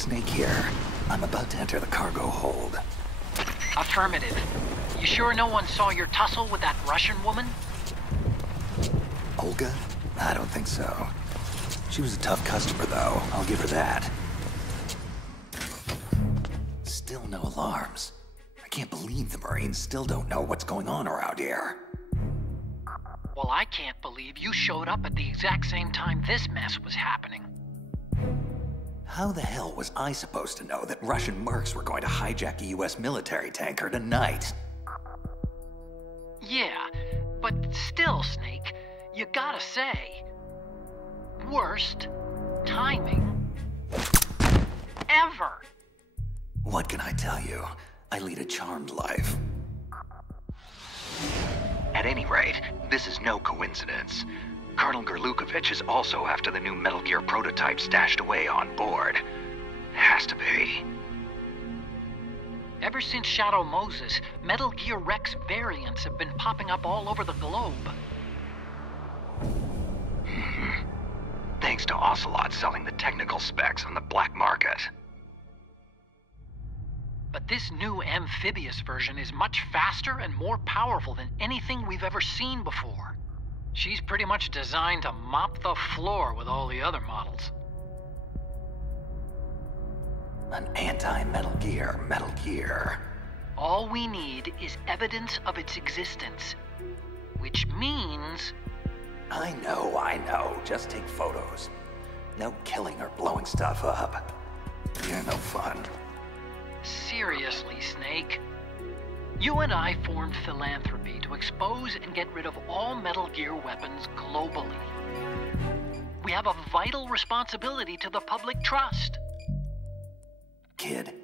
Snake here. I'm about to enter the cargo hold. Affirmative. You sure no one saw your tussle with that Russian woman? Olga? I don't think so. She was a tough customer, though. I'll give her that. Still no alarms. I can't believe the Marines still don't know what's going on around here. Well, I can't believe you showed up at the exact same time this mess was happening. How the hell was I supposed to know that Russian mercs were going to hijack a US military tanker tonight? Yeah, but still, Snake, you gotta say... worst timing ever. What can I tell you? I lead a charmed life. At any rate, this is no coincidence. Colonel Gerlukovich is also after the new Metal Gear prototype stashed away on board. Has to be. Ever since Shadow Moses, Metal Gear Rex variants have been popping up all over the globe. Thanks to Ocelot selling the technical specs on the black market. But this new amphibious version is much faster and more powerful than anything we've ever seen before. She's pretty much designed to mop the floor with all the other models. An anti-Metal Gear. All we need is evidence of its existence. Which means... I know. Just take photos. No killing or blowing stuff up. You're no fun. Seriously, Snake. You and I formed Philanthropy to expose and get rid of all Metal Gear weapons globally. We have a vital responsibility to the public trust. Kid,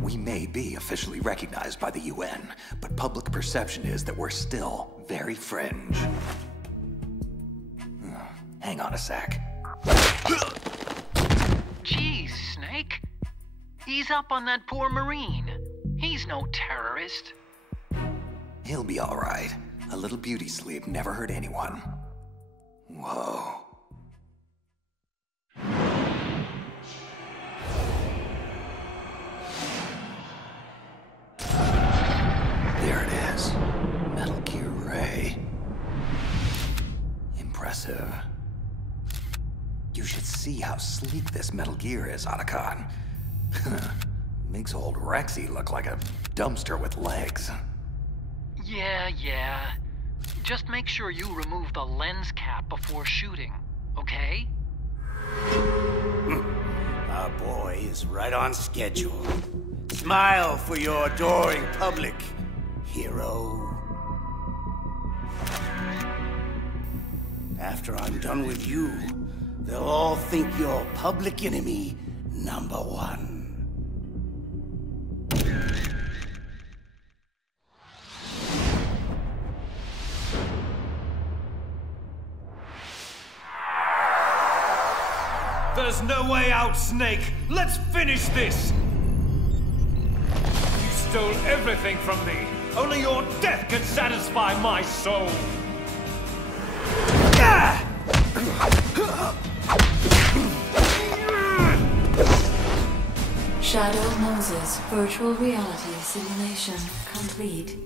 we may be officially recognized by the UN, but public perception is that we're still very fringe. Hang on a sec. Jeez, Snake. Ease up on that poor Marine. He's no terrorist. He'll be all right. A little beauty sleep never hurt anyone. Whoa. There it is. Metal Gear Ray. Impressive. You should see how sleek this Metal Gear is, Otacon. Makes old Rexy look like a dumpster with legs. Yeah. Just make sure you remove the lens cap before shooting, okay? Our boy is right on schedule. Smile for your adoring public, hero. After I'm done with you, they'll all think you're public enemy #1. There's no way out, Snake! Let's finish this! You stole everything from me! Only your death can satisfy my soul! Shadow Moses virtual reality simulation complete.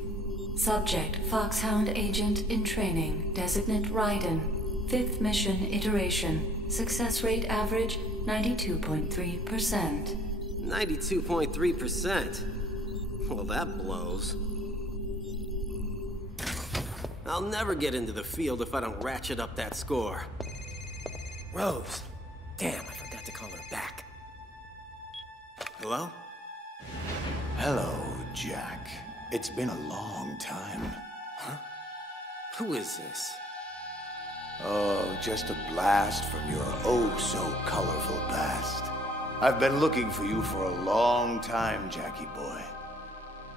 Subject Foxhound agent in training. Designate Raiden. 5th mission iteration. Success rate average 92.3%. 92.3%? Well, that blows. I'll never get into the field if I don't ratchet up that score. Rose. Damn, I forgot to call her back. Hello? Hello, Jack. It's been a long time. Huh? Who is this? Oh, just a blast from your oh-so-colorful past. I've been looking for you for a long time, Jackie boy.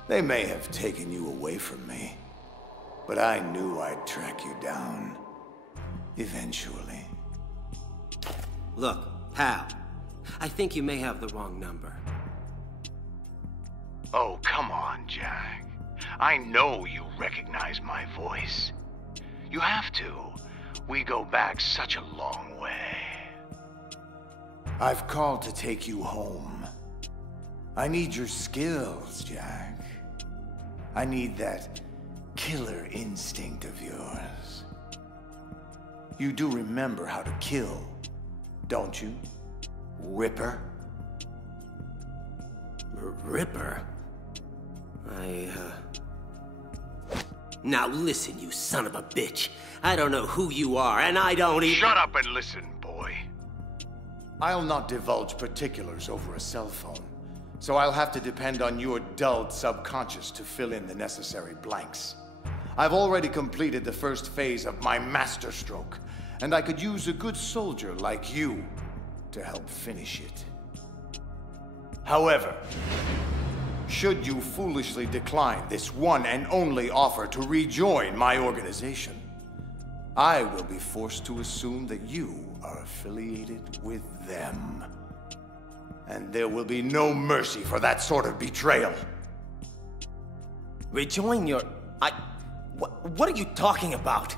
They may have taken you away from me, but I knew I'd track you down. Eventually. Look, pal. I think you may have the wrong number. Oh, come on, Jack. I know you recognize my voice. You have to. We go back such a long way. I've called to take you home. I need your skills, Jack. I need that killer instinct of yours. You do remember how to kill, don't you, Ripper? Ripper? Now listen, you son of a bitch. I don't know who you are, and I don't even— Shut up and listen, boy. I'll not divulge particulars over a cell phone, so I'll have to depend on your dulled subconscious to fill in the necessary blanks. I've already completed the first phase of my masterstroke, and I could use a good soldier like you to help finish it. However, should you foolishly decline this one and only offer to rejoin my organization, I will be forced to assume that you are affiliated with them. And there will be no mercy for that sort of betrayal. Rejoin your— What are you talking about?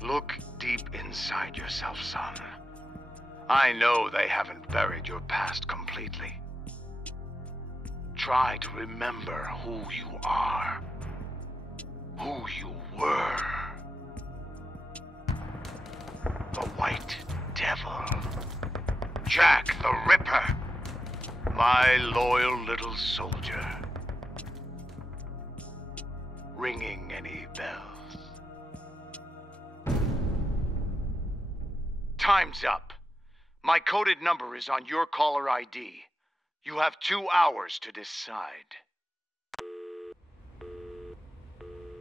Look deep inside yourself, son. I know they haven't buried your past completely. Try to remember who you are. Who you were. The White Devil. Jack the Ripper. My loyal little soldier. Ringing any bells? Time's up. My coded number is on your caller ID. You have 2 hours to decide.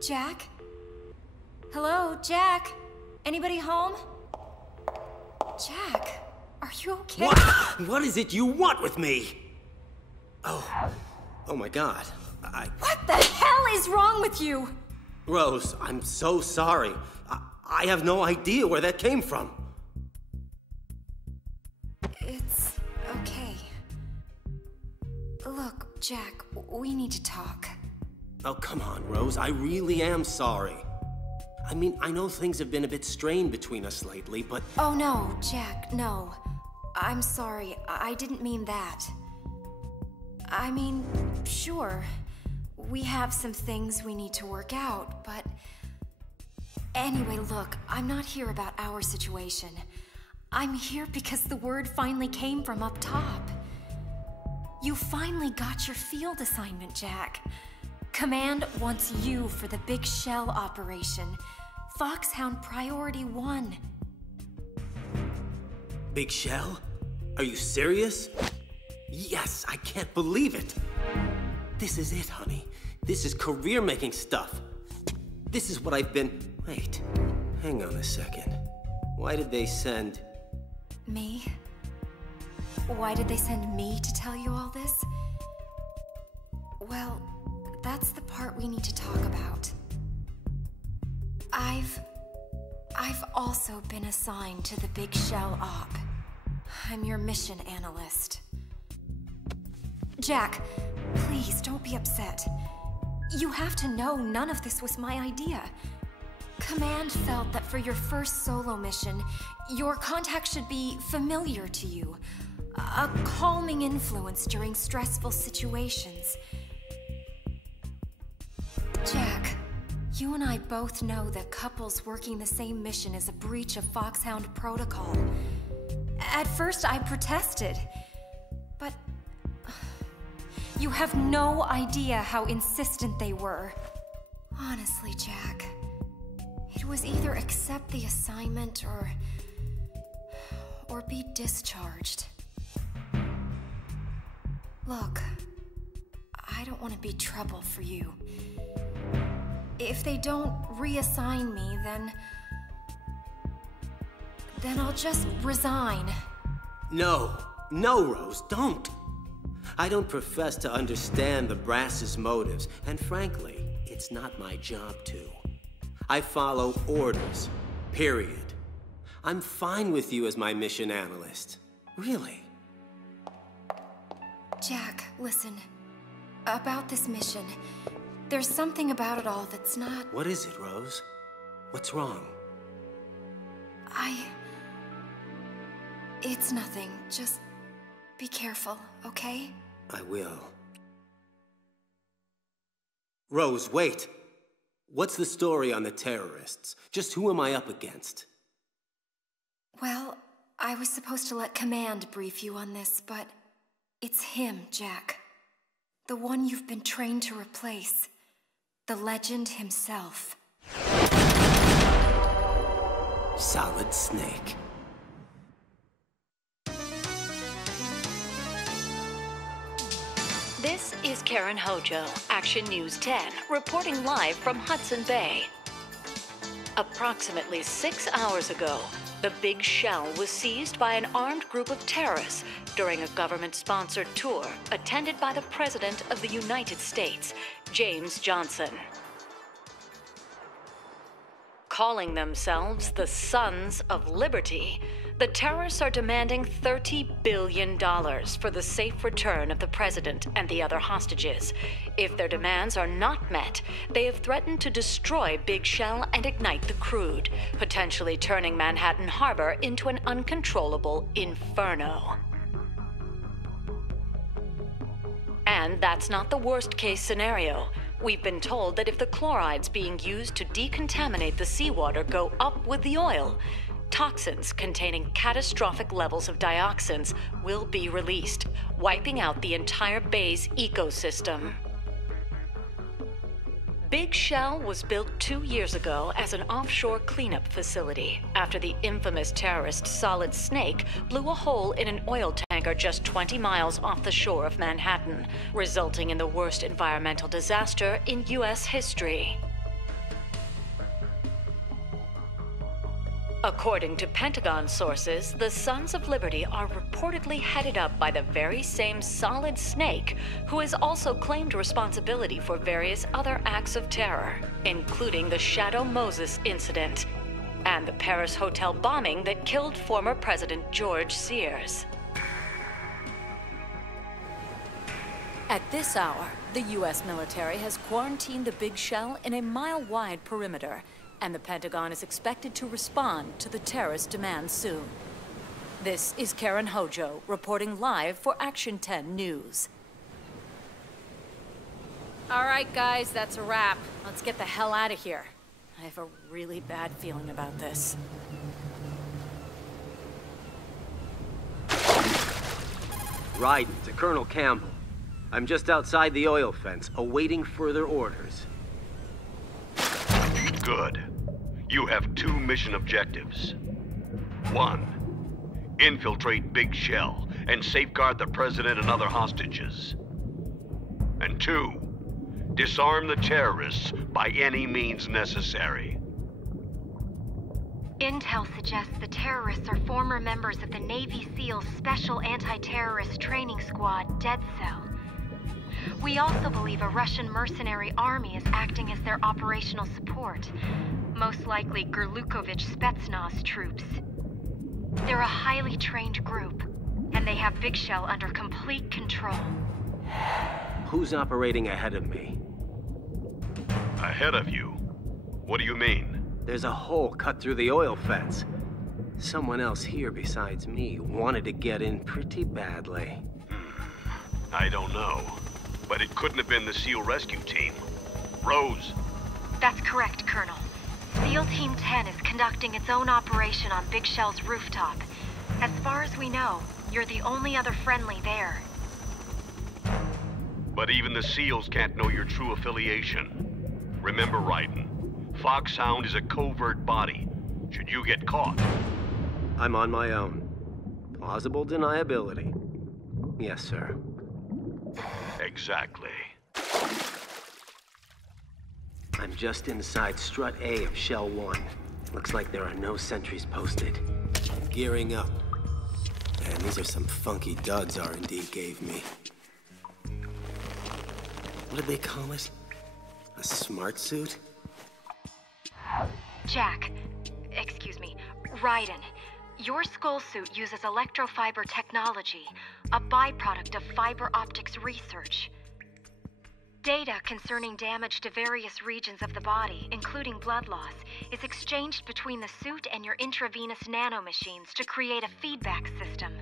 Jack? Hello, Jack? Anybody home? Jack, are you okay? What is it you want with me? Oh my God. What the hell is wrong with you? Rose, I'm so sorry. I have no idea where that came from. It's okay. Look, Jack, we need to talk. Oh, come on, Rose. I really am sorry. I mean, I know things have been a bit strained between us lately, but— Oh, no, Jack, no. I'm sorry. I didn't mean that. I mean, sure. We have some things we need to work out, but— Anyway, look, I'm not here about our situation. I'm here because the word finally came from up top. You finally got your field assignment, Jack. Command wants you for the Big Shell operation. Foxhound Priority 1. Big Shell? Are you serious? Yes, I can't believe it. This is it, honey. This is career-making stuff. This is what I've been— Wait, hang on a second. Why did they send— Me? Why did they send me to tell you all this? Well, that's the part we need to talk about. I've also been assigned to the Big Shell Op. I'm your mission analyst. Jack, please don't be upset. You have to know none of this was my idea. Command felt that for your first solo mission, your contact should be familiar to you. A calming influence during stressful situations. Jack, you and I both know that couples working the same mission is a breach of Foxhound protocol. At first, I protested, but you have no idea how insistent they were. Honestly, Jack, it was either accept the assignment or be discharged. Look, I don't want to be trouble for you. If they don't reassign me, then I'll just resign. No, Rose, don't. I don't profess to understand the brass's motives, and frankly, it's not my job to. I follow orders, period. I'm fine with you as my mission analyst. Really. Jack, listen. About this mission, there's something about it all that's not— What is it, Rose? What's wrong? It's nothing. Just be careful, okay? I will. Rose, wait! What's the story on the terrorists? Just who am I up against? Well, I was supposed to let Command brief you on this, but it's him, Jack. The one you've been trained to replace. The legend himself. Solid Snake. This is Karen Hojo, Action News 10, reporting live from Hudson Bay. Approximately 6 hours ago, the Big Shell was seized by an armed group of terrorists during a government-sponsored tour attended by the President of the United States, James Johnson. Calling themselves the Sons of Liberty, the terrorists are demanding $30 billion for the safe return of the president and the other hostages. If their demands are not met, they have threatened to destroy Big Shell and ignite the crude, potentially turning Manhattan Harbor into an uncontrollable inferno. And that's not the worst-case scenario. We've been told that if the chlorides being used to decontaminate the seawater go up with the oil, toxins containing catastrophic levels of dioxins will be released, wiping out the entire bay's ecosystem. Big Shell was built 2 years ago as an offshore cleanup facility after the infamous terrorist Solid Snake blew a hole in an oil tanker just 20 miles off the shore of Manhattan, resulting in the worst environmental disaster in U.S. history. According to Pentagon sources, the Sons of Liberty are reportedly headed up by the very same Solid Snake, who has also claimed responsibility for various other acts of terror, including the Shadow Moses incident and the Paris hotel bombing that killed former President George Sears. At this hour, the U.S. military has quarantined the Big Shell in a mile-wide perimeter, and the Pentagon is expected to respond to the terrorist demands soon. This is Karen Hojo, reporting live for Action 10 News. All right, guys, that's a wrap. Let's get the hell out of here. I have a really bad feeling about this. Ryden to Colonel Campbell. I'm just outside the oil fence, awaiting further orders. Good. You have 2 mission objectives. 1. Infiltrate Big Shell and safeguard the President and other hostages. And 2. Disarm the terrorists by any means necessary. Intel suggests the terrorists are former members of the Navy SEALs Special Anti-Terrorist Training Squad, Dead Cell. We also believe a Russian mercenary army is acting as their operational support, most likely Gerlukovich Spetsnaz troops. They're a highly trained group, and they have Big Shell under complete control. Who's operating ahead of me? Ahead of you? What do you mean? There's a hole cut through the oil fence. Someone else here besides me wanted to get in pretty badly. I don't know. But it couldn't have been the SEAL rescue team. Rose. That's correct, Colonel. SEAL Team 10 is conducting its own operation on Big Shell's rooftop. As far as we know, you're the only other friendly there. But even the SEALs can't know your true affiliation. Remember, Ryden, Foxhound is a covert body. Should you get caught? I'm on my own. Plausible deniability. Yes, sir. Exactly. I'm just inside Strut A of Shell 1. Looks like there are no sentries posted. Gearing up. Man, these are some funky duds R&D gave me. What did they call it? A smart suit? Jack, excuse me, Ryden. Your skull suit uses electrofiber technology, a byproduct of fiber optics research. Data concerning damage to various regions of the body, including blood loss, is exchanged between the suit and your intravenous nanomachines to create a feedback system.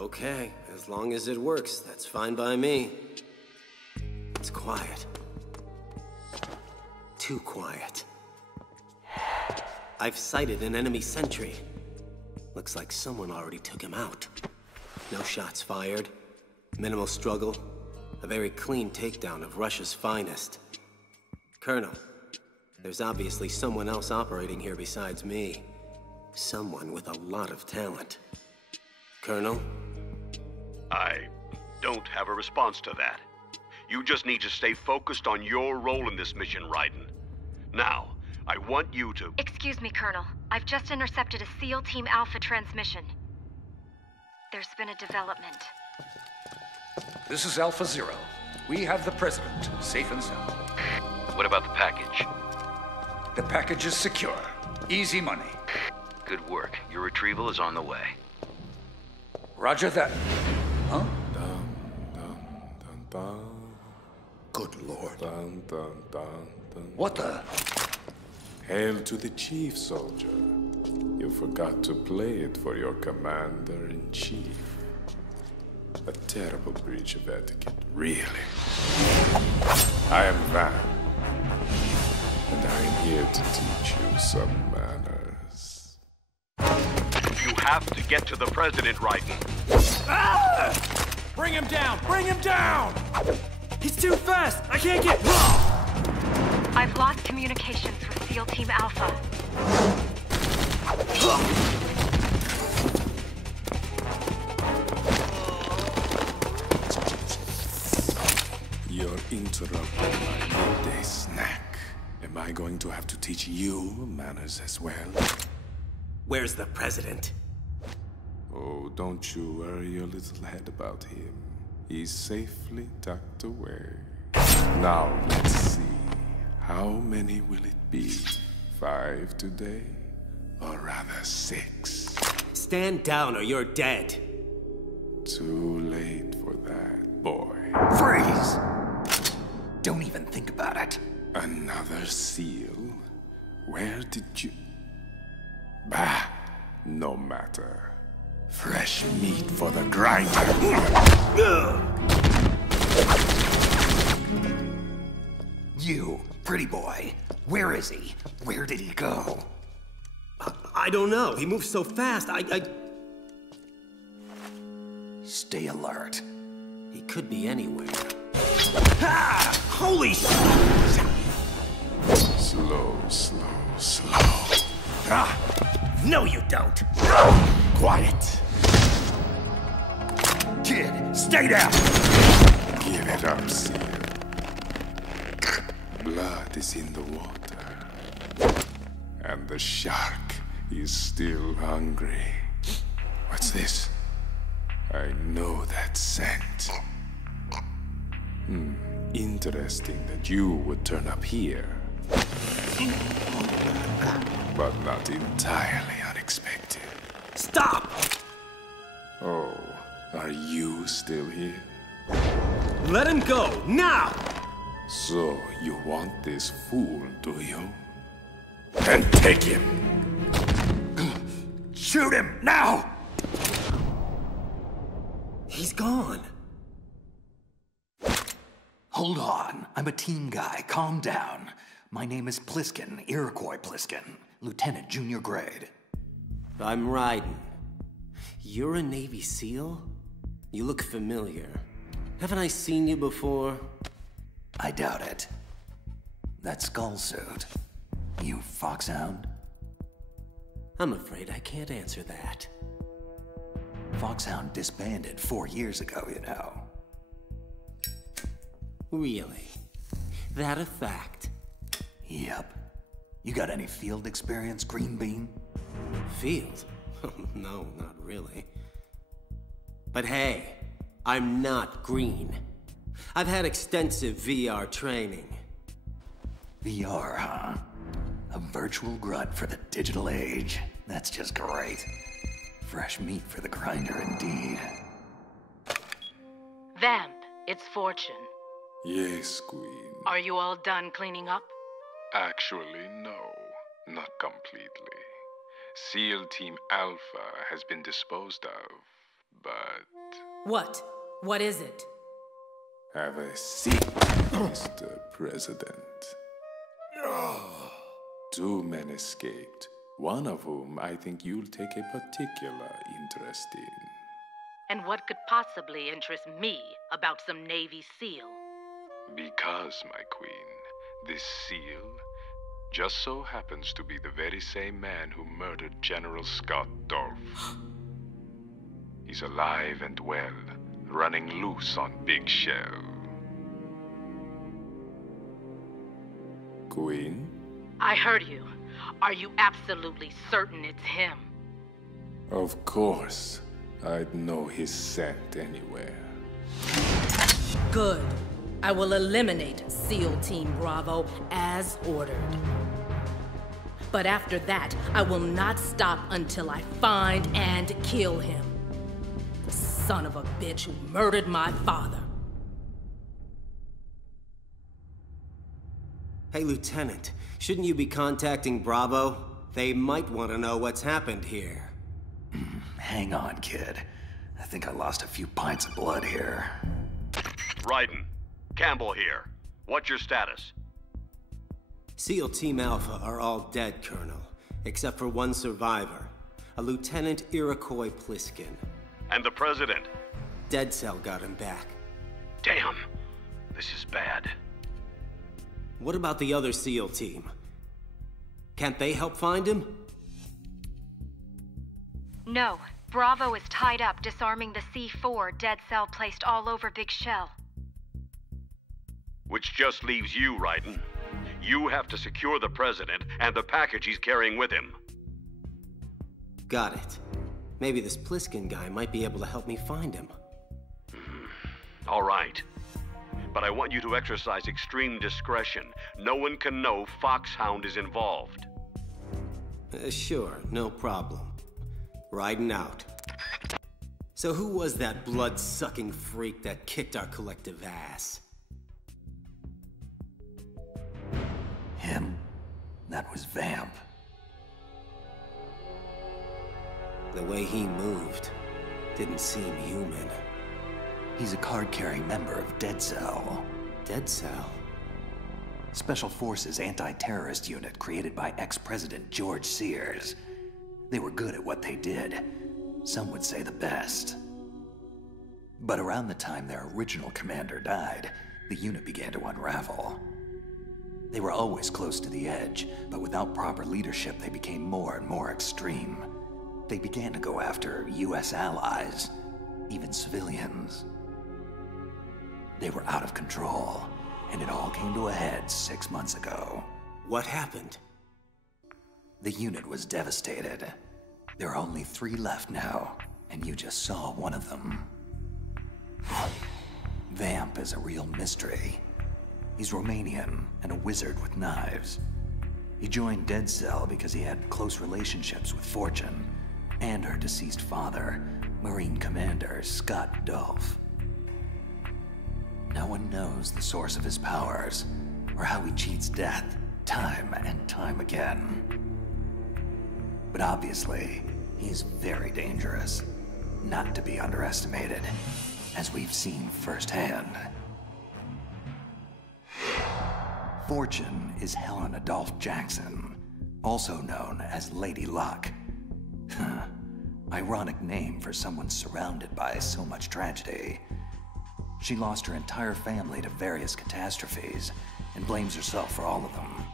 Okay, as long as it works, that's fine by me. It's quiet. Too quiet. I've sighted an enemy sentry. Looks like someone already took him out. No shots fired. Minimal struggle. A very clean takedown of Russia's finest. Colonel, there's obviously someone else operating here besides me. Someone with a lot of talent. Colonel? I don't have a response to that. You just need to stay focused on your role in this mission, Raiden. Now, I want you to... Excuse me, Colonel. I've just intercepted a SEAL Team Alpha transmission. There's been a development. This is Alpha Zero. We have the President, safe and sound. What about the package? The package is secure. Easy money. Good work. Your retrieval is on the way. Roger that. Huh? Dun, dun, dun, dun. Good Lord. Dun, dun, dun, dun. What the? Hail to the chief, soldier. You forgot to play it for your commander-in-chief. A terrible breach of etiquette, really. I am Van, and I am here to teach you some manners. You have to get to the President, Raiden. Ah! Bring him down! Bring him down! He's too fast! I can't get... I've lost communications with SEAL Team Alpha. You're interrupting my midday snack. Am I going to have to teach you manners as well? Where's the President? Oh, don't you worry your little head about him. He's safely tucked away. Now, let's see. How many will it be? 5 today? Or rather 6? Stand down or you're dead. Too late for that, boy. Freeze! Don't even think about it. Another seal? Where did you... Bah! No matter. Fresh meat for the grinder. You, pretty boy. Where is he? Where did he go? I don't know. He moves so fast. Stay alert. He could be anywhere. Ah! Holy shit! Slow, slow, slow. Ah! No, you don't. Quiet. Kid, stay down! Give it up, seal. Blood is in the water. And the shark is still hungry. What's this? I know that scent. Interesting that you would turn up here. But not entirely unexpected. Stop! Oh, are you still here? Let him go, now! So, you want this fool, do you? Then take him! Shoot him, now! He's gone. Hold on, I'm a team guy, calm down. My name is Pliskin, Iroquois Pliskin, Lieutenant Junior Grade. I'm Raiden. You're a Navy SEAL? You look familiar. Haven't I seen you before? I doubt it. That skull suit. You Foxhound? I'm afraid I can't answer that. Foxhound disbanded 4 years ago, you know. Really? That a fact? Yep. You got any field experience, Green Bean? Field? No, not really. But hey, I'm not green. I've had extensive VR training. VR, huh? A virtual grunt for the digital age. That's just great. Fresh meat for the grinder, indeed. Vamp, it's Fortune. Yes, Queen. Are you all done cleaning up? Actually, no. Not completely. SEAL Team Alpha has been disposed of but... What? What is it? Have a seat, Mr. President. Two men escaped, one of whom I think you'll take a particular interest in. And what could possibly interest me about some Navy SEAL? Because, my queen, this SEAL just so happens to be the very same man who murdered General Scott Dolph. He's alive and well, running loose on Big Shell. Queen? I heard you. Are you absolutely certain it's him? Of course. I'd know his scent anywhere. Good. I will eliminate SEAL Team Bravo as ordered. But after that, I will not stop until I find and kill him. The son of a bitch who murdered my father. Hey, Lieutenant, shouldn't you be contacting Bravo? They might want to know what's happened here. Hang on, kid. I think I lost a few pints of blood here. Ryden, Campbell here. What's your status? SEAL Team Alpha are all dead, Colonel, except for one survivor, a Lieutenant Iroquois Pliskin. And the President? Dead Cell got him back. Damn, this is bad. What about the other SEAL team? Can't they help find him? No. Bravo is tied up disarming the C4 Dead Cell placed all over Big Shell. Which just leaves you, Ryden. You have to secure the President and the package he's carrying with him. Got it. Maybe this Pliskin guy might be able to help me find him. All right. But I want you to exercise extreme discretion. No one can know Foxhound is involved. Sure, no problem. Riding out. So who was that blood-sucking freak that kicked our collective ass? Him? That was Vamp. The way he moved didn't seem human. He's a card-carrying member of Dead Cell. Dead Cell? Special Forces anti-terrorist unit created by ex-President George Sears. They were good at what they did. Some would say the best. But around the time their original commander died, the unit began to unravel. They were always close to the edge, but without proper leadership, they became more and more extreme. They began to go after US allies, even civilians. They were out of control, and it all came to a head 6 months ago. What happened? The unit was devastated. There are only 3 left now, and you just saw one of them. Vamp is a real mystery. He's Romanian and a wizard with knives. He joined Dead Cell because he had close relationships with Fortune and her deceased father, Marine Commander Scott Dolph. No one knows the source of his powers, or how he cheats death time and time again. But obviously, he's very dangerous, not to be underestimated, as we've seen firsthand. Fortune is Helena Dolph Jackson, also known as Lady Luck. Ironic name for someone surrounded by so much tragedy. She lost her entire family to various catastrophes and blames herself for all of them.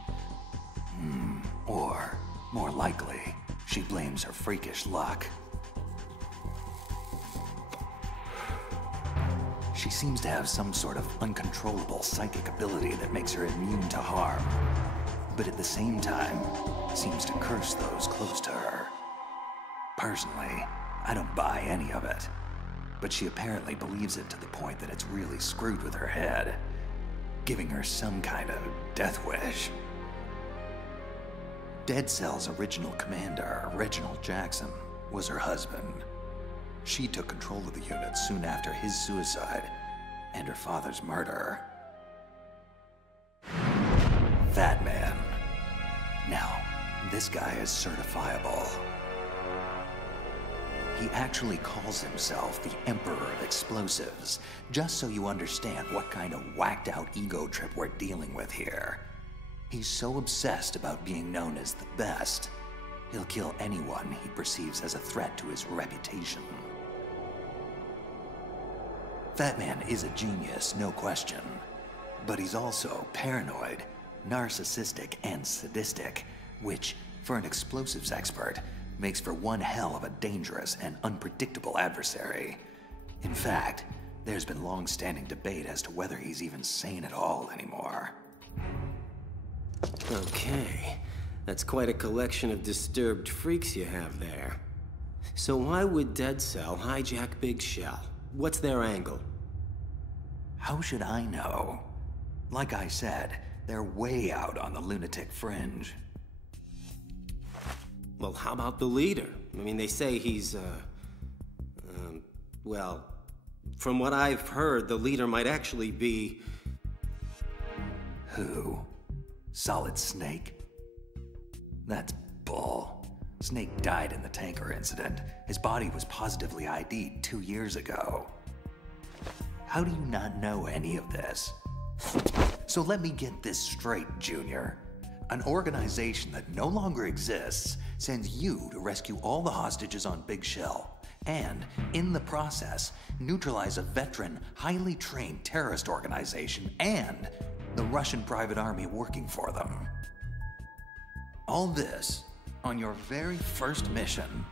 Or, more likely, she blames her freakish luck. She seems to have some sort of uncontrollable psychic ability that makes her immune to harm, but at the same time, seems to curse those close to her. Personally, I don't buy any of it, but she apparently believes it to the point that it's really screwed with her head, giving her some kind of death wish. Dead Cell's original commander, Reginald Jackson, was her husband. She took control of the unit soon after his suicide and her father's murder. That man. Now, this guy is certifiable. He actually calls himself the Emperor of Explosives, just so you understand what kind of whacked-out ego trip we're dealing with here. He's so obsessed about being known as the best, he'll kill anyone he perceives as a threat to his reputation. Fat Man is a genius, no question, but he's also paranoid, narcissistic, and sadistic, which, for an explosives expert, makes for one hell of a dangerous and unpredictable adversary. In fact, there's been long-standing debate as to whether he's even sane at all anymore. Okay, that's quite a collection of disturbed freaks you have there. So why would Dead Cell hijack Big Shell? What's their angle? How should I know? Like I said, they're way out on the lunatic fringe. Well, how about the leader? I mean, they say he's, well, from what I've heard, the leader might actually be... Who? Solid Snake? That's bull. Snake died in the tanker incident. His body was positively ID'd 2 years ago. How do you not know any of this? So let me get this straight, Junior. An organization that no longer exists sends you to rescue all the hostages on Big Shell, and, in the process, neutralize a veteran, highly trained terrorist organization and the Russian private army working for them. All this on your very first mission,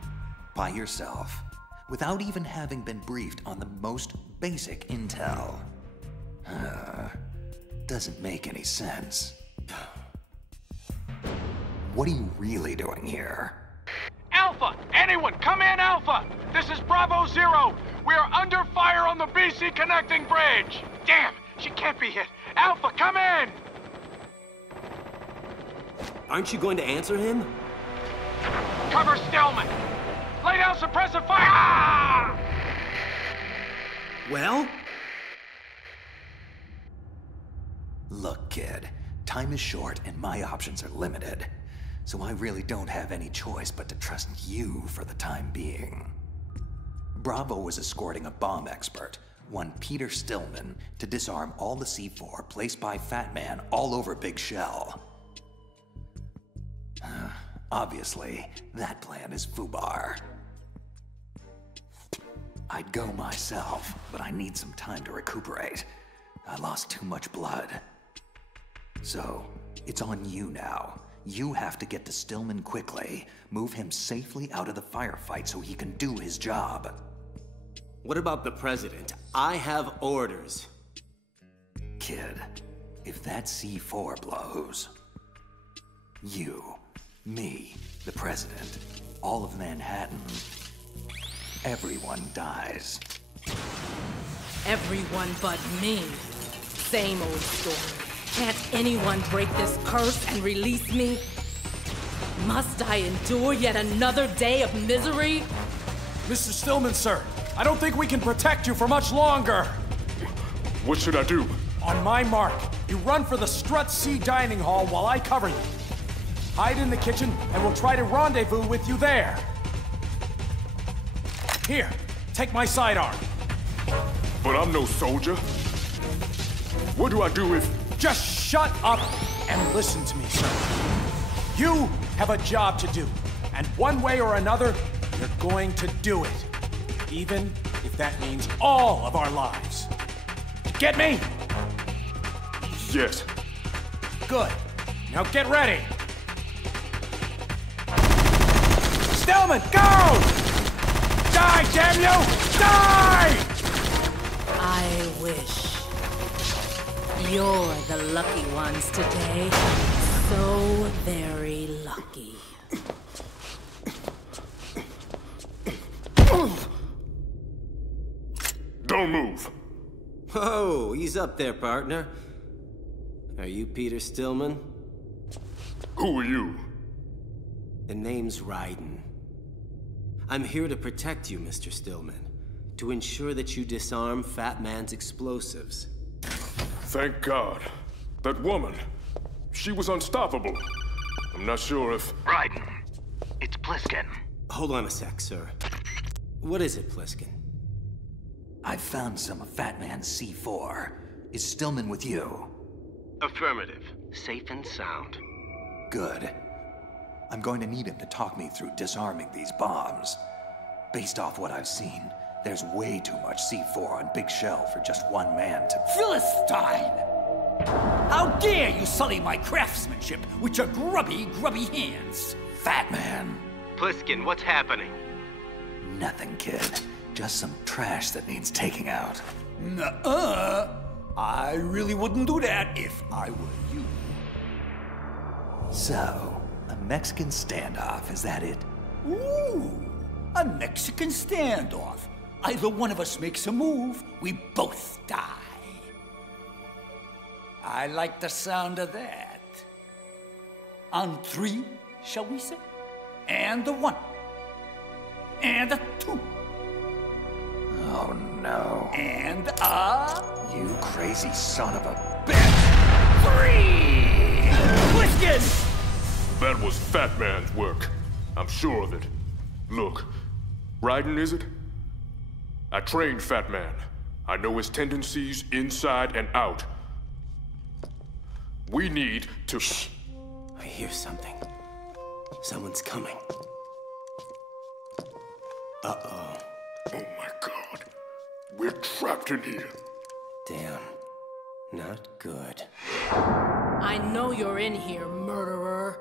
by yourself, without even having been briefed on the most basic intel. Doesn't make any sense. What are you really doing here? Alpha! Anyone, come in, Alpha! This is Bravo Zero! We are under fire on the BC connecting bridge! Damn, she can't be hit! Alpha, come in! Aren't you going to answer him? Cover Stillman! Lay down suppressive fire! Ah! Well? Look, kid, time is short and my options are limited. So I really don't have any choice but to trust you for the time being. Bravo was escorting a bomb expert, one Peter Stillman, to disarm all the C4 placed by Fat Man all over Big Shell. Obviously, that plan is FUBAR. I'd go myself, but I need some time to recuperate. I lost too much blood. So, it's on you now. You have to get to Stillman quickly, move him safely out of the firefight so he can do his job. What about the president? I have orders. Kid, if that C4 blows, you, me, the president, all of Manhattan, everyone dies. Everyone but me. Same old story. Can't anyone break this curse and release me? Must I endure yet another day of misery? Mr. Stillman, sir, I don't think we can protect you for much longer. What should I do? On my mark, you run for the Strut C dining hall while I cover you. Hide in the kitchen, and we'll try to rendezvous with you there. Here, take my sidearm. But I'm no soldier. What do I do if... Just shut up and listen to me, sir. You have a job to do, and one way or another, you're going to do it. Even if that means all of our lives. Get me? Yes. Good. Now get ready. Stillman, go! Die, damn you! Die! I wish. You're the lucky ones today. So very lucky. Don't move. Oh, he's up there, partner. Are you Peter Stillman? Who are you? The name's Raiden. I'm here to protect you, Mr. Stillman. To ensure that you disarm Fat Man's explosives. Thank God. That woman, she was unstoppable. I'm not sure if... Raiden, it's Pliskin. Hold on a sec, sir. What is it, Pliskin? I've found some of Fat Man's C4. Is Stillman with you? Affirmative. Safe and sound. Good. I'm going to need him to talk me through disarming these bombs. Based off what I've seen, there's way too much C4 on Big Shell for just one man to... Philistine! How dare you sully my craftsmanship with your grubby hands? Fat Man! Pliskin, what's happening? Nothing, kid. Just some trash that needs taking out. Nuh-uh. I really wouldn't do that if I were you. So, a Mexican standoff, is that it? Ooh, a Mexican standoff. Either one of us makes a move, we both die. I like the sound of that. On 3, shall we say? And a 1. And a 2. Oh no. And a... You crazy son of a... 3! Pliskin! That was Fat Man's work. I'm sure of it. Look, Raiden, is it? I trained Fat Man. I know his tendencies inside and out. We need to... Shh. I hear something. Someone's coming. Uh-oh. Oh my God. We're trapped in here. Damn. Not good. I know you're in here, murderer.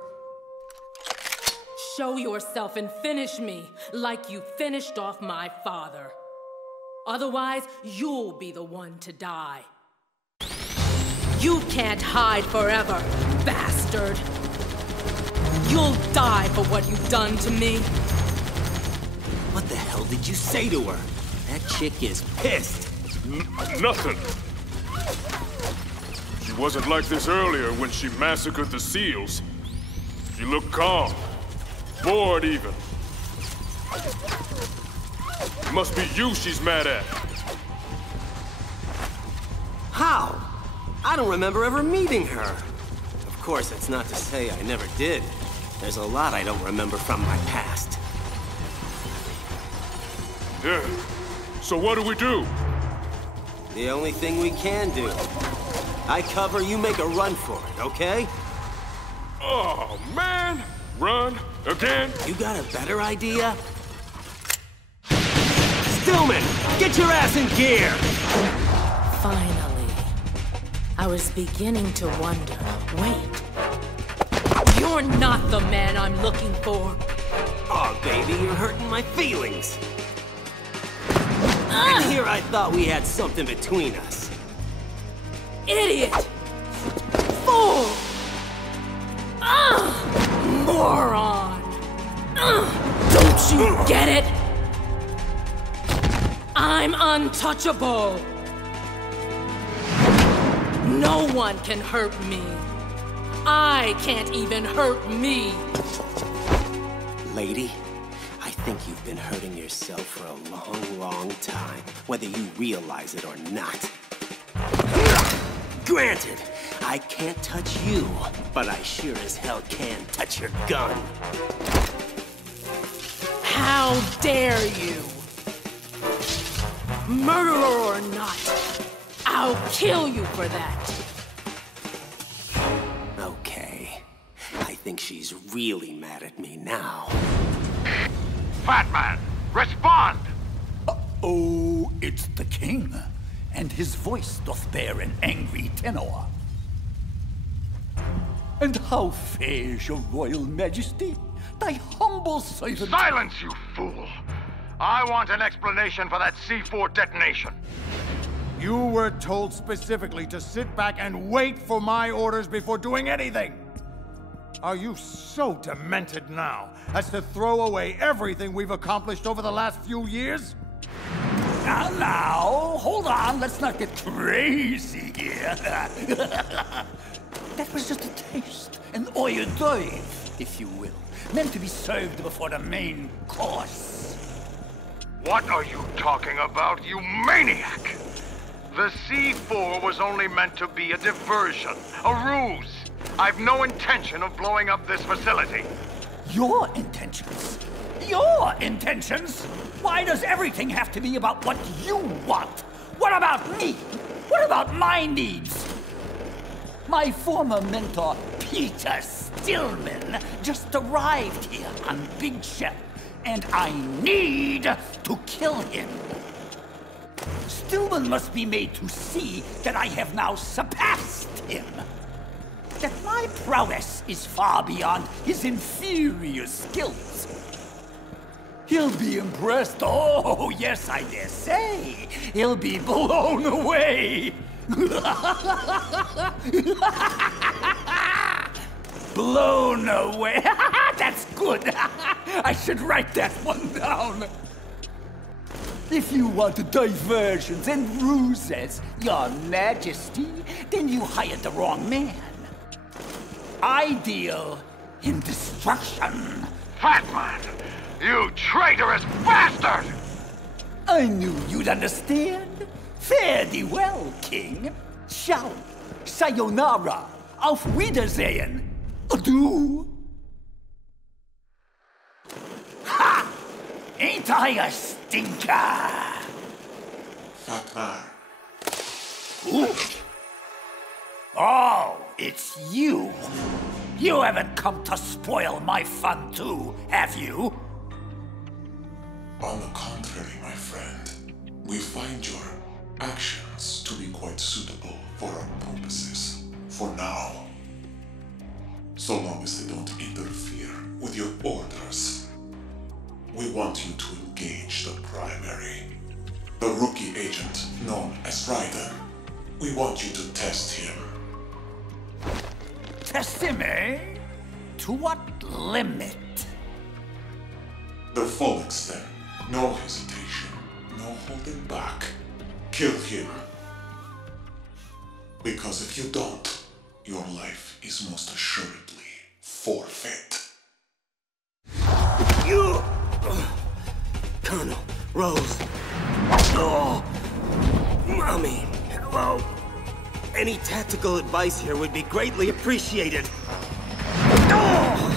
Show yourself and finish me like you finished off my father. Otherwise, you'll be the one to die. You can't hide forever, bastard. You'll die for what you've done to me. What the hell did you say to her? That chick is pissed. Nothing. She wasn't like this earlier when she massacred the SEALs. She looked calm. Bored even. It must be you she's mad at. How? I don't remember ever meeting her. Of course, that's not to say I never did. There's a lot I don't remember from my past. Yeah. So what do? The only thing we can do. I cover, you make a run for it, okay? Oh, man! Run? Again? You got a better idea? Stillman! Get your ass in gear! Finally. I was beginning to wonder. Wait. You're not the man I'm looking for. Oh, baby, you're hurting my feelings. And here I thought we had something between us. Idiot! Fool! Moron! Don't you get it? I'm untouchable! No one can hurt me. I can't even hurt me. Lady, I think you've been hurting yourself for a long, long time, whether you realize it or not. Granted, I can't touch you, but I sure as hell can touch your gun. How dare you? Murderer or not, I'll kill you for that. Okay, I think she's really mad at me now. Fat Man, respond! Oh, it's the king, and his voice doth bear an angry tenor. And how fares your royal majesty? Thy humble servant... Silence, you fool! I want an explanation for that C4 detonation. You were told specifically to sit back and wait for my orders before doing anything. Are you so demented now as to throw away everything we've accomplished over the last few years? Now, hold on, let's not get crazy here. That was just a taste, an hors d'oeuvre, if you will, meant to be served before the main course. What are you talking about, you maniac? The C4 was only meant to be a diversion, a ruse. I've no intention of blowing up this facility. Your intentions? Your intentions? Why does everything have to be about what you want? What about me? What about my needs? My former mentor, Peter Stillman, just arrived here on Big Shell, and I need to kill him. Stillman must be made to see that I have now surpassed him. That my prowess is far beyond his inferior skills. He'll be impressed. Oh, yes, I dare say. He'll be blown away. Blown away. That's good. I should write that one down. If you want diversions and ruses, Your Majesty, then you hired the wrong man. I deal in destruction. Fatman! You traitorous bastard! I knew you'd understand. Fare thee well, King. Ciao. Sayonara. Auf Wiedersehen. Adieu. Ha! Ain't I a stinker? Fatman. Ooh. Oh, it's you. You haven't come to spoil my fun too, have you? On the contrary, my friend, we find your actions to be quite suitable for our purposes, for now. So long as they don't interfere with your orders. We want you to engage the primary, the rookie agent known as Raiden. We want you to test him. Test him, eh? To what limit? The full extent. No hesitation. No holding back. Kill him. Because if you don't, your life is most assuredly forfeit. You! Colonel, Rose. Oh! Mommy, hello. Any tactical advice here would be greatly appreciated. Oh!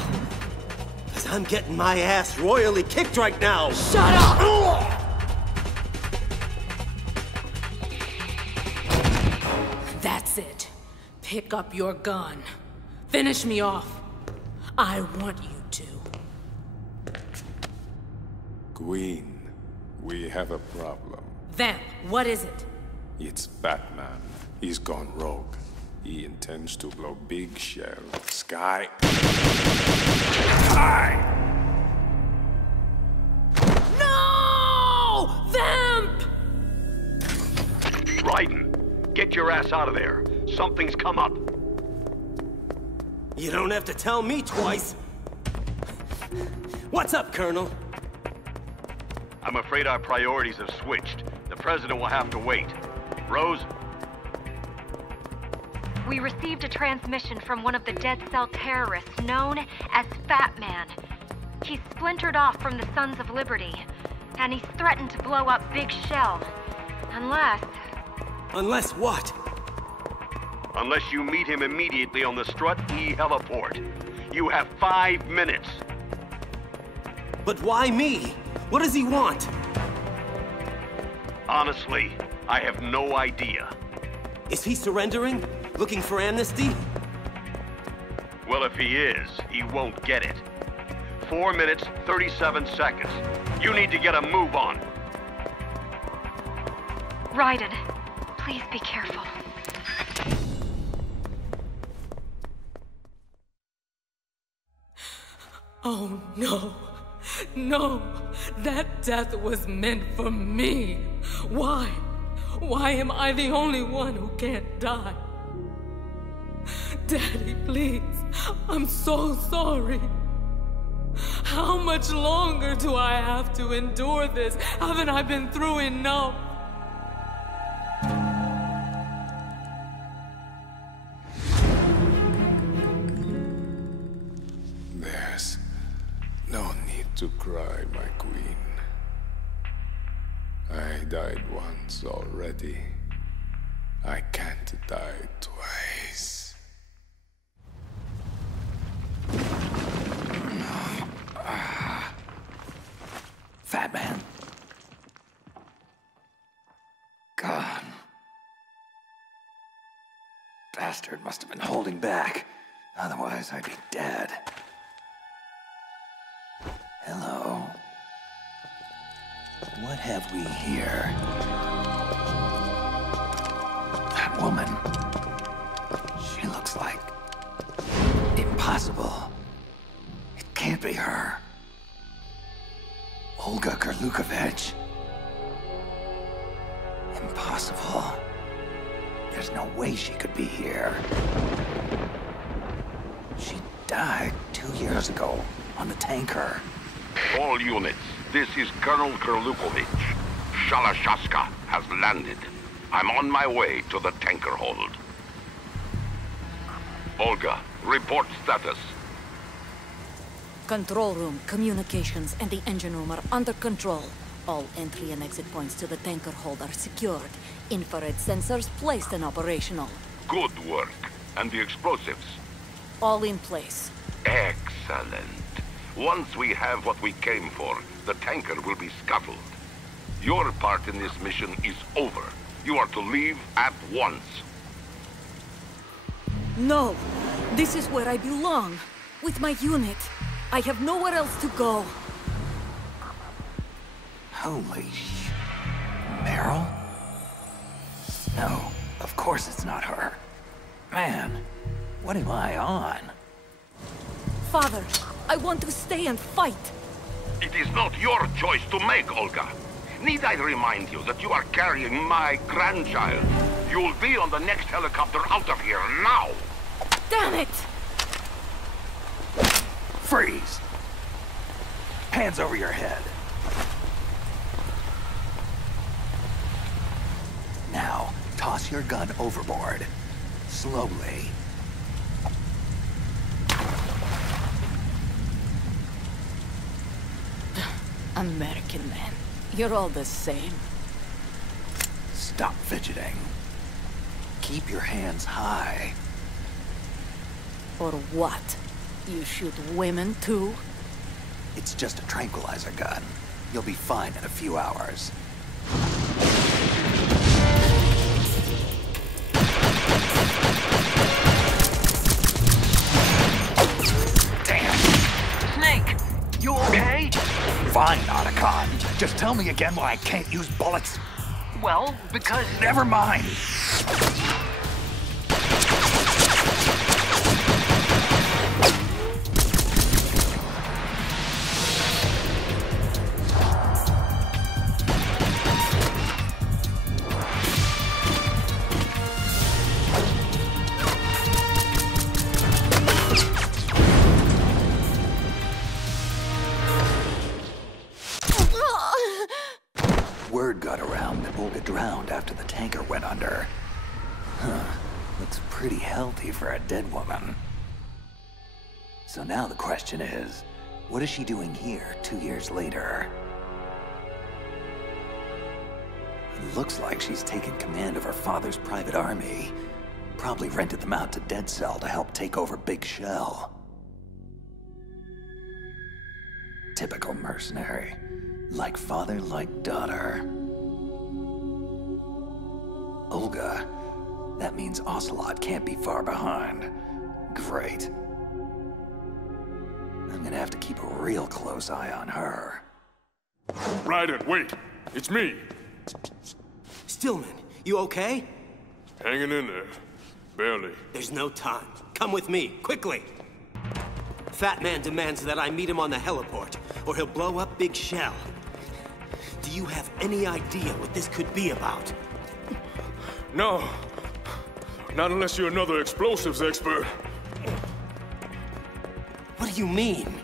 'Cause I'm getting my ass royally kicked right now. Shut up! Oh! That's it. Pick up your gun. Finish me off. I want you to. Queen, we have a problem. Vamp, what is it? It's Batman. He's gone rogue. He intends to blow Big Shell sky high. No! Vamp! Raiden, get your ass out of there. Something's come up. You don't have to tell me twice. What's up, Colonel? I'm afraid our priorities have switched. The president will have to wait. Rose? We received a transmission from one of the Dead Cell terrorists known as Fat Man. He's splintered off from the Sons of Liberty, and he's threatened to blow up Big Shell. Unless... Unless what? Unless you meet him immediately on the Strut E heliport. You have 5 minutes. But why me? What does he want? Honestly, I have no idea. Is he surrendering? Looking for amnesty? Well, if he is, he won't get it. 4 minutes, 37 seconds. You need to get a move on. Raiden, please be careful. Oh, no. No. That death was meant for me. Why? Why am I the only one who can't die? Daddy, please. I'm so sorry. How much longer do I have to endure this? Haven't I been through enough? There's no need to cry, my queen. I died once already. I can't die twice. Fat Man. God. Bastard must have been holding back. Otherwise, I'd be dead. Hello. What have we here? That woman. She looks like... impossible. It can't be her. Olga Kurlukovich. Impossible. There's no way she could be here. She died 2 years ago on the tanker. All units, this is Colonel Kurlukovich. Shalashaska has landed. I'm on my way to the tanker hold. Olga, report status. Control room, communications, and the engine room are under control. All entry and exit points to the tanker hold are secured. Infrared sensors placed and operational. Good work. And the explosives? All in place. Excellent. Once we have what we came for, the tanker will be scuttled. Your part in this mission is over. You are to leave at once. No! This is where I belong. With my unit. I have nowhere else to go. Holy sh... Meryl? No, of course it's not her. Man, what am I on? Father, I want to stay and fight. It is not your choice to make, Olga. Need I remind you that you are carrying my grandchild? You'll be on the next helicopter out of here now! Damn it! Freeze! Hands over your head. Now, toss your gun overboard. Slowly. American man, you're all the same. Stop fidgeting. Keep your hands high. Or what? You shoot women too? It's just a tranquilizer gun. You'll be fine in a few hours. Damn! Snake, you okay? Fine, Otacon. Just tell me again why I can't use bullets. Well, because... Never mind. Word got around that Olga drowned after the tanker went under. Huh. Looks pretty healthy for a dead woman. So now the question is, what is she doing here 2 years later? It looks like she's taken command of her father's private army. Probably rented them out to Dead Cell to help take over Big Shell. Typical mercenary. Like father, like daughter. Olga. That means Ocelot can't be far behind. Great. I'm gonna have to keep a real close eye on her. Raiden, wait! It's me! Stillman, you okay? Hanging in there. Barely. There's no time. Come with me, quickly! Fat Man demands that I meet him on the heliport, or he'll blow up Big Shell. Do you have any idea what this could be about? No. Not unless you're another explosives expert. What do you mean?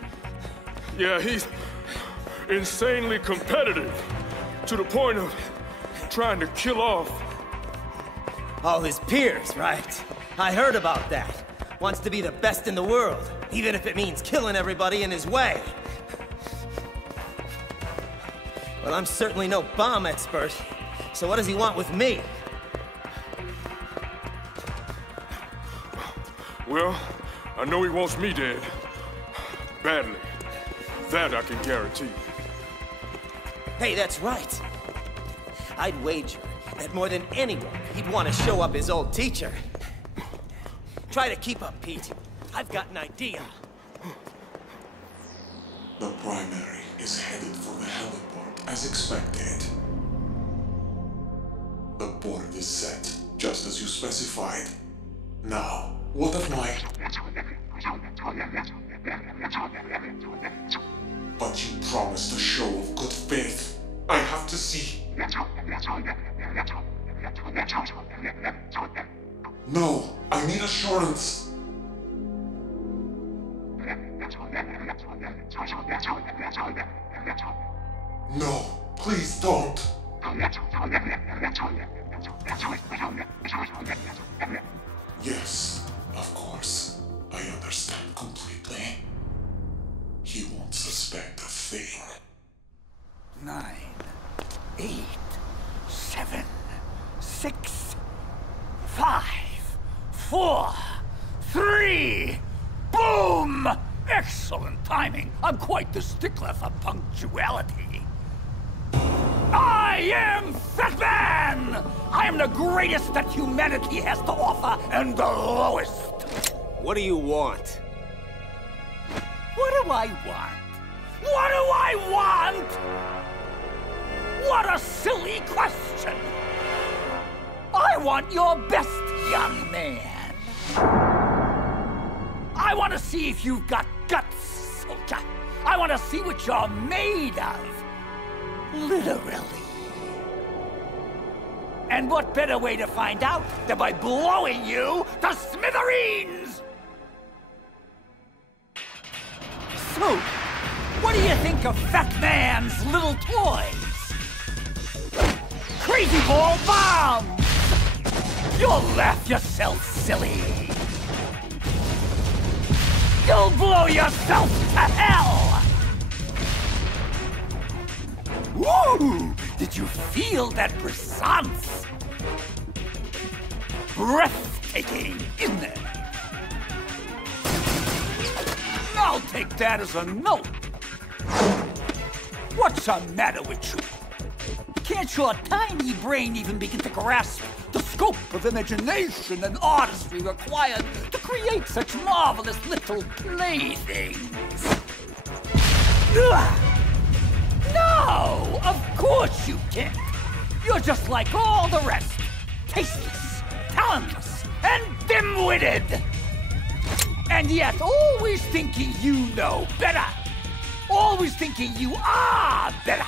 Yeah, he's insanely competitive. To the point of trying to kill off all his peers, right? I heard about that. Wants to be the best in the world, even if it means killing everybody in his way. Well, I'm certainly no bomb expert, so what does he want with me? Well, I know he wants me dead. Badly. That I can guarantee. Hey, that's right. I'd wager that more than anyone, he'd want to show up his old teacher. Try to keep up, Pete. I've got an idea. The primary is headed for the heliport, as expected. The board is set, just as you specified. Now, what of my... But you promised a show of good faith. I have to see... No, I need assurance. No, please don't. Yes, of course. I understand completely. He won't suspect a thing. 9, 8, 7, 6, 5, 4, 3, boom! Excellent timing. I'm quite the stickler for punctuality. I am Fatman! I am the greatest that humanity has to offer, and the lowest. What do you want? What do I want? What do I want? What a silly question! I want your best, young man. I want to see if you've got guts, soldier. I want to see what you're made of. Literally. And what better way to find out than by blowing you to smithereens? So, what do you think of Fat Man's little toys? Crazy ball bombs! You'll laugh yourself silly. You'll blow yourself to hell! Woo! Did you feel that brisance? Breathtaking, isn't it? I'll take that as a no. What's the matter with you? Can't your tiny brain even begin to grasp the scope of imagination and artistry required to create such marvelous little playthings? No, of course you can't. You're just like all the rest. Tasteless, talentless, and dim-witted. And yet always thinking you know better. Always thinking you are better.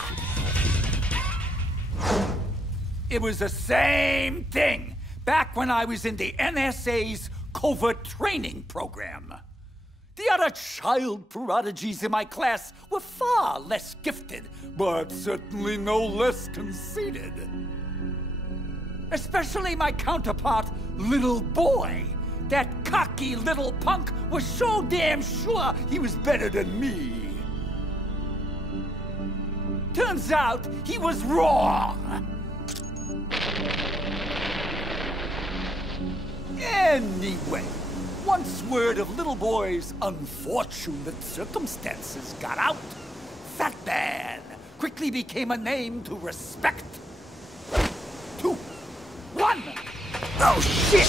It was the same thing back when I was in the NSA's covert training program. The other child prodigies in my class were far less gifted, but certainly no less conceited. Especially my counterpart, Little Boy. That cocky little punk was so damn sure he was better than me. Turns out he was wrong. Anyway, once word of Little Boy's unfortunate circumstances got out, Fat Man quickly became a name to respect. 2, 1. Oh, shit!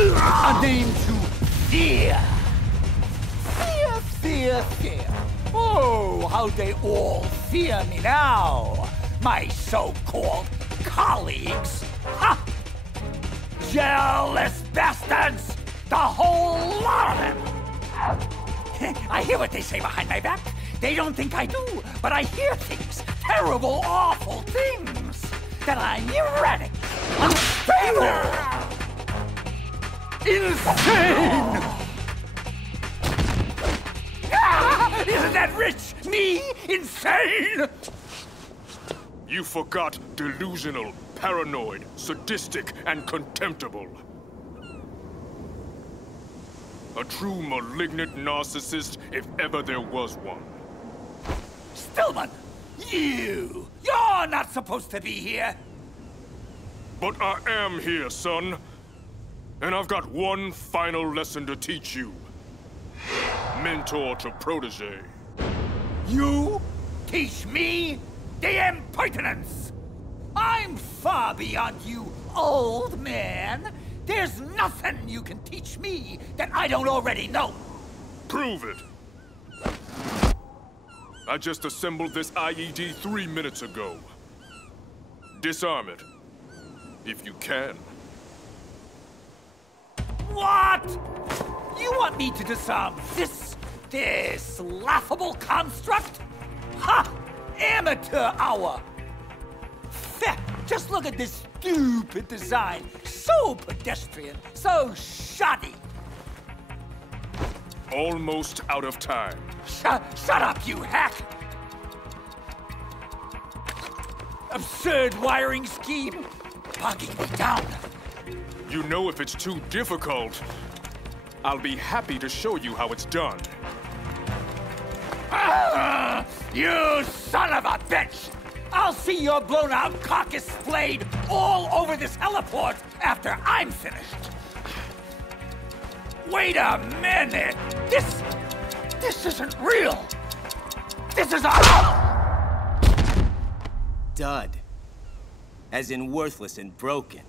A name to fear. Fear, fear, fear. Oh, how they all fear me now. My so-called colleagues. Ha! Jealous bastards! The whole lot of them! I hear what they say behind my back. They don't think I do, but I hear things. Terrible, awful things. That I'm erratic, unstable, insane! Ah, isn't that rich? Me? Insane? You forgot delusional, paranoid, sadistic, and contemptible. A true malignant narcissist, if ever there was one. Stillman, you're not supposed to be here. But I am here, son. And I've got one final lesson to teach you. Mentor to protege. You? Teach me? The impertinence! I'm far beyond you, old man. There's nothing you can teach me that I don't already know. Prove it. I just assembled this IED 3 minutes ago. Disarm it. If you can. What? You want me to disarm this laughable construct? Ha! Amateur hour! Just look at this stupid design. So pedestrian, so shoddy. Almost out of time. Shut up, you hack! Absurd wiring scheme, bogging me down. You know, if it's too difficult, I'll be happy to show you how it's done. Ah, you son of a bitch! I'll see your blown-out carcass splayed all over this heliport after I'm finished. Wait a minute! This isn't real! This is a... Dud. As in worthless and broken.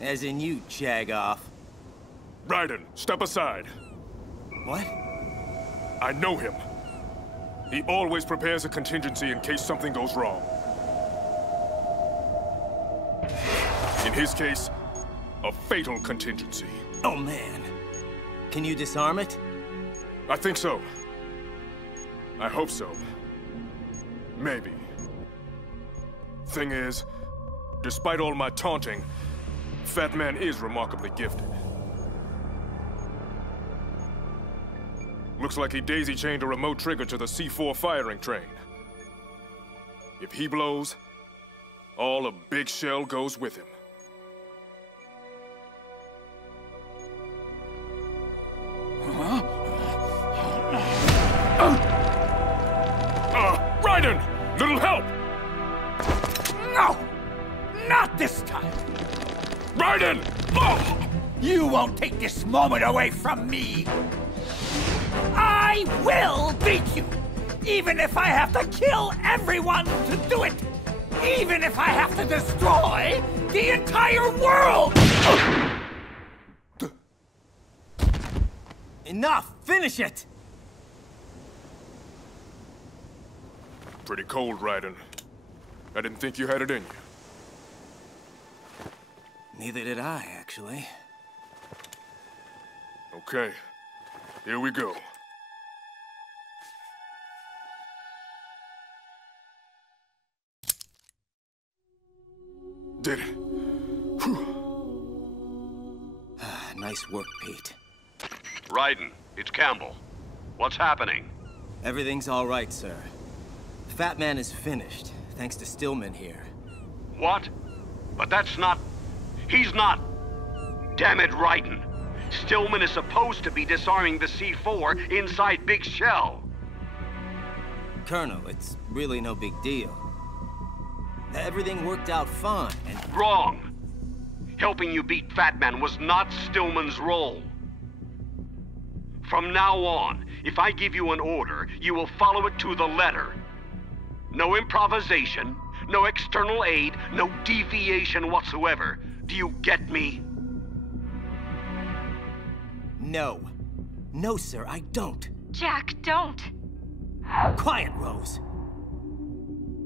As in you, jag-off. Raiden, step aside. What? I know him. He always prepares a contingency in case something goes wrong. In his case, a fatal contingency. Oh, man. Can you disarm it? I think so. I hope so. Maybe. Thing is, despite all my taunting, Fat Man is remarkably gifted. Looks like he daisy-chained a remote trigger to the C4 firing train. If he blows, all of Big Shell goes with him. Raiden! Little help! No! Not this time! Raiden! Oh! You won't take this moment away from me! I will beat you! Even if I have to kill everyone to do it! Even if I have to destroy the entire world! Enough! Finish it! Pretty cold, Raiden. I didn't think you had it in you. Neither did I, actually. Okay, here we go. Did it. Nice work, Pete. Raiden, it's Campbell. What's happening? Everything's all right, sir. Fat Man is finished, thanks to Stillman here. What? But that's not... He's not... Damn it, Raiden. Stillman is supposed to be disarming the C4 inside Big Shell. Colonel, it's really no big deal. Everything worked out fine, and... Wrong. Helping you beat Fat Man was not Stillman's role. From now on, if I give you an order, you will follow it to the letter. No improvisation, no external aid, no deviation whatsoever. Do you get me? No. No, sir, I don't. Jack, don't. Quiet, Rose.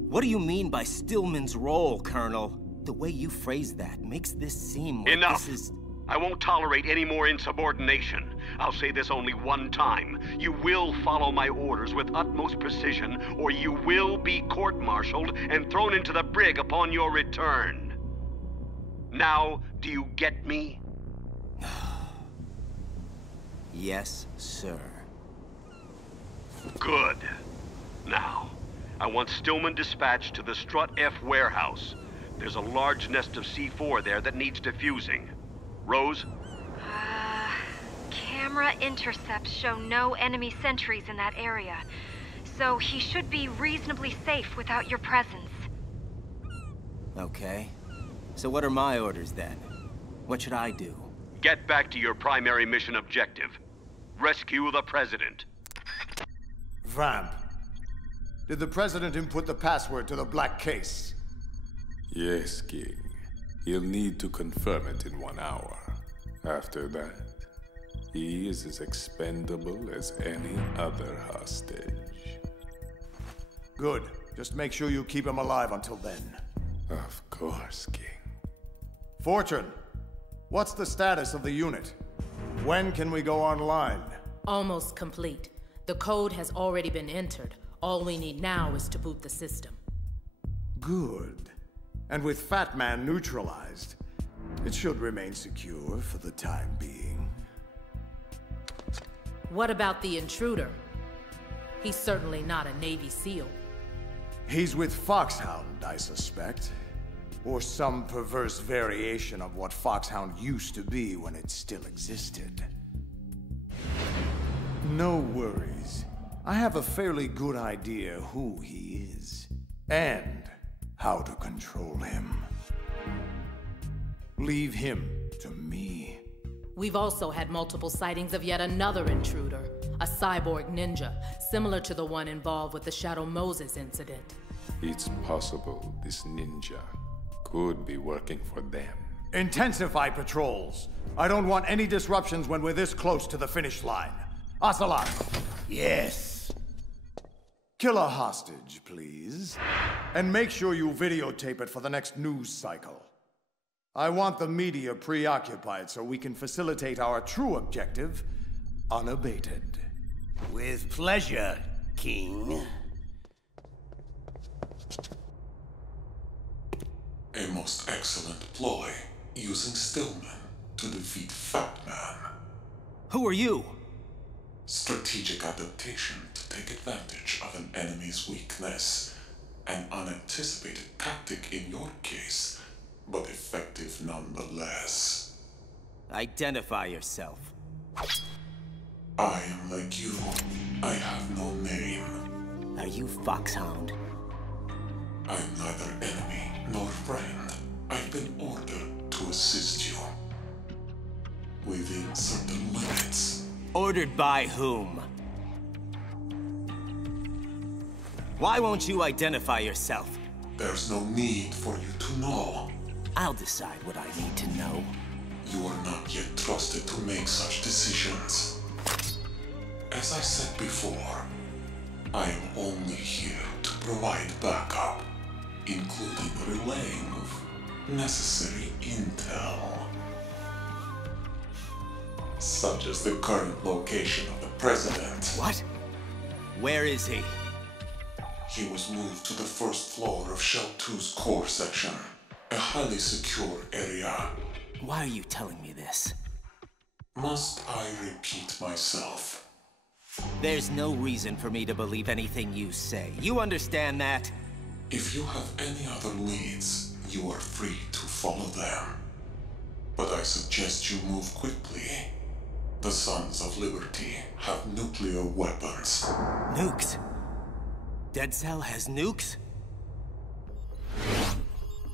What do you mean by Stillman's role, Colonel? The way you phrase that makes this seem like Enough. This is... I won't tolerate any more insubordination. I'll say this only one time. You will follow my orders with utmost precision, or you will be court-martialed and thrown into the brig upon your return. Now, do you get me? Yes, sir. Good. Now, I want Stillman dispatched to the Strut F warehouse. There's a large nest of C4 there that needs defusing. Rose? Camera intercepts show no enemy sentries in that area, so he should be reasonably safe without your presence. Okay. So what are my orders then? What should I do? Get back to your primary mission objective. Rescue the President. Vamp, Did the President input the password to the black case? Yes, King. He'll need to confirm it in 1 hour. After that, he is as expendable as any other hostage. Good. Just make sure you keep him alive until then. Of course, King. Fortune, what's the status of the unit? When can we go online? Almost complete. The code has already been entered. All we need now is to boot the system. Good. And with Fat Man neutralized, it should remain secure for the time being. What about the intruder? He's certainly not a Navy SEAL. He's with Foxhound, I suspect. Or some perverse variation of what Foxhound used to be when it still existed. No worries. I have a fairly good idea who he is. And how to control him. Leave him to me. We've also had multiple sightings of yet another intruder, a cyborg ninja, similar to the one involved with the Shadow Moses incident. It's possible this ninja could be working for them. Intensify patrols. I don't want any disruptions when we're this close to the finish line. Ocelot. Yes. Kill a hostage, please. And make sure you videotape it for the next news cycle. I want the media preoccupied so we can facilitate our true objective unabated. With pleasure, King. A most excellent ploy, using Stillman to defeat Fat Man. Who are you? Strategic adaptation to take advantage of an enemy's weakness. An unanticipated tactic in your case, but effective nonetheless. Identify yourself. I am like you. I have no name. Are you Foxhound? I'm neither enemy nor friend. I've been ordered to assist you. Within certain limits. Ordered by whom? Why won't you identify yourself? There's no need for you to know. I'll decide what I need to know. You are not yet trusted to make such decisions. As I said before, I am only here to provide backup, including relaying of necessary intel. Such as the current location of the President. What? Where is he? He was moved to the first floor of Shell 2's core section, a highly secure area. Why are you telling me this? Must I repeat myself? There's no reason for me to believe anything you say. You understand that? If you have any other leads, you are free to follow them. But I suggest you move quickly. The Sons of Liberty have nuclear weapons. Nukes? Dead Cell has nukes?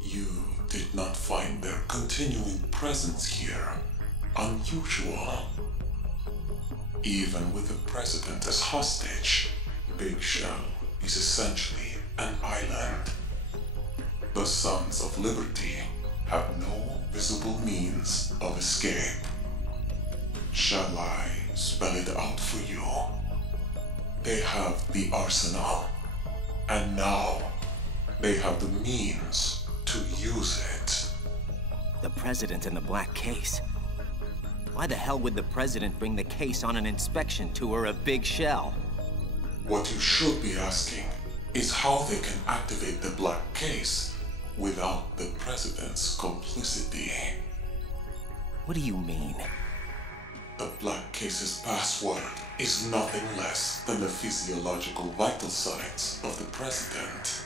You did not find their continuing presence here unusual. Even with the President as hostage, Big Shell is essentially an island. The Sons of Liberty have no visible means of escape. Shall I spell it out for you? They have the arsenal, and now they have the means to use it. The President in the black case. Why the hell would the President bring the case on an inspection tour of Big Shell? What you should be asking is how they can activate the black case without the President's complicity. What do you mean? The black case's password is nothing less than the physiological vital signs of the President.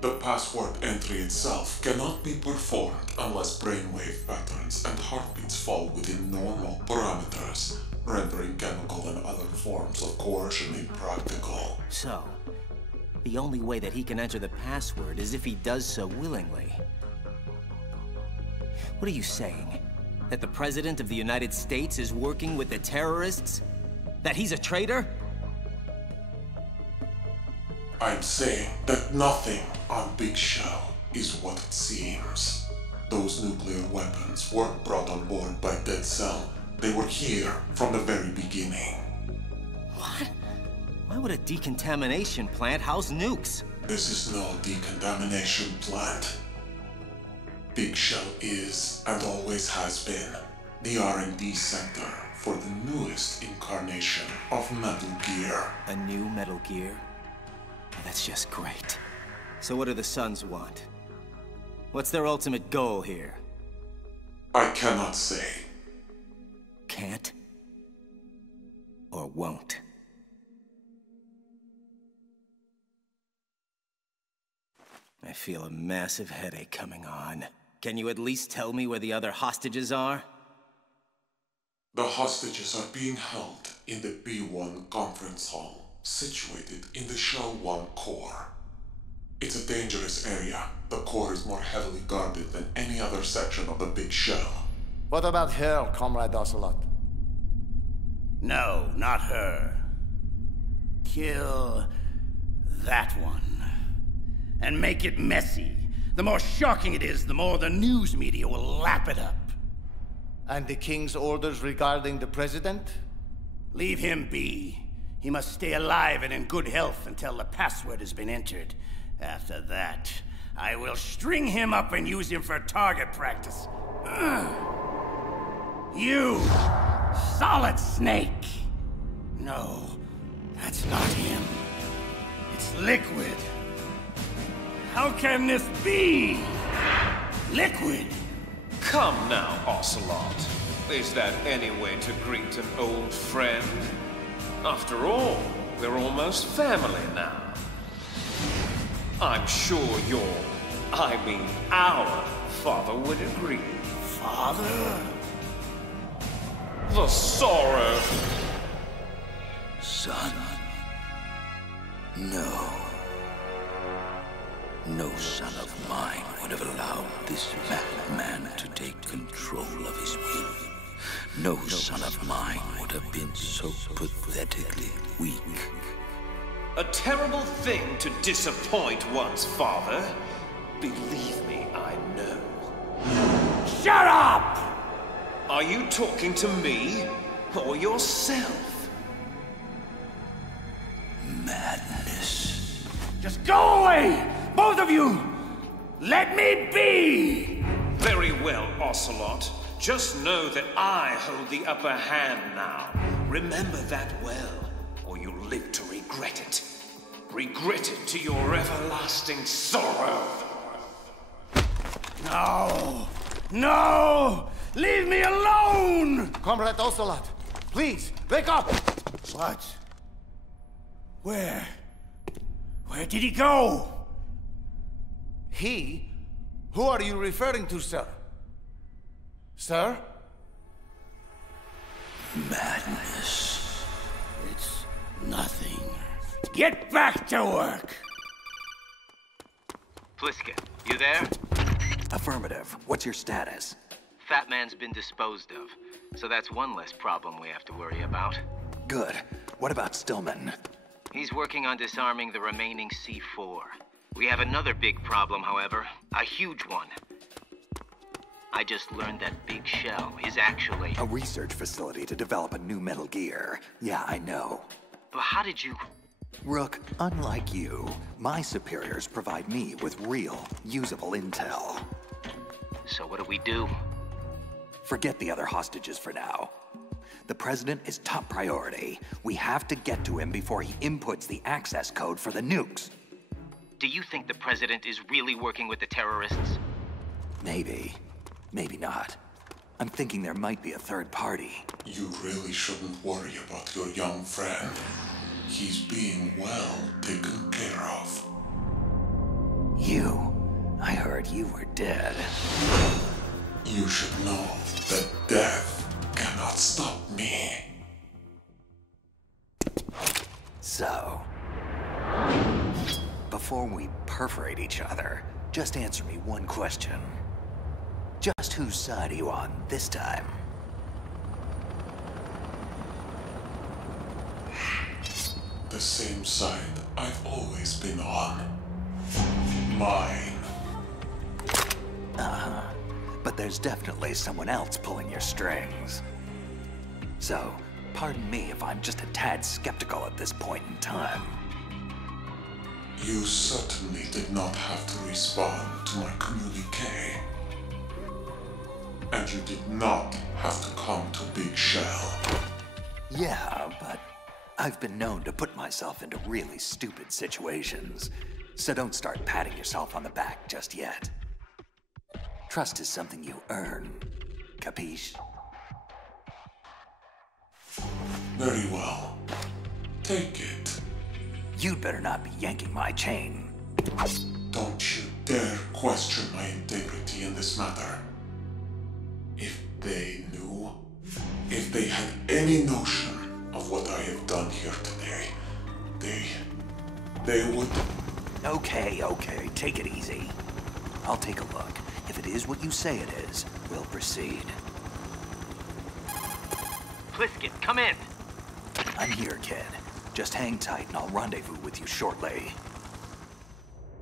The password entry itself cannot be performed unless brainwave patterns and heartbeats fall within normal parameters, rendering chemical and other forms of coercion impractical. So, the only way that he can enter the password is if he does so willingly. What are you saying? That the President of the United States is working with the terrorists? That he's a traitor? I'm saying that nothing on Big Shell is what it seems. Those nuclear weapons weren't brought on board by Dead Cell. They were here from the very beginning. What? Why would a decontamination plant house nukes? This is no decontamination plant. Big Shell is, and always has been, the R&D center for the newest incarnation of Metal Gear. A new Metal Gear? That's just great. So what do the Sons want? What's their ultimate goal here? I cannot say. Can't? Or won't? I feel a massive headache coming on. Can you at least tell me where the other hostages are? The hostages are being held in the B1 conference hall, situated in the Shell 1 core. It's a dangerous area. The core is more heavily guarded than any other section of the Big Shell. What about her, Comrade Ocelot? No, not her. Kill that one. And make it messy. The more shocking it is, the more the news media will lap it up. And the King's orders regarding the President? Leave him be. He must stay alive and in good health until the password has been entered. After that, I will string him up and use him for target practice. You, Solid Snake. No, that's not him. It's Liquid. How can this be? Liquid? Come now, Ocelot. Is that any way to greet an old friend? After all, we're almost family now. I'm sure our father would agree. Father? The sorrow. Son. No. No son of mine would have allowed this madman to take control of his will. No son of mine would have been so pathetically weak. A terrible thing to disappoint one's father. Believe me, I know. Shut up! Are you talking to me or yourself? Madness. Just go away! Both of you! Let me be! Very well, Ocelot. Just know that I hold the upper hand now. Remember that well, or you'll live to regret it. Regret it to your everlasting sorrow. No! No! Leave me alone! Comrade Ocelot, please, wake up! What? Where? Where did he go? He? Who are you referring to, sir? Sir? Madness. It's nothing. Get back to work! Pliskin, you there? Affirmative. What's your status? Fat Man's been disposed of, so that's one less problem we have to worry about. Good. What about Stillman? He's working on disarming the remaining C4. We have another big problem, however. A huge one. I just learned that Big Shell is actually... a research facility to develop a new Metal Gear. Yeah, I know. But how did you... Rook, unlike you, my superiors provide me with real, usable intel. So what do we do? Forget the other hostages for now. The President is top priority. We have to get to him before he inputs the access code for the nukes. Do you think the President is really working with the terrorists? Maybe. Maybe not. I'm thinking there might be a third party. You really shouldn't worry about your young friend. He's being well taken care of. I heard you were dead. You should know that death cannot stop me. So, before we perforate each other, just answer me one question. Just whose side are you on this time? The same side I've always been on. Mine. But there's definitely someone else pulling your strings. So, pardon me if I'm just a tad skeptical at this point in time. You certainly did not have to respond to my communique. And you did not have to come to Big Shell. Yeah, but I've been known to put myself into really stupid situations. So don't start patting yourself on the back just yet. Trust is something you earn. Capiche? Very well. Take it. You'd better not be yanking my chain. Don't you dare question my integrity in this matter. If they knew, if they had any notion of what I have done here today, they would... Okay, take it easy. I'll take a look. If it is what you say it is, we'll proceed. Pliskin, come in. I'm here, kid. Just hang tight and I'll rendezvous with you shortly.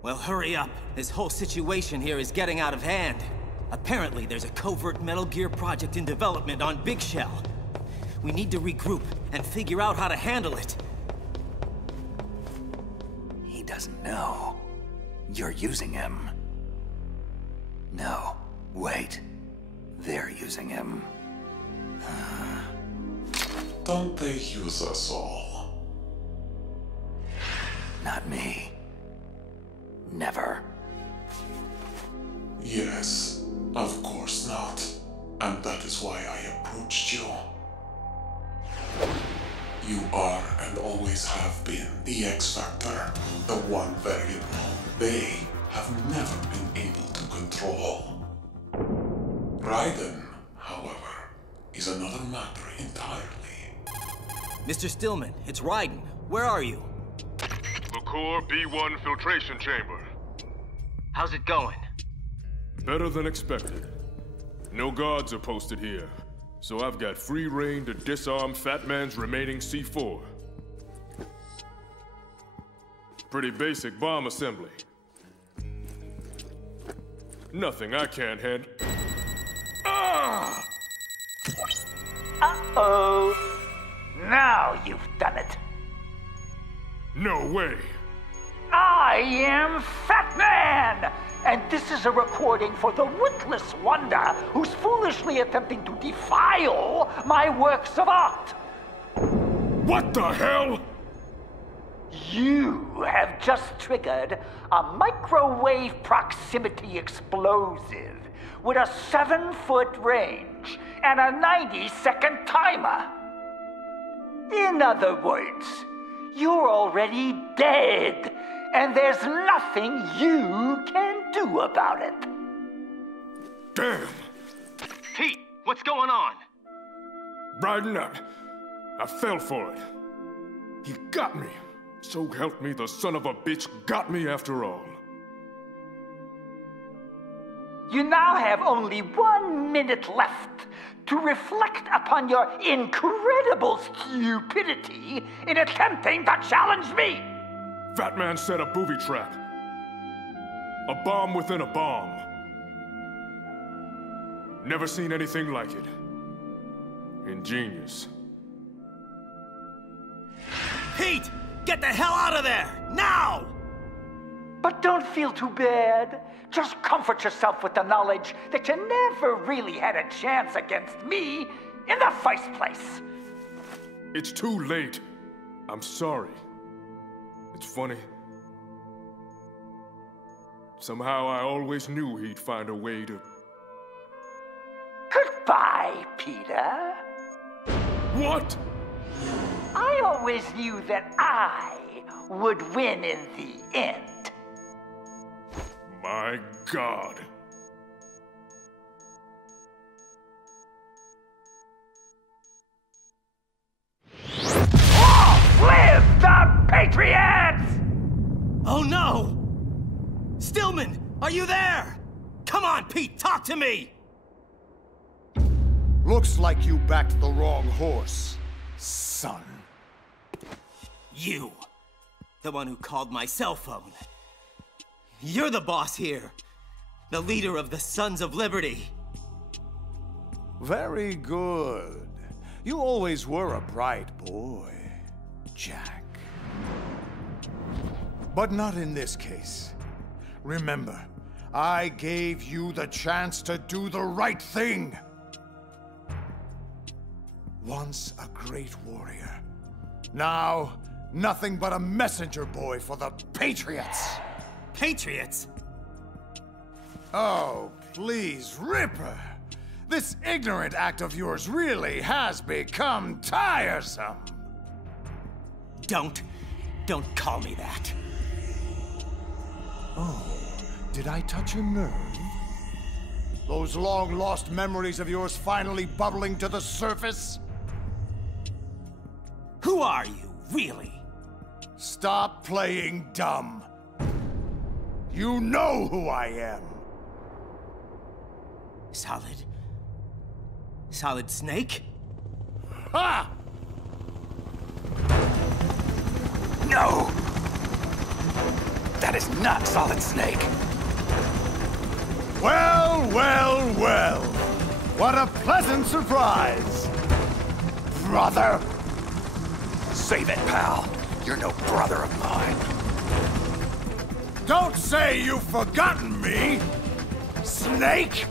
Well, hurry up. This whole situation here is getting out of hand. Apparently, there's a covert Metal Gear project in development on Big Shell. We need to regroup and figure out how to handle it. He doesn't know. You're using him. No, wait. They're using him. Don't they use us all? Not me. Never. Yes, of course not. And that is why I approached you. You are and always have been the X-Factor, the one variable they have never been able to control. Raiden, however, is another matter entirely. Mr. Stillman, it's Raiden. Where are you? The core B1 filtration chamber. How's it going? Better than expected. No guards are posted here, so I've got free reign to disarm Fat Man's remaining C4. Pretty basic bomb assembly. Nothing I can't handle. Ah! Uh-oh. Now you've done it. No way. I am Fat Man! And this is a recording for the witless wonder who's foolishly attempting to defile my works of art. What the hell? You have just triggered a microwave proximity explosive with a 7-foot range and a 90-second timer. In other words, you're already dead, and there's nothing you can do about it. Damn! Pete, what's going on? Raiden, I fell for it. He got me. So help me, the son of a bitch got me after all. You now have only 1 minute left to reflect upon your incredible stupidity in attempting to challenge me. Fat Man set a booby trap. A bomb within a bomb. Never seen anything like it. Ingenious. Pete! Get the hell out of there! Now! But don't feel too bad. Just comfort yourself with the knowledge that you never really had a chance against me in the first place. It's too late. I'm sorry. It's funny. Somehow I always knew he'd find a way to... Goodbye, Peter. What? I always knew that I would win in the end. My God. Long live the Patriots! Oh no! Stillman, are you there? Come on, Pete, talk to me! Looks like you backed the wrong horse, son. You. The one who called my cell phone. You're the boss here. The leader of the Sons of Liberty. Very good. You always were a bright boy, Jack. But not in this case. Remember, I gave you the chance to do the right thing. Once a great warrior. Now, nothing but a messenger boy for the Patriots. Patriots? Oh, please, Ripper. This ignorant act of yours really has become tiresome. Don't call me that. Oh, did I touch a nerve? Those long-lost memories of yours finally bubbling to the surface? Who are you, really? Stop playing dumb. You know who I am. Solid Snake? Ha! No! That is not Solid Snake. Well, well, well. What a pleasant surprise. Brother. Save it, pal. You're no brother of mine. Don't say you've forgotten me, Snake!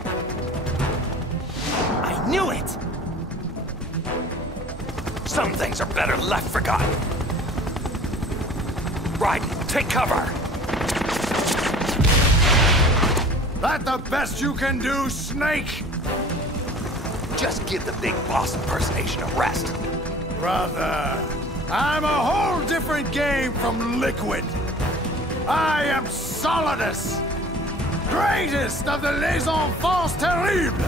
I knew it! Some things are better left forgotten. Raiden, take cover! That the best you can do, Snake? Just give the big boss impersonation a rest. Brother, I'm a whole different game from Liquid. I am Solidus, greatest of the Les Enfants Terribles.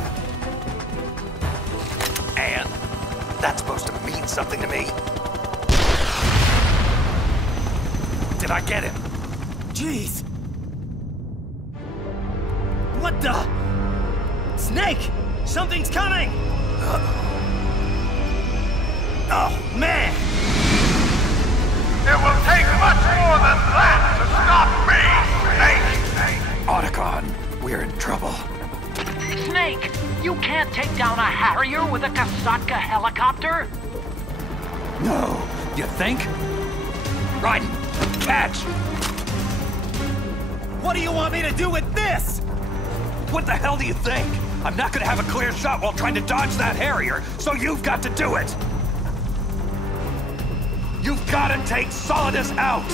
And that's supposed to mean something to me? Did I get him? Jeez. What the? Snake! Something's coming! Oh, man! It will take much more than that to stop me, Snake! Otacon, we're in trouble. Snake, you can't take down a Harrier with a Kasatka helicopter! No, you think? Raiden, catch! What do you want me to do with this? What the hell do you think? I'm not gonna have a clear shot while trying to dodge that Harrier, so you've got to do it! You've gotta take Solidus out!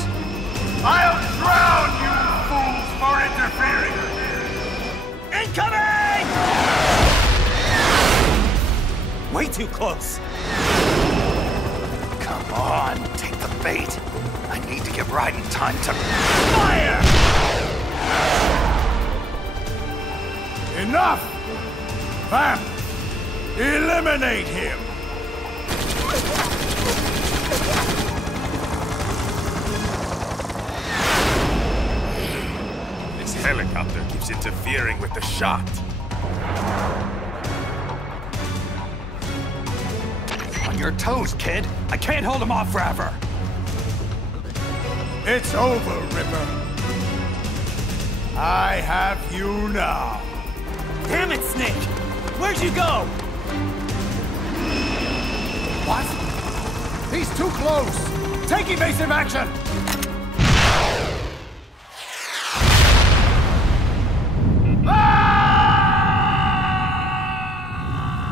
I'll drown you fools for interfering! Incoming! Way too close. Come on, take the bait. I need to give Raiden time to fire! Enough! Vamp! Eliminate him! This helicopter keeps interfering with the shot. On your toes, kid. I can't hold him off forever. It's over, Ripper. I have you now. Damn it, Snake! Where'd you go? What? He's too close! Take evasive action!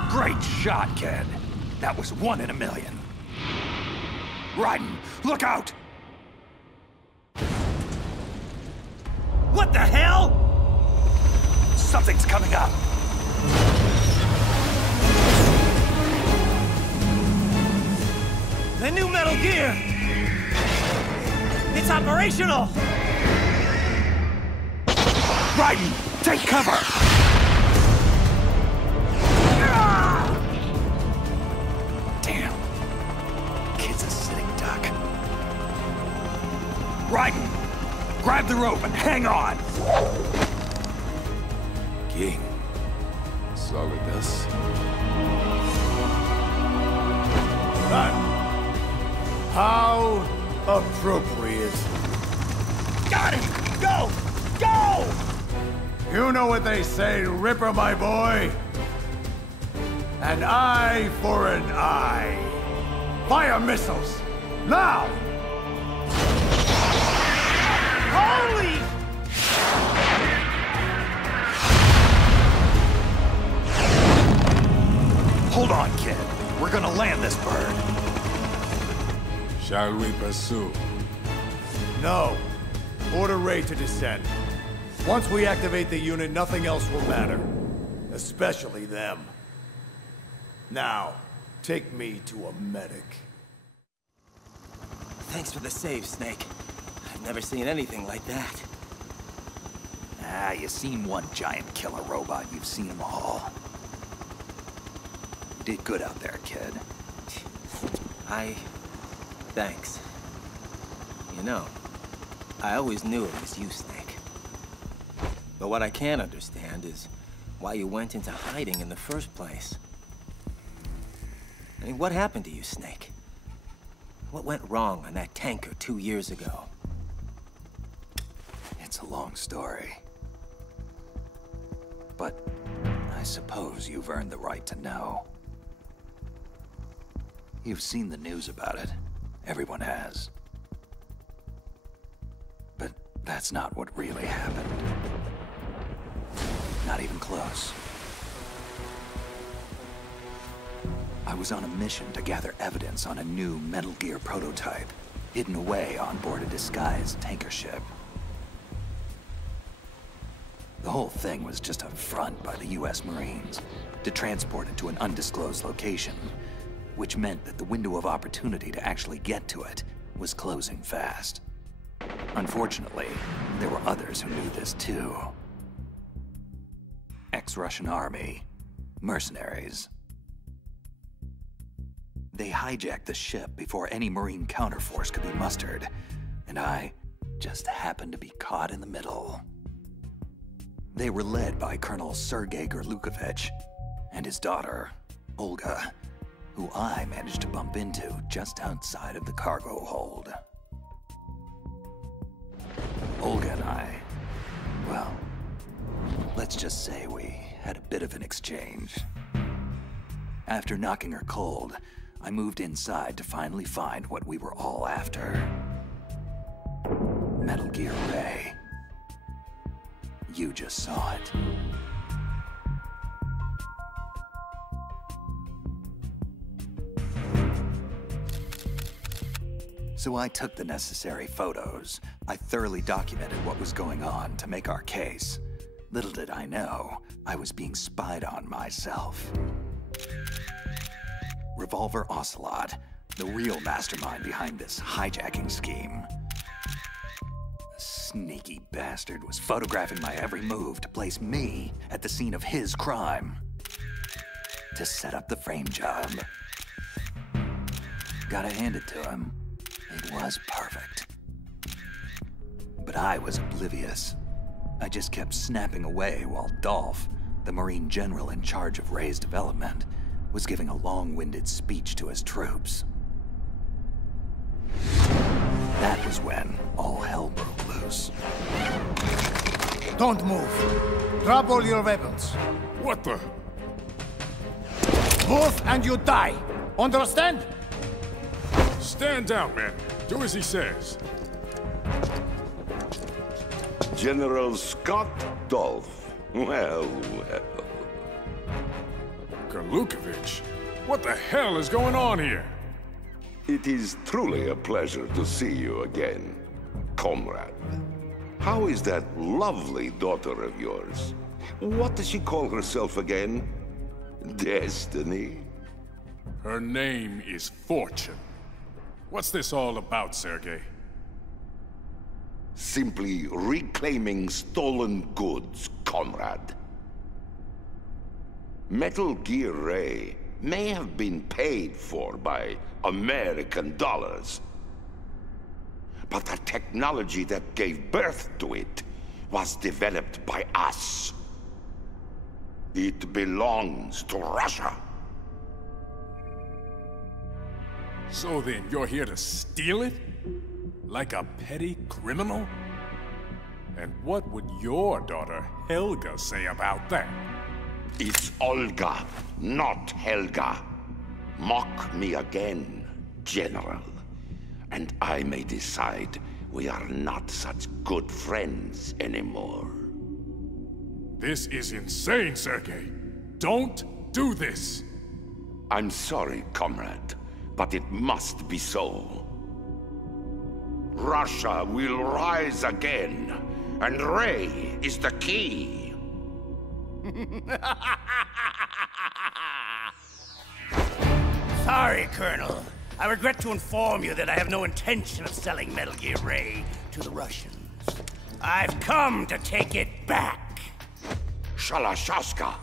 Great shot, kid. That was 1 in a million. Raiden, look out! What the hell? Something's coming up. The new Metal Gear! It's operational! Raiden, take cover! Damn. Kid's a sitting duck. Raiden, grab the rope and hang on! King. Solidus. How Appropriate. Got him! Go! Go! You know what they say, Ripper, my boy? An eye for an eye. Fire missiles! Now! Holy! Hold on, kid. We're gonna land this bird. Shall we pursue? No. Order Ray to descend. Once we activate the unit, nothing else will matter. Especially them. Now, take me to a medic. Thanks for the save, Snake. I've never seen anything like that. Ah, you seen one giant killer robot, you've seen them all. You did good out there, kid. Thanks. You know, I always knew it was you, Snake. But what I can't understand is why you went into hiding in the first place. I mean, what happened to you, Snake? What went wrong on that tanker 2 years ago? It's a long story. But I suppose you've earned the right to know. You've seen the news about it. Everyone has. But that's not what really happened. Not even close. I was on a mission to gather evidence on a new Metal Gear prototype, hidden away on board a disguised tanker ship. The whole thing was just a front by the US Marines to transport it to an undisclosed location, which meant that the window of opportunity to actually get to it was closing fast. Unfortunately, there were others who knew this too. Ex-Russian army, mercenaries. They hijacked the ship before any Marine counterforce could be mustered, and I just happened to be caught in the middle. They were led by Colonel Sergei Gorlukovich and his daughter, Olga, who I managed to bump into just outside of the cargo hold. Olga and I, well, let's just say we had a bit of an exchange. After knocking her cold, I moved inside to finally find what we were all after. Metal Gear Ray. You just saw it. So I took the necessary photos. I thoroughly documented what was going on to make our case. Little did I know, I was being spied on myself. Revolver Ocelot, the real mastermind behind this hijacking scheme. The sneaky bastard was photographing my every move to place me at the scene of his crime. To set up the frame job. Gotta hand it to him. It was perfect. But I was oblivious. I just kept snapping away while Dolph, the Marine general in charge of Ray's development, was giving a long-winded speech to his troops. That was when all hell broke loose. Don't move. Drop all your weapons. What the? Move and you die. Understand? Stand down, man. Do as he says. General Scott Dolph. Well, well. Gorlukovich? What the hell is going on here? It is truly a pleasure to see you again, comrade. How is that lovely daughter of yours? What does she call herself again? Destiny? Her name is Fortune. What's this all about, Sergei? Simply reclaiming stolen goods, comrade. Metal Gear Ray may have been paid for by American dollars, but the technology that gave birth to it was developed by us. It belongs to Russia. So then, you're here to steal it? Like a petty criminal? And what would your daughter, Helga, say about that? It's Olga, not Helga. Mock me again, General, and I may decide we are not such good friends anymore. This is insane, Sergei. Don't do this. I'm sorry, comrade, but it must be so. Russia will rise again, and Ray is the key. Sorry, Colonel. I regret to inform you that I have no intention of selling Metal Gear Ray to the Russians. I've come to take it back. Shalashaska?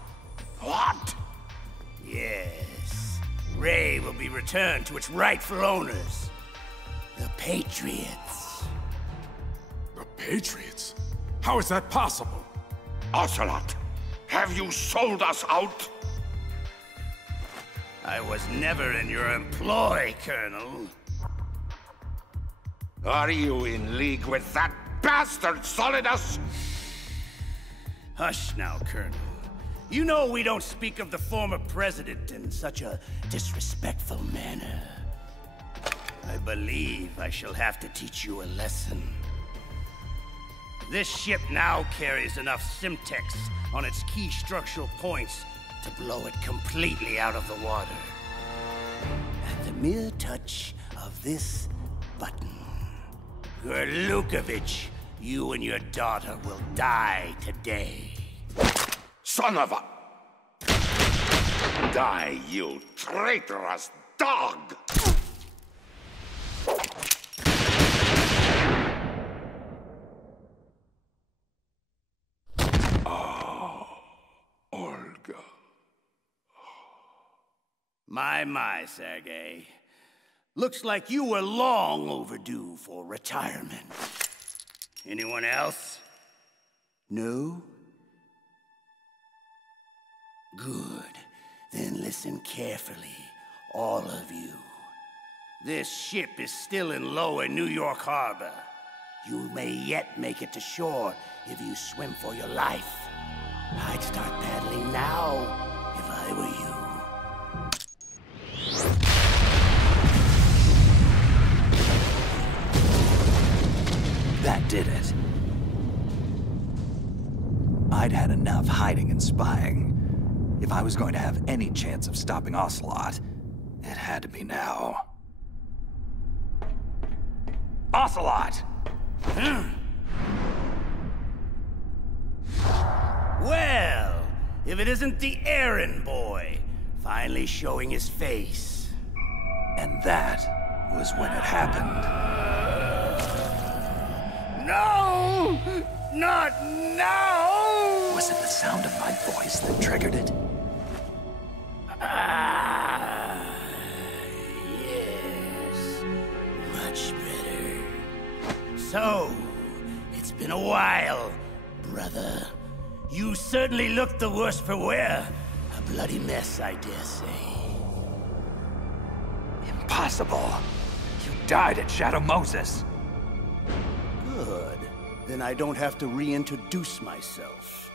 What? Yes. Ray will be returned to its rightful owners. The Patriots. The Patriots? How is that possible? Ocelot, have you sold us out? I was never in your employ, Colonel. Are you in league with that bastard Solidus? Hush now, Colonel. You know we don't speak of the former president in such a disrespectful manner. I believe I shall have to teach you a lesson. This ship now carries enough Simtex on its key structural points to blow it completely out of the water. At the mere touch of this button, Gerlukovich, you and your daughter will die today. Son of a... Die, you traitorous dog! Olga. My, Sergei. Looks like you were long overdue for retirement. Anyone else? No? Good. Then listen carefully, all of you. This ship is still in lower New York Harbor. You may yet make it to shore if you swim for your life. I'd start paddling now if I were you. That did it. I'd had enough hiding and spying. If I was going to have any chance of stopping Ocelot, it had to be now. Ocelot! Well, if it isn't the errand boy, finally showing his face. And that was when it happened. No! Not now! Was it the sound of my voice that triggered it? Yes. Much better. So, it's been a while, brother. You certainly look the worse for wear. A bloody mess, I dare say. Impossible. You died at Shadow Moses. Good. Then I don't have to reintroduce myself.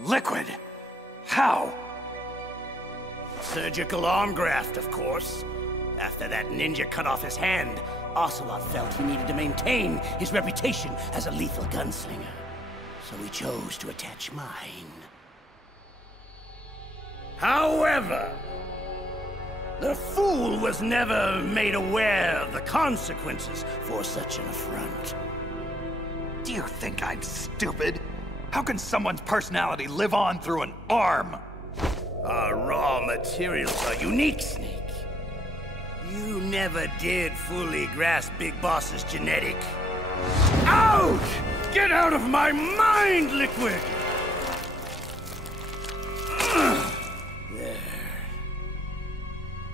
Liquid? How? Surgical arm graft, of course. After that ninja cut off his hand, Ocelot felt he needed to maintain his reputation as a lethal gunslinger. So he chose to attach mine. However, the fool was never made aware of the consequences for such an affront. Do you think I'm stupid? How can someone's personality live on through an arm? Our raw materials are unique, Snake. You never did fully grasp Big Boss's genetic. Out! Get out of my mind, Liquid! There.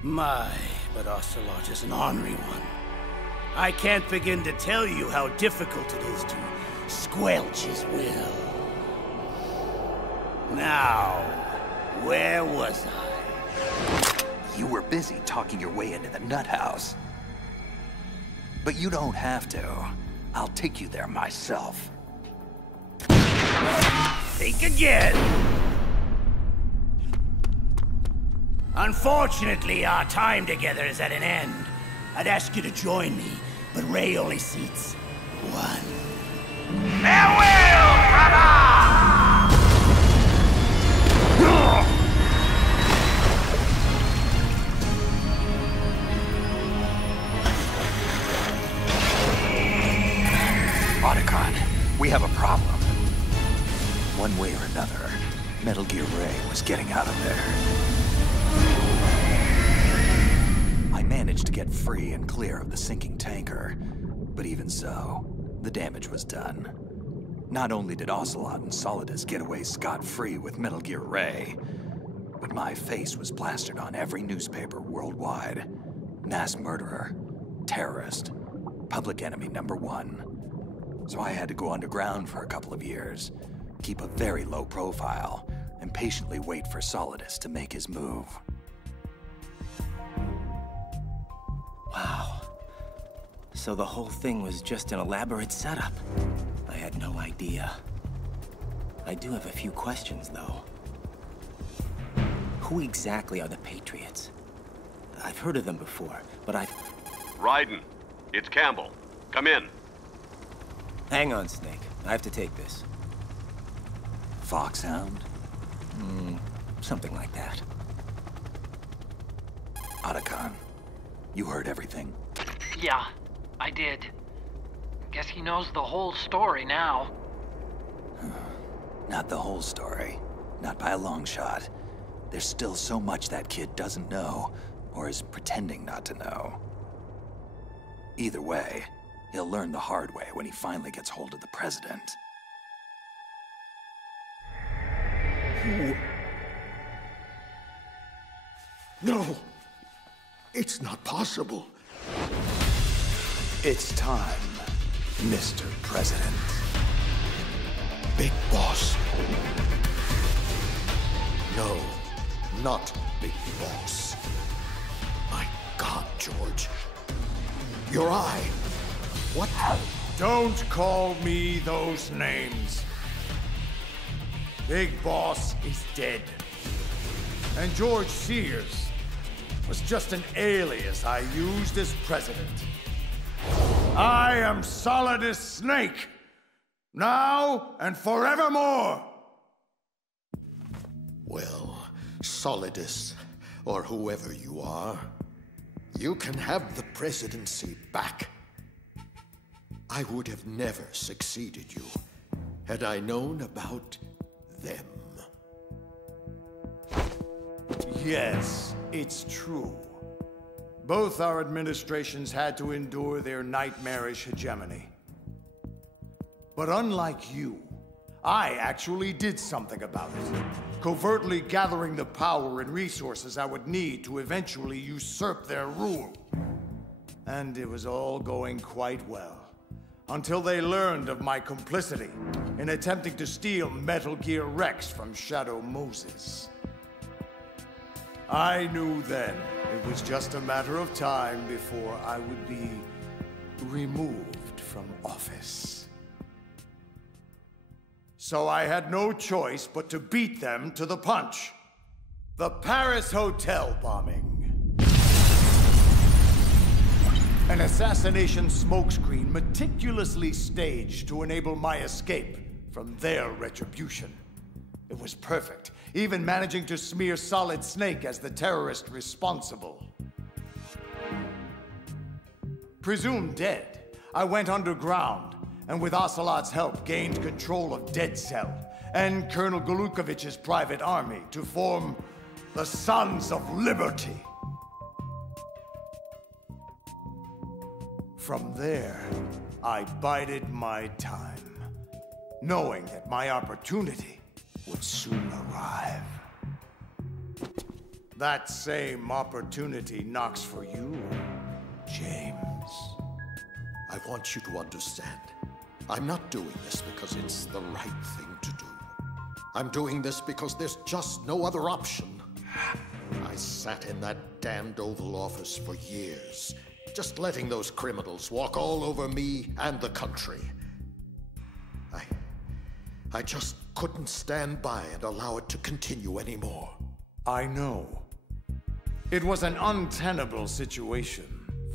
But Ocelot is an ornery one. I can't begin to tell you how difficult it is to squelch his will. Now, where was I? You were busy talking your way into the nut house. But you don't have to. I'll take you there myself. Think again. Unfortunately, our time together is at an end. I'd ask you to join me, but Ray only seats one. Farewell, brother! Otacon, we have a problem. One way or another, Metal Gear Ray was getting out of there. I managed to get free and clear of the sinking tanker, but even so, the damage was done. Not only did Ocelot and Solidus get away scot-free with Metal Gear Ray, but my face was plastered on every newspaper worldwide. Mass murderer, terrorist, public enemy #1. So I had to go underground for a couple of years, keep a very low profile, and patiently wait for Solidus to make his move. Wow. So the whole thing was just an elaborate setup. I had no idea. I do have a few questions, though. Who exactly are the Patriots? I've heard of them before, but Raiden, it's Campbell. Come in. Hang on, Snake. I have to take this. Foxhound? Something like that. Otacon, you heard everything? Yeah, I did. Guess he knows the whole story now. Not the whole story. Not by a long shot. There's still so much that kid doesn't know, or is pretending not to know. Either way, he'll learn the hard way when he finally gets hold of the President. No! It's not possible. It's time, Mr. President. Big Boss. No, not Big Boss. My God, George. Your eye. What? Don't call me those names. Big Boss is dead. And George Sears was just an alias I used as president. I am Solidus Snake, now and forevermore. Well, Solidus, or whoever you are, you can have the presidency back. I would have never succeeded you had I known about them. Yes, it's true. Both our administrations had to endure their nightmarish hegemony. But unlike you, I actually did something about it, covertly gathering the power and resources I would need to eventually usurp their rule. And it was all going quite well, until they learned of my complicity in attempting to steal Metal Gear Rex from Shadow Moses. I knew then it was just a matter of time before I would be removed from office. So I had no choice but to beat them to the punch. The Paris Hotel bombing. An assassination smokescreen meticulously staged to enable my escape from their retribution. It was perfect, even managing to smear Solid Snake as the terrorist responsible. Presumed dead, I went underground, and with Ocelot's help gained control of Dead Cell and Colonel Golukovich's private army to form the Sons of Liberty. From there, I bided my time, knowing that my opportunity would soon arrive. That same opportunity knocks for you, James. I want you to understand. I'm not doing this because it's the right thing to do. I'm doing this because there's just no other option. I sat in that damned Oval Office for years, just letting those criminals walk all over me and the country. I just couldn't stand by and allow it to continue anymore. I know. It was an untenable situation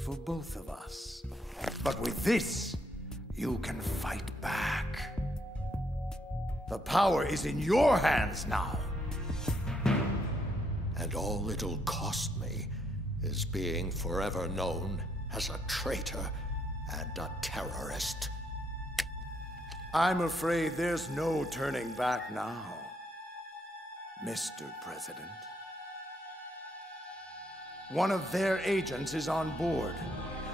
for both of us. But with this, you can fight back. The power is in your hands now. And all it'll cost me is being forever known as a traitor and a terrorist. I'm afraid there's no turning back now, Mr. President. One of their agents is on board,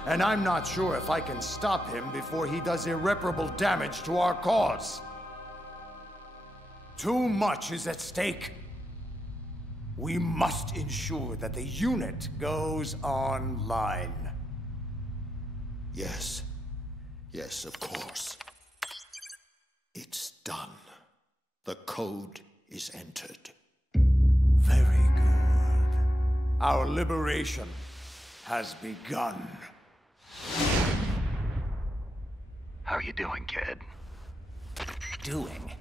and I'm not sure if I can stop him before he does irreparable damage to our cause. Too much is at stake. We must ensure that the unit goes online. Yes. Yes, of course. It's done. The code is entered. Very good. Our liberation has begun. How are you doing, kid? Doing?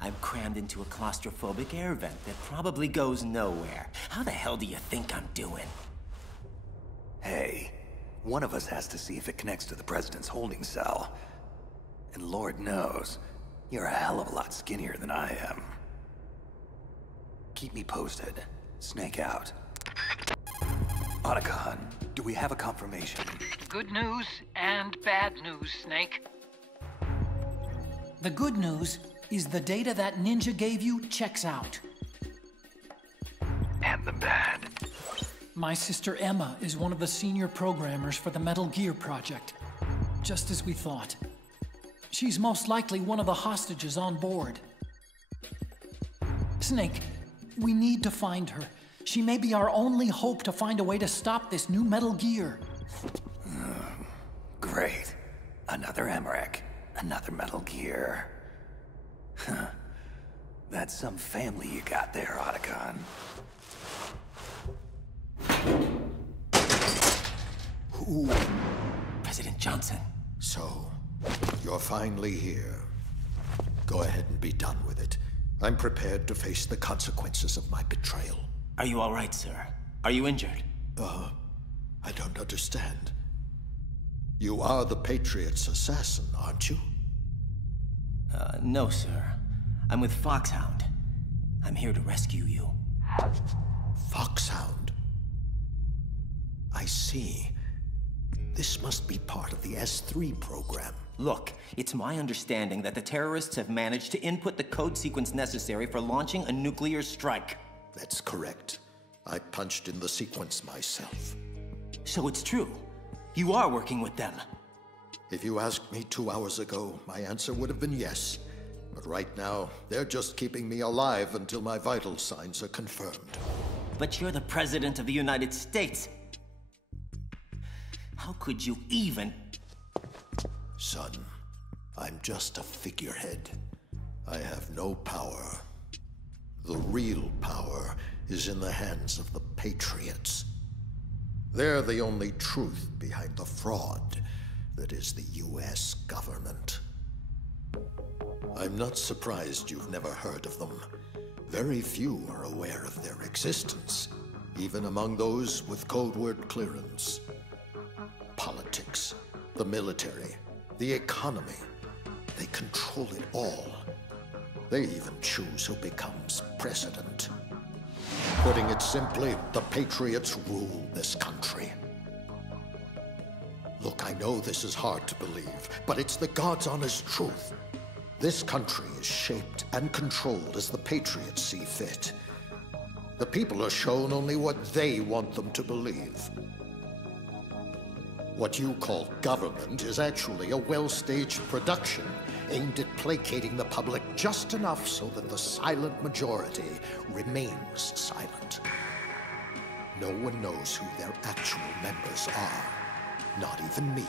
I'm crammed into a claustrophobic air vent that probably goes nowhere. How the hell do you think I'm doing? Hey, one of us has to see if it connects to the president's holding cell. And Lord knows, you're a hell of a lot skinnier than I am. Keep me posted. Snake out. Otacon, do we have a confirmation? Good news and bad news, Snake. The good news is the data that Ninja gave you checks out. And the bad. My sister Emma is one of the senior programmers for the Metal Gear project. Just as we thought. She's most likely one of the hostages on board. Snake, we need to find her. She may be our only hope to find a way to stop this new Metal Gear. Great. Another Emmerich. Another Metal Gear. Huh. That's some family you got there, Otacon. Who? President Johnson. So, you're finally here. Go ahead and be done with it. I'm prepared to face the consequences of my betrayal. Are you all right, sir? Are you injured? I don't understand. You are the Patriots' assassin, aren't you? No, sir. I'm with Foxhound. I'm here to rescue you. Foxhound? I see. This must be part of the S3 program. Look, it's my understanding that the terrorists have managed to input the code sequence necessary for launching a nuclear strike. That's correct. I punched in the sequence myself. So it's true. You are working with them. If you asked me 2 hours ago, my answer would have been yes. But right now, they're just keeping me alive until my vital signs are confirmed. But you're the President of the United States. How could you even... Son, I'm just a figurehead. I have no power. The real power is in the hands of the Patriots. They're the only truth behind the fraud that is the US government. I'm not surprised you've never heard of them. Very few are aware of their existence, even among those with code word clearance. Politics, the military, the economy, they control it all. They even choose who becomes president. Putting it simply, the Patriots rule this country. Look, I know this is hard to believe, but it's the God's honest truth. This country is shaped and controlled as the Patriots see fit. The people are shown only what they want them to believe. What you call government is actually a well-staged production aimed at placating the public just enough so that the silent majority remains silent. No one knows who their actual members are. Not even me.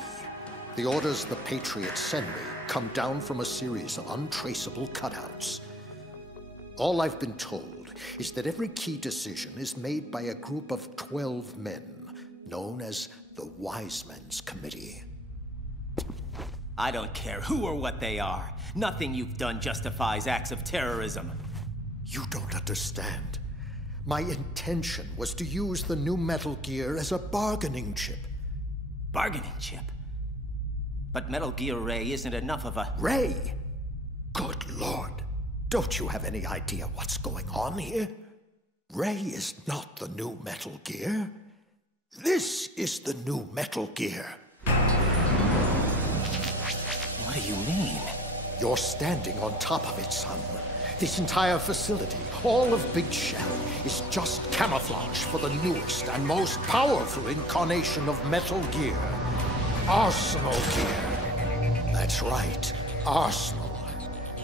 The orders the Patriots send me come down from a series of untraceable cutouts. All I've been told is that every key decision is made by a group of 12 men, known as the Wise Men's Committee. I don't care who or what they are. Nothing you've done justifies acts of terrorism. You don't understand. My intention was to use the new Metal Gear as a bargaining chip. Bargaining chip? But Metal Gear Ray isn't enough of a... Ray? Good Lord. Don't you have any idea what's going on here? Ray is not the new Metal Gear. This is the new Metal Gear. What do you mean? You're standing on top of it, son. This entire facility, all of Big Shell, is just camouflage for the newest and most powerful incarnation of Metal Gear. Arsenal Gear. That's right, Arsenal.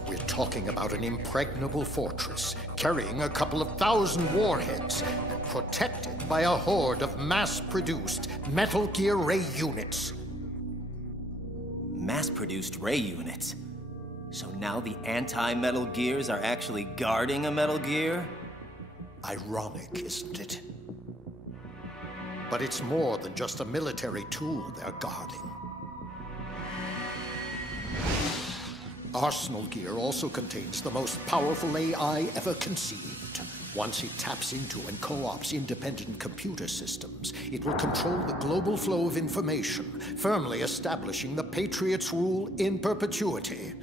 We're talking about an impregnable fortress, carrying a couple of thousand warheads, and protected by a horde of mass-produced Metal Gear Ray units. Mass-produced Ray units? So now the anti-Metal Gears are actually guarding a Metal Gear? Ironic, isn't it? But it's more than just a military tool they're guarding. Arsenal Gear also contains the most powerful AI ever conceived. Once it taps into and co-ops independent computer systems, it will control the global flow of information, firmly establishing the Patriots' rule in perpetuity.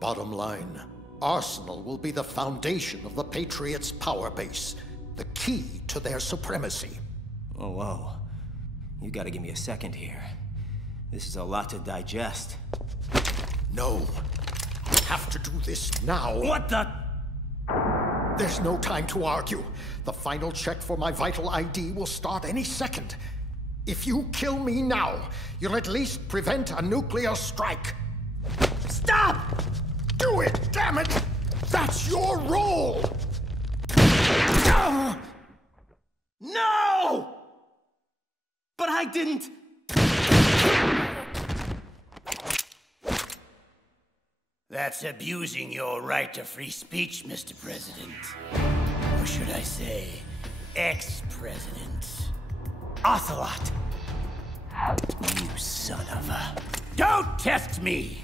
Bottom line, Arsenal will be the foundation of the Patriots' power base, the key to their supremacy. Oh, whoa. You gotta give me a second here. This is a lot to digest. No. I have to do this now. What the? There's no time to argue. The final check for my vital ID will start any second. If you kill me now, you'll at least prevent a nuclear strike. Stop! Do it, damn it! That's your role! No! But I didn't... That's abusing your right to free speech, Mr. President. Or should I say, ex-president. Ocelot! You son of a... Don't test me,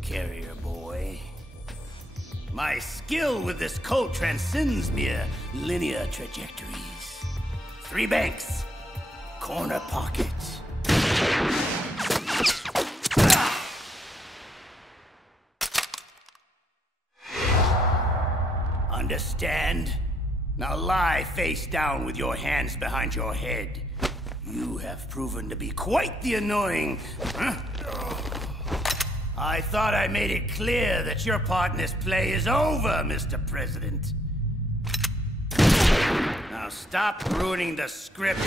carrier boy. My skill with this code transcends mere linear trajectories. 3 banks, corner pocket. Understand? Now lie face down with your hands behind your head. You have proven to be quite the annoying... Huh? I thought I made it clear that your part in this play is over, Mr. President. Now stop ruining the script.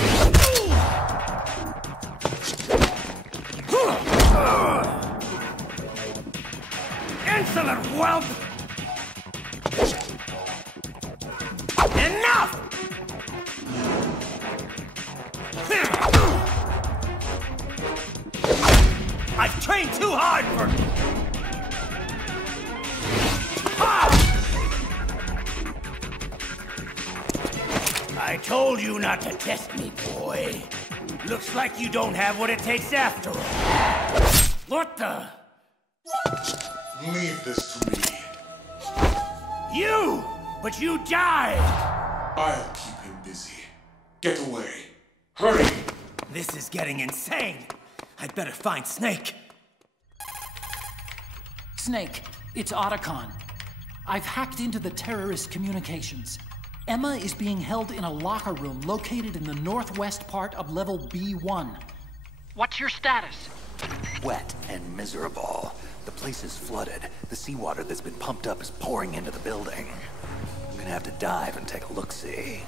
Insolent whelp! Enough! I've trained too hard for... I told you not to test me, boy. Looks like you don't have what it takes after all. What the? Leave this to me. You! But you died! I'll keep him busy. Get away. Hurry! This is getting insane. I'd better find Snake. Snake, it's Otacon. I've hacked into the terrorist communications. Emma is being held in a locker room located in the northwest part of level B1. What's your status? Wet and miserable. The place is flooded. The seawater that's been pumped up is pouring into the building. I'm gonna have to dive and take a look-see.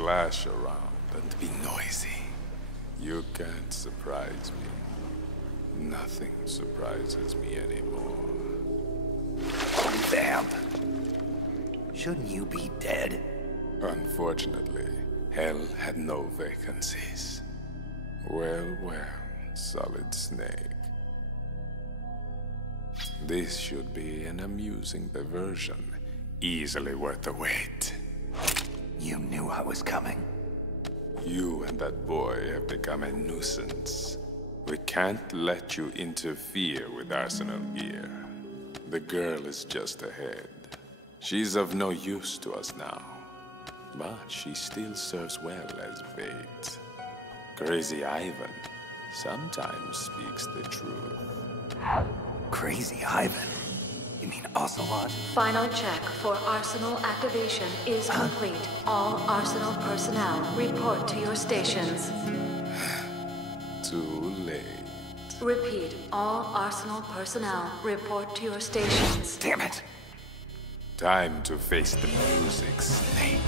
splash around and be noisy. You can't surprise me. Nothing surprises me anymore. Vamp. Shouldn't you be dead? Unfortunately, hell had no vacancies. Well, Solid Snake. This should be an amusing diversion, easily worth the wait. You knew I was coming. You and that boy have become a nuisance. We can't let you interfere with Arsenal gear. The girl is just ahead. She's of no use to us now, but she still serves well as bait. Crazy Ivan sometimes speaks the truth. Crazy Ivan? You mean Ocelot? Final check for Arsenal activation is complete. All Arsenal personnel report to your stations. Too late. Repeat, all Arsenal personnel report to your stations. Damn it! Time to face the music, Snake.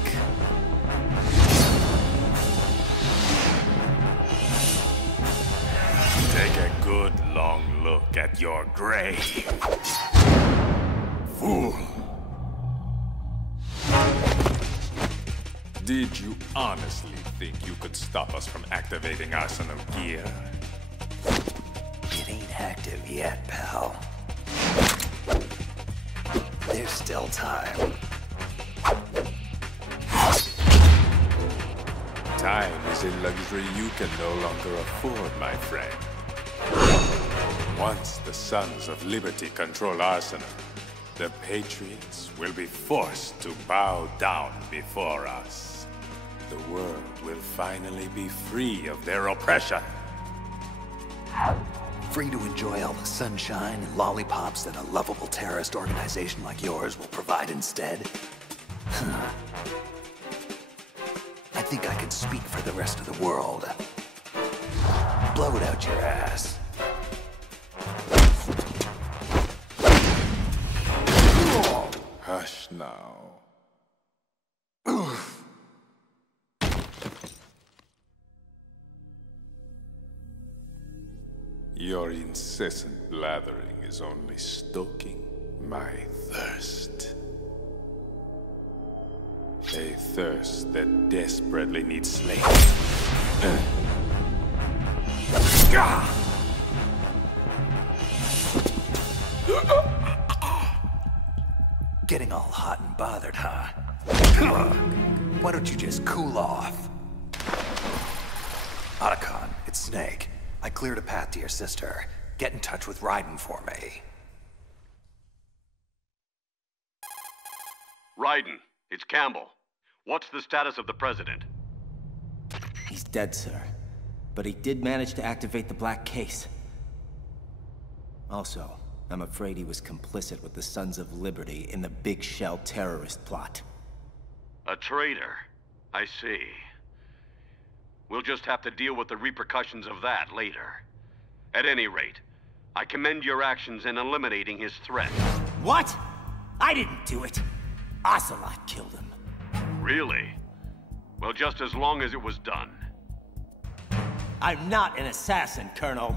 Take a good long look at your grave. Fool! Did you honestly think you could stop us from activating Arsenal gear? It ain't active yet, pal. There's still time. Time is a luxury you can no longer afford, my friend. Once the Sons of Liberty control Arsenal, the Patriots will be forced to bow down before us. The world will finally be free of their oppression. Free to enjoy all the sunshine and lollipops that a lovable terrorist organization like yours will provide instead? I think I can speak for the rest of the world. Blow it out your ass. Hush now. Your incessant blathering is only stoking my thirst. A thirst that desperately needs slaking. Getting all hot and bothered, huh? Why don't you just cool off? Otacon, it's Snake. I cleared a path to your sister. Get in touch with Raiden for me. Raiden, it's Campbell. What's the status of the President? He's dead, sir. But he did manage to activate the Black Case. Also, I'm afraid he was complicit with the Sons of Liberty in the Big Shell terrorist plot. A traitor? I see. We'll just have to deal with the repercussions of that later. At any rate, I commend your actions in eliminating his threat. What? I didn't do it. Ocelot killed him. Really? Well, just as long as it was done. I'm not an assassin, Colonel.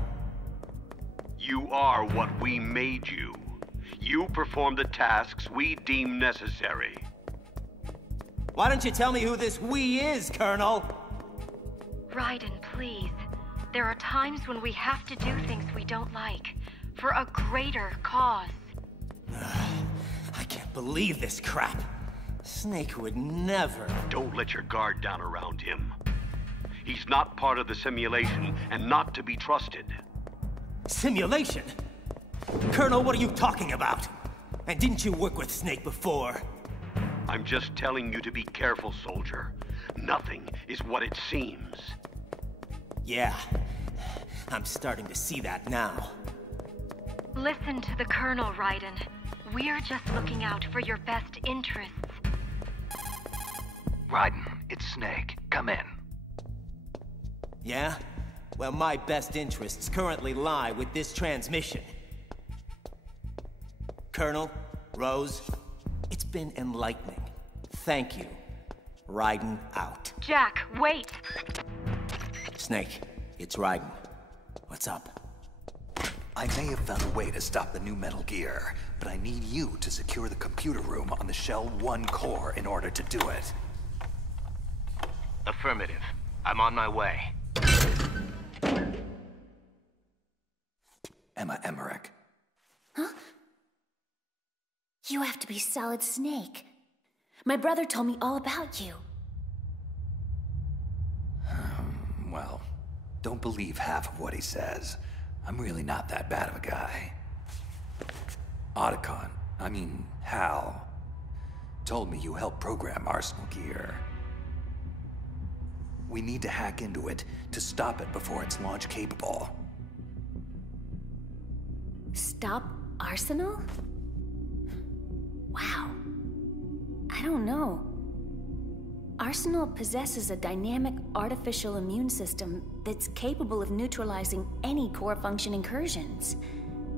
You are what we made you. You perform the tasks we deem necessary. Why don't you tell me who this we is, Colonel? Raiden, please. There are times when we have to do things we don't like, for a greater cause. I can't believe this crap. Snake would never... Don't let your guard down around him. He's not part of the simulation, and not to be trusted. Simulation? Colonel, what are you talking about? And didn't you work with Snake before? I'm just telling you to be careful, soldier. Nothing is what it seems. Yeah, I'm starting to see that now. Listen to the Colonel, Raiden. We're just looking out for your best interests. Raiden, it's Snake. Come in. Yeah? Well, my best interests currently lie with this transmission. Colonel, Rose, it's been enlightening. Thank you. Raiden out. Jack, wait! Snake, it's Raiden. What's up? I may have found a way to stop the new Metal Gear, but I need you to secure the computer room on the Shell 1 core in order to do it. Affirmative. I'm on my way. Emma Emmerich. Huh? You have to be Solid Snake. My brother told me all about you. Well, don't believe half of what he says. I'm really not that bad of a guy. Hal, told me you helped program Arsenal Gear. We need to hack into it to stop it before it's launch capable. Stop Arsenal? Wow. I don't know. Arsenal possesses a dynamic artificial immune system that's capable of neutralizing any core function incursions.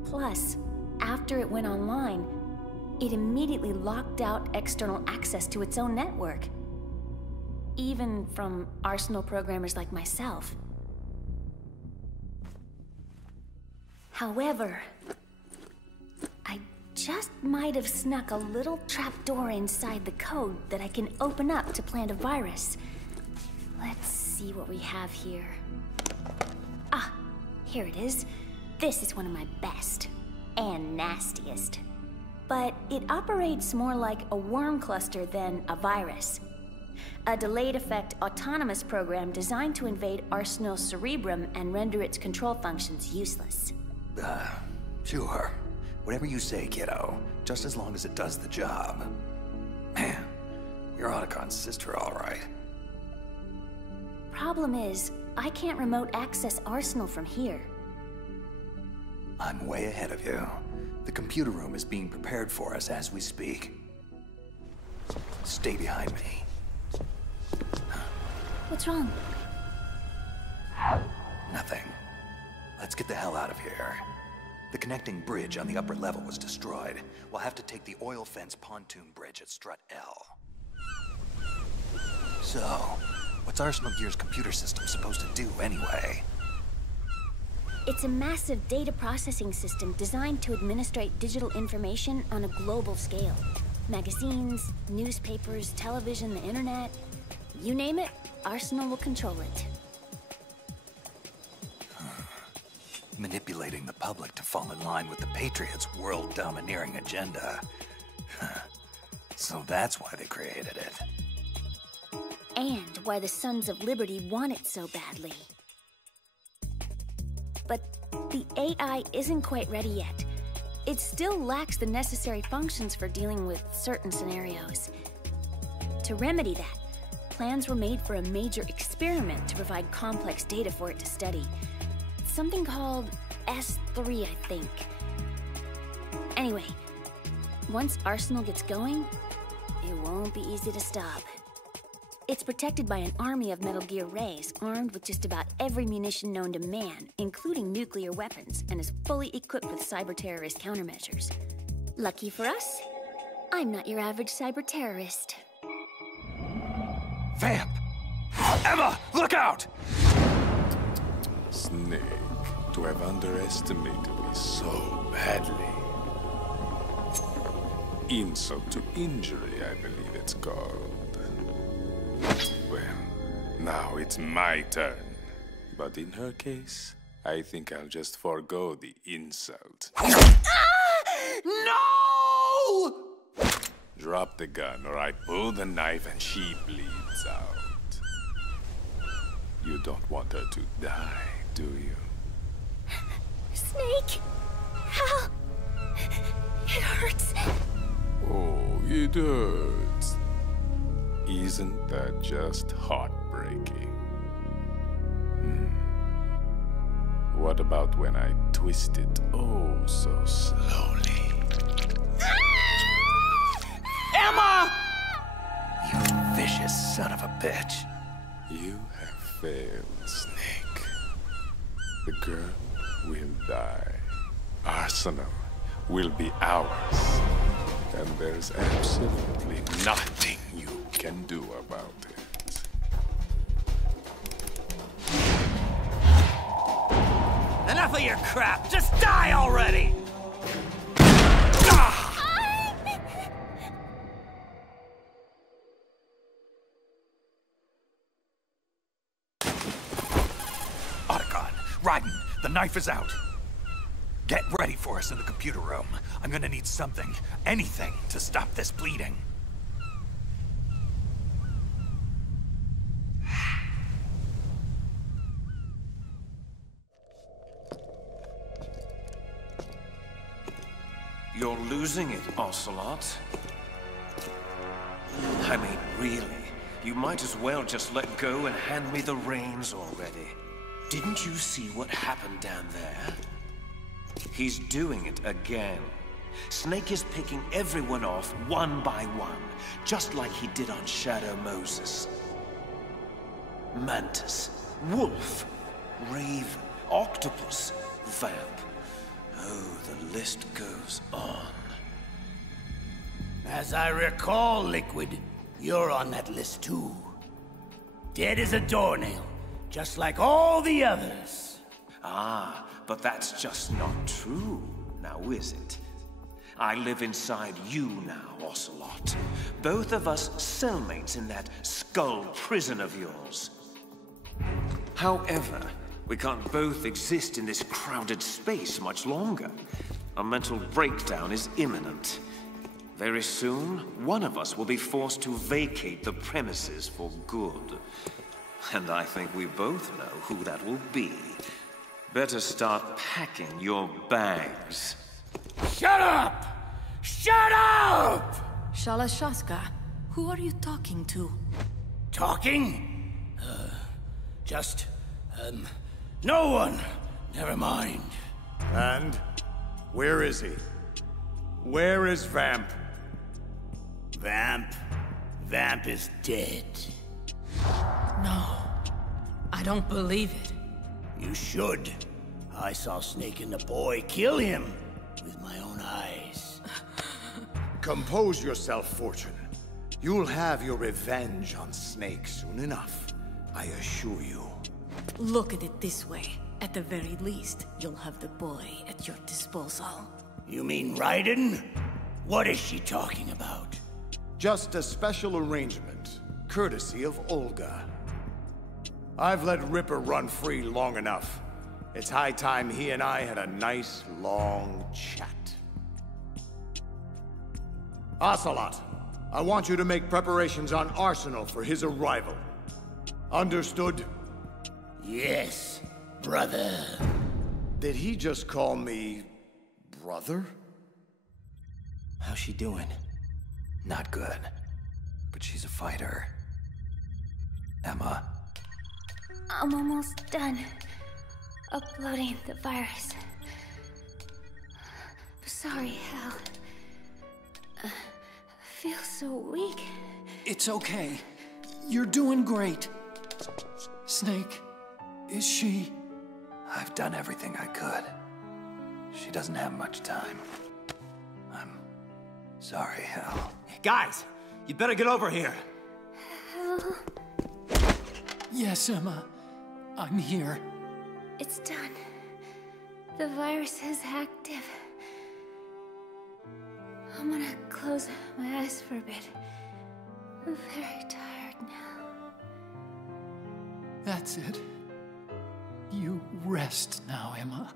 Plus, after it went online, it immediately locked out external access to its own network. Even from Arsenal programmers like myself. However, I just might have snuck a little trapdoor inside the code that I can open up to plant a virus. Let's see what we have here. Ah, here it is. This is one of my best and nastiest. But it operates more like a worm cluster than a virus. A delayed effect autonomous program designed to invade Arsenal's cerebrum and render its control functions useless. Sure. Whatever you say, kiddo. Just as long as it does the job. Man, you're Otacon's sister, all right. Problem is, I can't remote access Arsenal from here. I'm way ahead of you. The computer room is being prepared for us as we speak. Stay behind me. What's wrong? Nothing. Let's get the hell out of here. The connecting bridge on the upper level was destroyed. We'll have to take the oil fence pontoon bridge at Strut L. So, what's Arsenal Gear's computer system supposed to do anyway? It's a massive data processing system designed to administrate digital information on a global scale. Magazines, newspapers, television, the internet. You name it, Arsenal will control it. Manipulating the public to fall in line with the Patriots' world-domineering agenda. So that's why they created it. And why the Sons of Liberty want it so badly. But the AI isn't quite ready yet. It still lacks the necessary functions for dealing with certain scenarios. To remedy that, plans were made for a major experiment to provide complex data for it to study. Something called S3, I think. Anyway, once Arsenal gets going, it won't be easy to stop. It's protected by an army of Metal Gear Rays, armed with just about every munition known to man, including nuclear weapons, and is fully equipped with cyber-terrorist countermeasures. Lucky for us, I'm not your average cyber-terrorist. Vamp! Emma, look out! Snake, to have underestimated me so badly. Insult to injury, I believe it's called. Well, now it's my turn. But in her case, I think I'll just forego the insult. No! Drop the gun, or I pull the knife and she bleeds out. You don't want her to die, do you? Snake! How? It hurts. Oh, it hurts. Isn't that just heartbreaking? What about when I twist it oh so slowly? Emma! You vicious son of a bitch. You have failed, Snake. The girl will die. Arsenal will be ours. And there's absolutely nothing you can do about it. Enough of your crap! Just die already! Otacon, Raiden, the knife is out. Get ready for us in the computer room. I'm gonna need something, anything, to stop this bleeding. You're losing it, Ocelot. I mean, really, you might as well just let go and hand me the reins already. Didn't you see what happened down there? He's doing it again. Snake is picking everyone off one by one, just like he did on Shadow Moses. Mantis, Wolf, Raven, Octopus, Vamp. Oh, the list goes on. As I recall, Liquid, you're on that list too. Dead as a doornail, just like all the others. Ah, but that's just not true, now is it? I live inside you now, Ocelot. Both of us cellmates in that skull prison of yours. However, we can't both exist in this crowded space much longer. A mental breakdown is imminent. Very soon, one of us will be forced to vacate the premises for good. And I think we both know who that will be. Better start packing your bags. Shut up! Shut up! Shalashaska, who are you talking to? Talking? No one. Never mind. And where is he? Where is Vamp? Vamp? Vamp is dead. No. I don't believe it. You should. I saw Snake and the boy kill him with my own eyes. Compose yourself, Fortune. You'll have your revenge on Snake soon enough, I assure you. Look at it this way. At the very least, you'll have the boy at your disposal. You mean Raiden? What is she talking about? Just a special arrangement, courtesy of Olga. I've let Ripper run free long enough. It's high time he and I had a nice, long chat. Ocelot, I want you to make preparations on Arsenal for his arrival. Understood? Yes, brother. Did he just call me... brother? How's she doing? Not good. But she's a fighter. Emma. I'm almost done uploading the virus. Sorry, Hal. I feel so weak. It's okay. You're doing great. Snake, is she... I've done everything I could. She doesn't have much time. I'm sorry, Hal. Guys, you better get over here. Hal? Yes, Emma. I'm here. It's done. The virus is active. I'm gonna close my eyes for a bit. I'm very tired now. That's it. You rest now, Emma.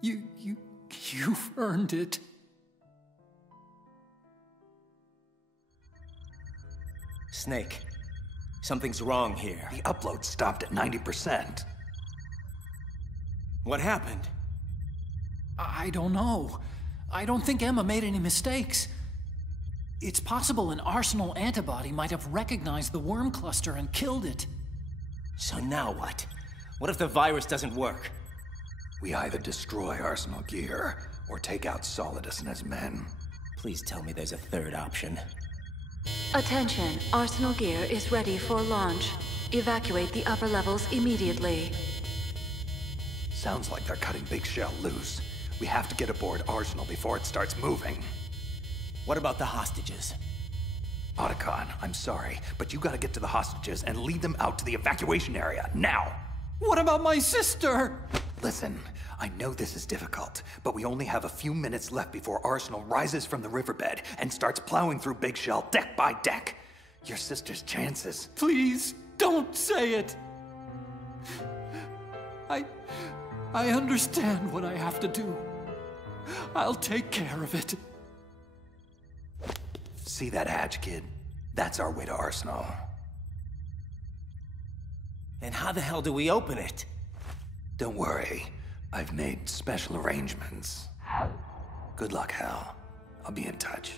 You've earned it. Snake, something's wrong here. The upload stopped at 90%. What happened? I don't know. I don't think Emma made any mistakes. It's possible an Arsenal antibody might have recognized the worm cluster and killed it. So now what? What if the virus doesn't work? We either destroy Arsenal gear, or take out Solidus and his men. Please tell me there's a third option. Attention, Arsenal gear is ready for launch. Evacuate the upper levels immediately. Sounds like they're cutting Big Shell loose. We have to get aboard Arsenal before it starts moving. What about the hostages? Otacon, I'm sorry, but you gotta get to the hostages and lead them out to the evacuation area, now! What about my sister? Listen, I know this is difficult, but we only have a few minutes left before Arsenal rises from the riverbed and starts plowing through Big Shell deck by deck. Your sister's chances. Please, don't say it. I understand what I have to do. I'll take care of it. See that hatch, kid? That's our way to Arsenal. And how the hell do we open it? Don't worry. I've made special arrangements. Good luck, Hal. I'll be in touch.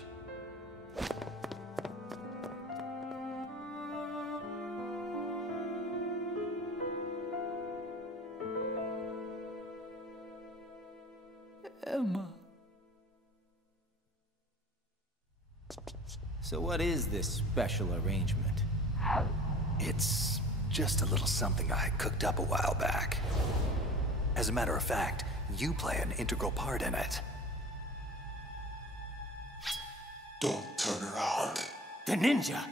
Emma. So what is this special arrangement? It's just a little something I cooked up a while back. As a matter of fact, you play an integral part in it. Don't turn around. The ninja!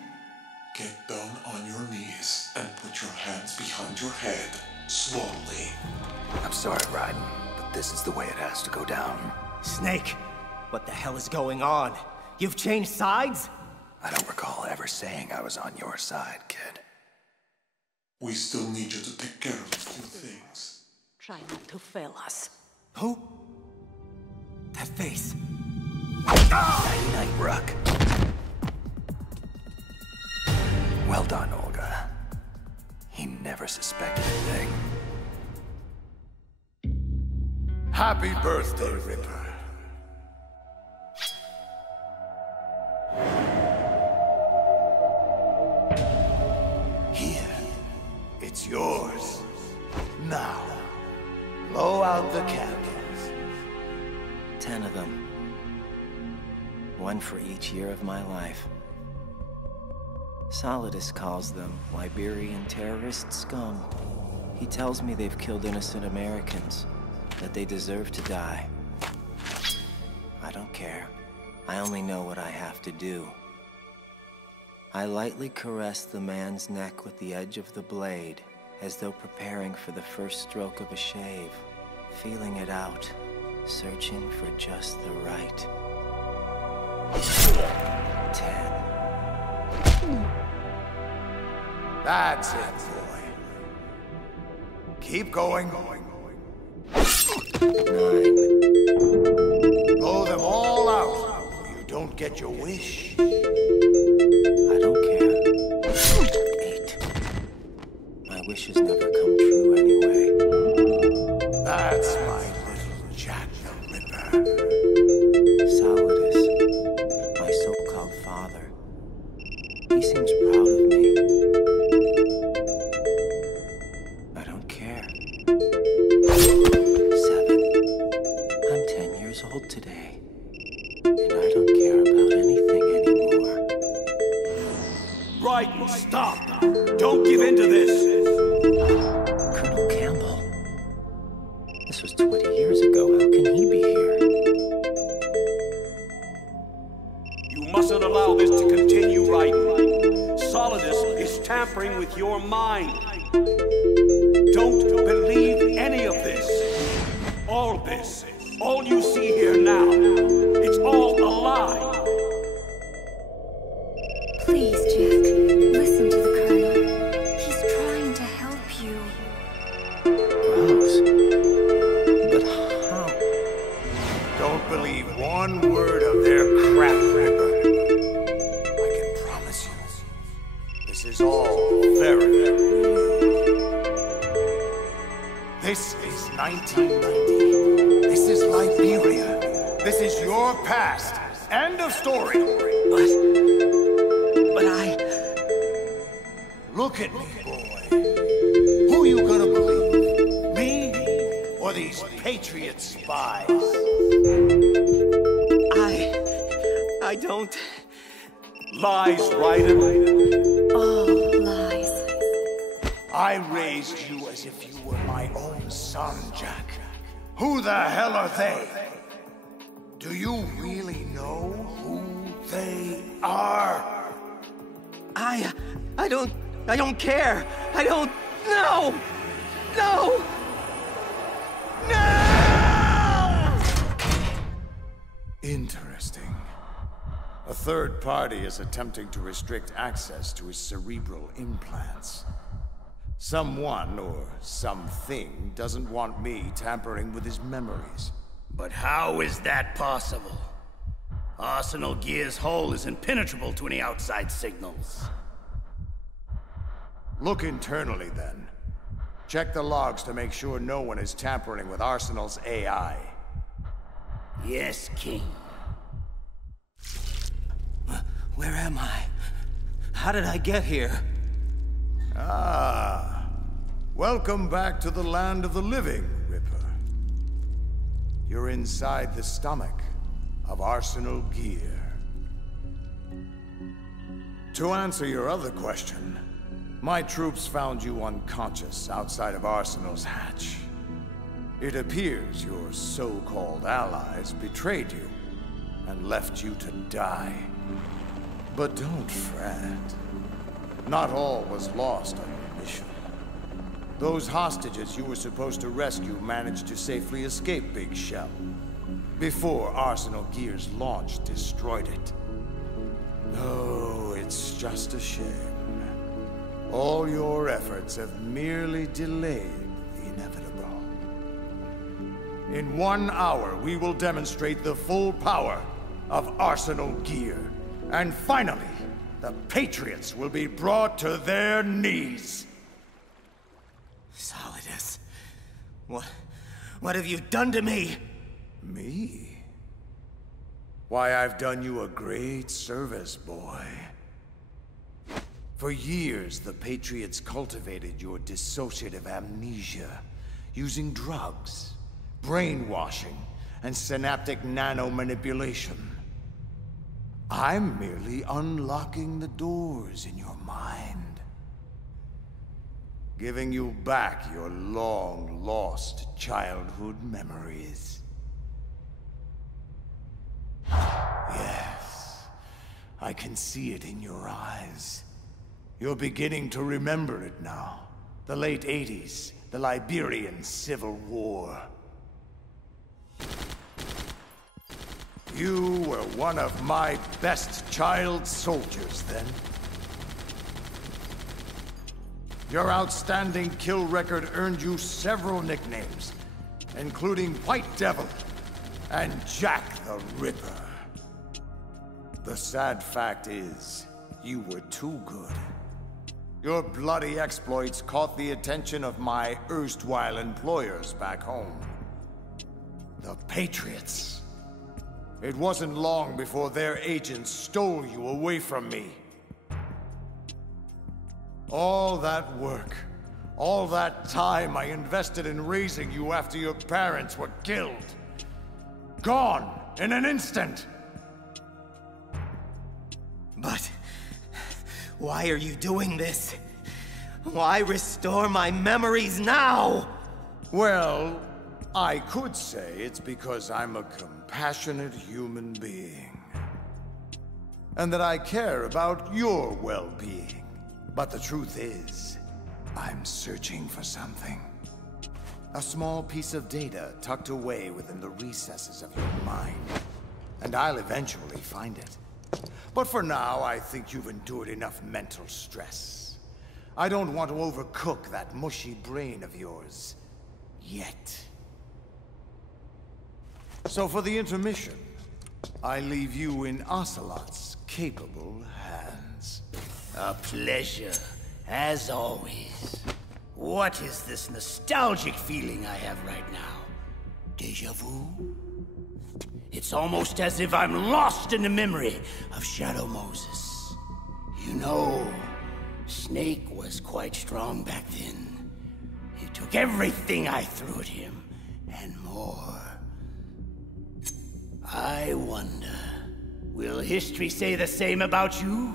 Get down on your knees and put your hands behind your head, slowly. I'm sorry, Raiden, but this is the way it has to go down. Snake, what the hell is going on? You've changed sides? I don't recall ever saying I was on your side, kid. We still need you to take care of a few things. Try not to fail us. Who? That face. Night-night, Rook. Well done, Olga. He never suspected a thing. Happy birthday, Ripper. Here, it's yours. Now, blow out the candles. 10 of them. One for each year of my life. Solidus calls them Liberian terrorist scum. He tells me they've killed innocent Americans, that they deserve to die. I don't care. I only know what I have to do. I lightly caress the man's neck with the edge of the blade, as though preparing for the first stroke of a shave, feeling it out, searching for just the right. 10. That's it, boy. Keep going. 9. Blow them all out, or you don't get your wish. I don't care. 8. My wishes never come true anyway. That's my little Jack the Ripper. Solidus, my so-called father. He seems proud of me. I don't care. 7. I'm 10 years old today, and I don't care about anything anymore. Right, stop! Don't give in to this! Colonel Campbell. This was 20 years ago. How can he be here? You mustn't allow this to continue, right? Solidus is tampering with your mind. Don't believe any of this. All this. All you see here now. It's all a lie. Please, Jack, listen to the Colonel. He's trying to help you. Rose. But how? Don't believe one word of their crap, Ripper. I can promise you, this is all very real. This is 1990. This is Liberia. This is your past. End of story. But I... Look at me, boy. Who you gonna believe? Me or these Patriot spies? I don't... Lies, Raiden. All lies. I raised you as if you were my own son, Jack. Who the hell are they? Do you really know who they are? I don't care. I don't... No! No! No! Interesting. A third party is attempting to restrict access to his cerebral implants. Someone or something doesn't want me tampering with his memories. But how is that possible? Arsenal Gear's hull is impenetrable to any outside signals. Look internally, then. Check the logs to make sure no one is tampering with Arsenal's AI. Yes, King. Where am I? How did I get here? Ah. Welcome back to the land of the living, Ripper. You're inside the stomach of Arsenal Gear. To answer your other question, my troops found you unconscious outside of Arsenal's hatch. It appears your so-called allies betrayed you and left you to die. But don't fret. Not all was lost on your mission. Those hostages you were supposed to rescue managed to safely escape Big Shell before Arsenal Gear's launch destroyed it. Oh, it's just a shame. All your efforts have merely delayed the inevitable. In 1 hour, we will demonstrate the full power of Arsenal Gear. And finally, the Patriots will be brought to their knees. Solidus, what have you done to me? Me? Why, I've done you a great service, boy. For years, the Patriots cultivated your dissociative amnesia, using drugs, brainwashing, and synaptic nanomanipulation. I'm merely unlocking the doors in your mind, giving you back your long-lost childhood memories. Yes, I can see it in your eyes. You're beginning to remember it now. The late 80s, the Liberian Civil War. You were one of my best child soldiers then. Your outstanding kill record earned you several nicknames, including White Devil and Jack the Ripper. The sad fact is, you were too good. Your bloody exploits caught the attention of my erstwhile employers back home. The Patriots. It wasn't long before their agents stole you away from me. All that work, all that time I invested in raising you after your parents were killed. Gone in an instant. But why are you doing this? Why restore my memories now? Well, I could say it's because I'm a compassionate human being. And that I care about your well-being. But the truth is, I'm searching for something. A small piece of data tucked away within the recesses of your mind. And I'll eventually find it. But for now, I think you've endured enough mental stress. I don't want to overcook that mushy brain of yours. Yet. So for the intermission, I leave you in Ocelot's capable hands. A pleasure, as always. What is this nostalgic feeling I have right now? Deja vu? It's almost as if I'm lost in the memory of Shadow Moses. You know, Snake was quite strong back then. He took everything I threw at him, and more. I wonder, will history say the same about you?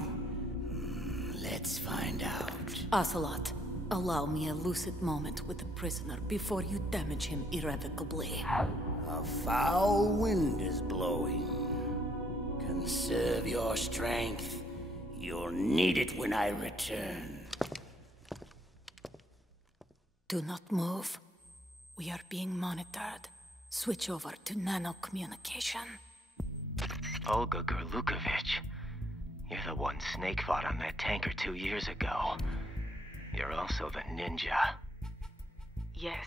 Let's find out. Ocelot, allow me a lucid moment with the prisoner before you damage him irrevocably. A foul wind is blowing. Conserve your strength. You'll need it when I return. Do not move. We are being monitored. Switch over to nano-communication. Olga Gurlukovich. You're the one Snake fought on that tanker 2 years ago. You're also the ninja. Yes.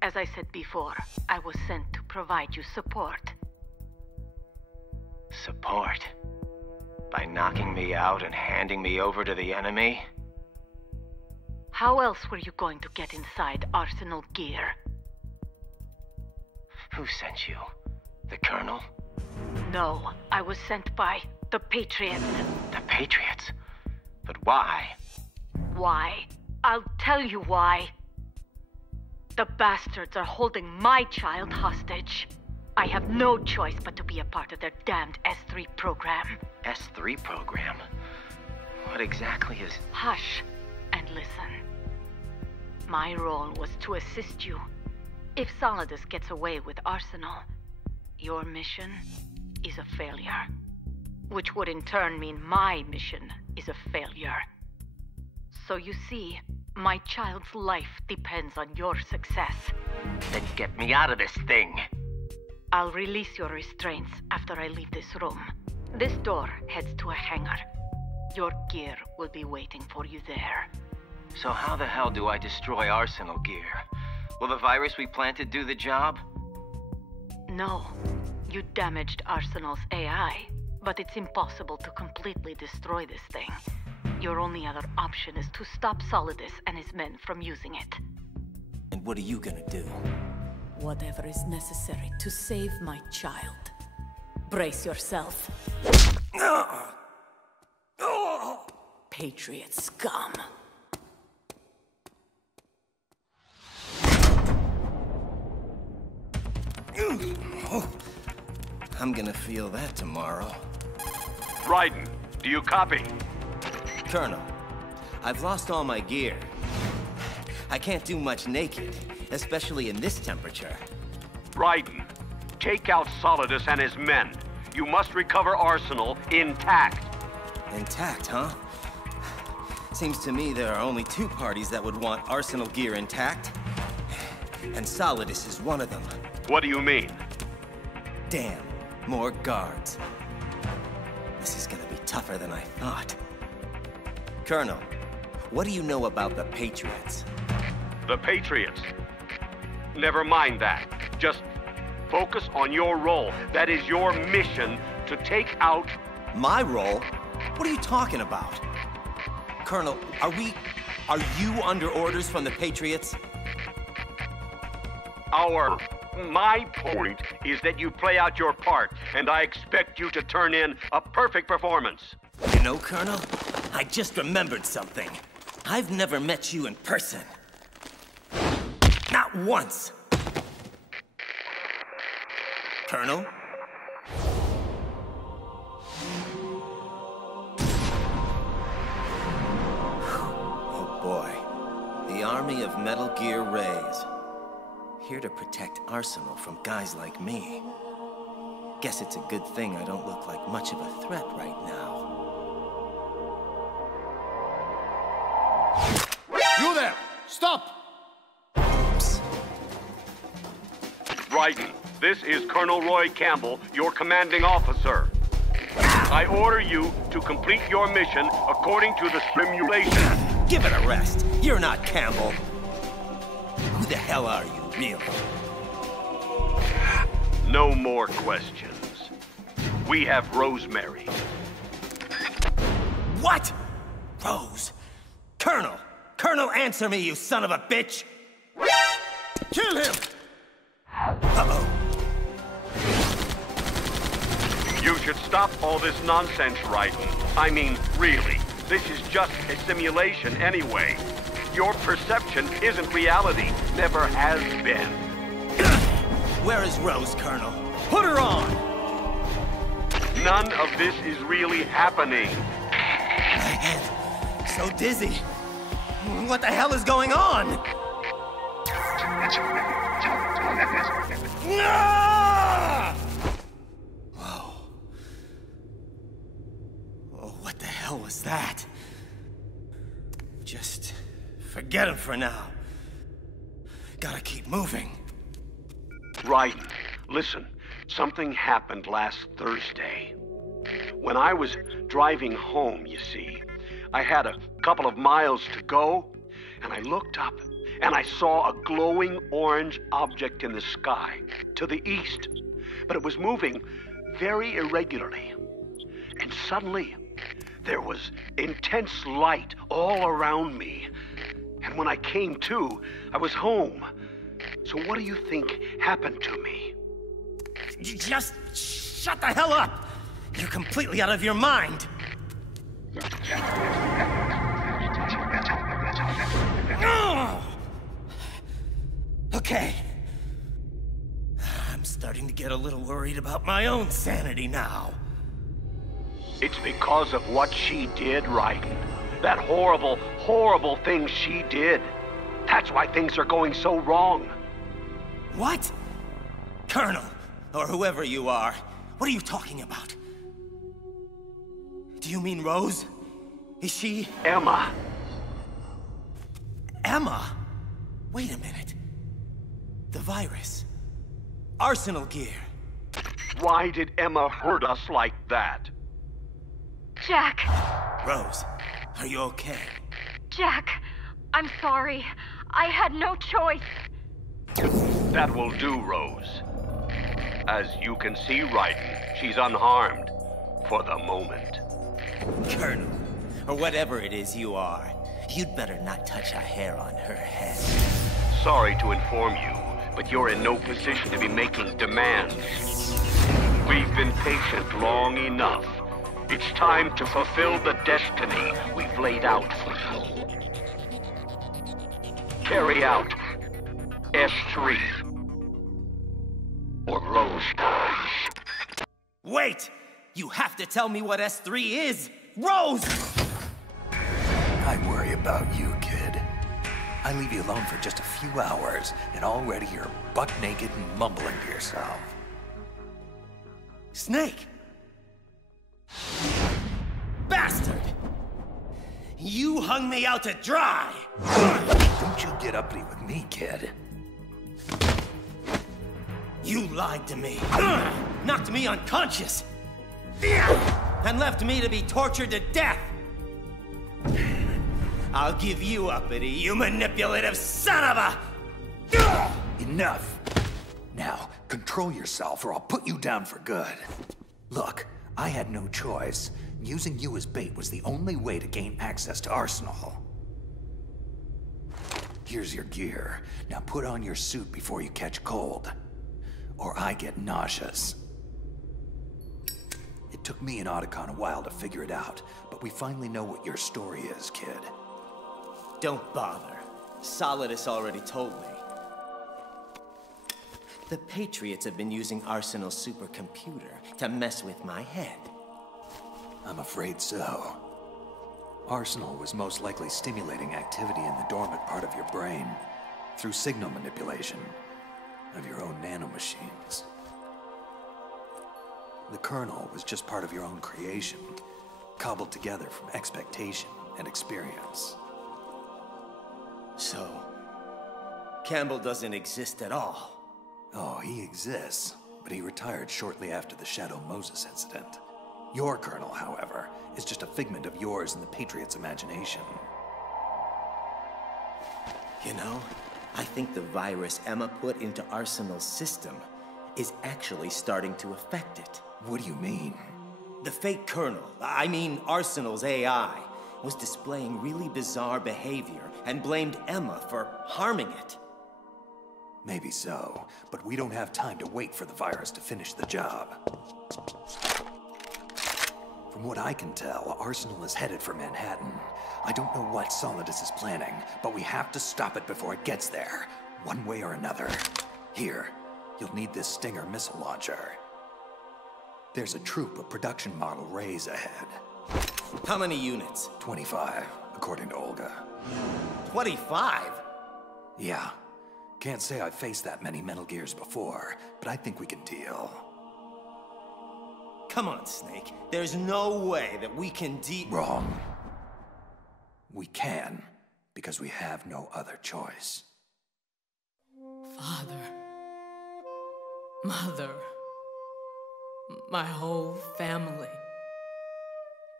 As I said before, I was sent to provide you support. Support? By knocking me out and handing me over to the enemy? How else were you going to get inside Arsenal gear? Who sent you? The Colonel? No, I was sent by the Patriots. The Patriots? But why? Why? I'll tell you why. The bastards are holding my child hostage. I have no choice but to be a part of their damned S3 program. S3 program? What exactly is... Hush and listen. My role was to assist you. If Solidus gets away with Arsenal, your mission is a failure. Which would in turn mean my mission is a failure. So you see, my child's life depends on your success. Then get me out of this thing. I'll release your restraints after I leave this room. This door heads to a hangar. Your gear will be waiting for you there. So how the hell do I destroy Arsenal gear? Will the virus we planted do the job? No. You damaged Arsenal's AI, but it's impossible to completely destroy this thing. Your only other option is to stop Solidus and his men from using it. And what are you gonna do? Whatever is necessary to save my child. Brace yourself. Patriot scum. I'm gonna feel that tomorrow. Raiden, do you copy? Colonel, I've lost all my gear. I can't do much naked, especially in this temperature. Raiden, take out Solidus and his men. You must recover Arsenal intact. Intact, huh? Seems to me there are only two parties that would want Arsenal gear intact. And Solidus is one of them. What do you mean? Damn, more guards. This is gonna be tougher than I thought. Colonel, what do you know about the Patriots? The Patriots? Never mind that. Just focus on your role. That is your mission to take out... My role? What are you talking about? Colonel, are you under orders from the Patriots? My point is that you play out your part, and I expect you to turn in a perfect performance. You know, Colonel, I just remembered something. I've never met you in person. Not once. Colonel? Oh boy. The army of Metal Gear Rays. Here to protect Arsenal from guys like me. Guess it's a good thing I don't look like much of a threat right now. You there! Stop! Oops. Raiden, this is Colonel Roy Campbell, your commanding officer. I order you to complete your mission according to the simulation. Give it a rest. You're not Campbell. Who the hell are you, really? No more questions. We have Rosemary. What? Rose? Colonel! Colonel, answer me, you son of a bitch! Kill him! Uh-oh. You should stop all this nonsense, Raiden. I mean, really. This is just a simulation anyway. Your perception isn't reality. Never has been. Where is Rose, Colonel? Put her on! None of this is really happening. My head, so dizzy. What the hell is going on? Whoa. Oh, what the hell was was that? Just forget him for now. Gotta keep moving. Right. Listen, something happened last Thursday. When I was driving home, you see, I had a couple of miles to go, and I looked up, and I saw a glowing orange object in the sky, to the east. But it was moving very irregularly. And suddenly, there was intense light all around me. And when I came to, I was home. So what do you think happened to me? Just shut the hell up! You're completely out of your mind! Okay. I'm starting to get a little worried about my own sanity now. It's because of what she did, Raiden. That horrible, horrible thing she did. That's why things are going so wrong. What? Colonel, or whoever you are, what are you talking about? Do you mean Rose? Is she... Emma. Emma? Wait a minute. The virus. Arsenal gear. Why did Emma hurt us like that? Jack. Rose, are you okay? Jack, I'm sorry. I had no choice. That will do, Rose. As you can see, Raiden, she's unharmed. For the moment. Colonel, or whatever it is you are, you'd better not touch a hair on her head. Sorry to inform you, but you're in no position to be making demands. We've been patient long enough. It's time to fulfill the destiny we've laid out for you. Carry out S3. Or Rose dies. Wait! You have to tell me what S3 is! Rose! I worry about you, kid. I leave you alone for just a few hours, and already you're buck naked and mumbling to yourself. Snake! Bastard! You hung me out to dry! Don't you get uppity with me, kid. You lied to me. Knocked me unconscious. And left me to be tortured to death. I'll give you uppity, you manipulative son of a... Enough. Now, control yourself or I'll put you down for good. Look, I had no choice. Using you as bait was the only way to gain access to Arsenal. Here's your gear. Now put on your suit before you catch cold. Or I get nauseous. It took me and Otacon a while to figure it out, but we finally know what your story is, kid. Don't bother. Solidus already told me. The Patriots have been using Arsenal's supercomputer to mess with my head. I'm afraid so. Arsenal was most likely stimulating activity in the dormant part of your brain through signal manipulation of your own nanomachines. The kernel was just part of your own creation, cobbled together from expectation and experience. So, Campbell doesn't exist at all. Oh, he exists, but he retired shortly after the Shadow Moses incident. Your kernel, however, is just a figment of yours and the Patriots' imagination. You know, I think the virus Emma put into Arsenal's system is actually starting to affect it. What do you mean? The fake kernel, I mean Arsenal's AI, was displaying really bizarre behavior and blamed Emma for harming it. Maybe so, but we don't have time to wait for the virus to finish the job. From what I can tell, Arsenal is headed for Manhattan. I don't know what Solidus is planning, but we have to stop it before it gets there, one way or another. Here, you'll need this Stinger missile launcher. There's a troop of production model Rays ahead. How many units? 25, according to Olga. 25? Yeah. Can't say I've faced that many Metal Gears before, but I think we can deal. Come on, Snake. There's no way that we can Wrong. We can, because we have no other choice. Father. Mother. My whole family.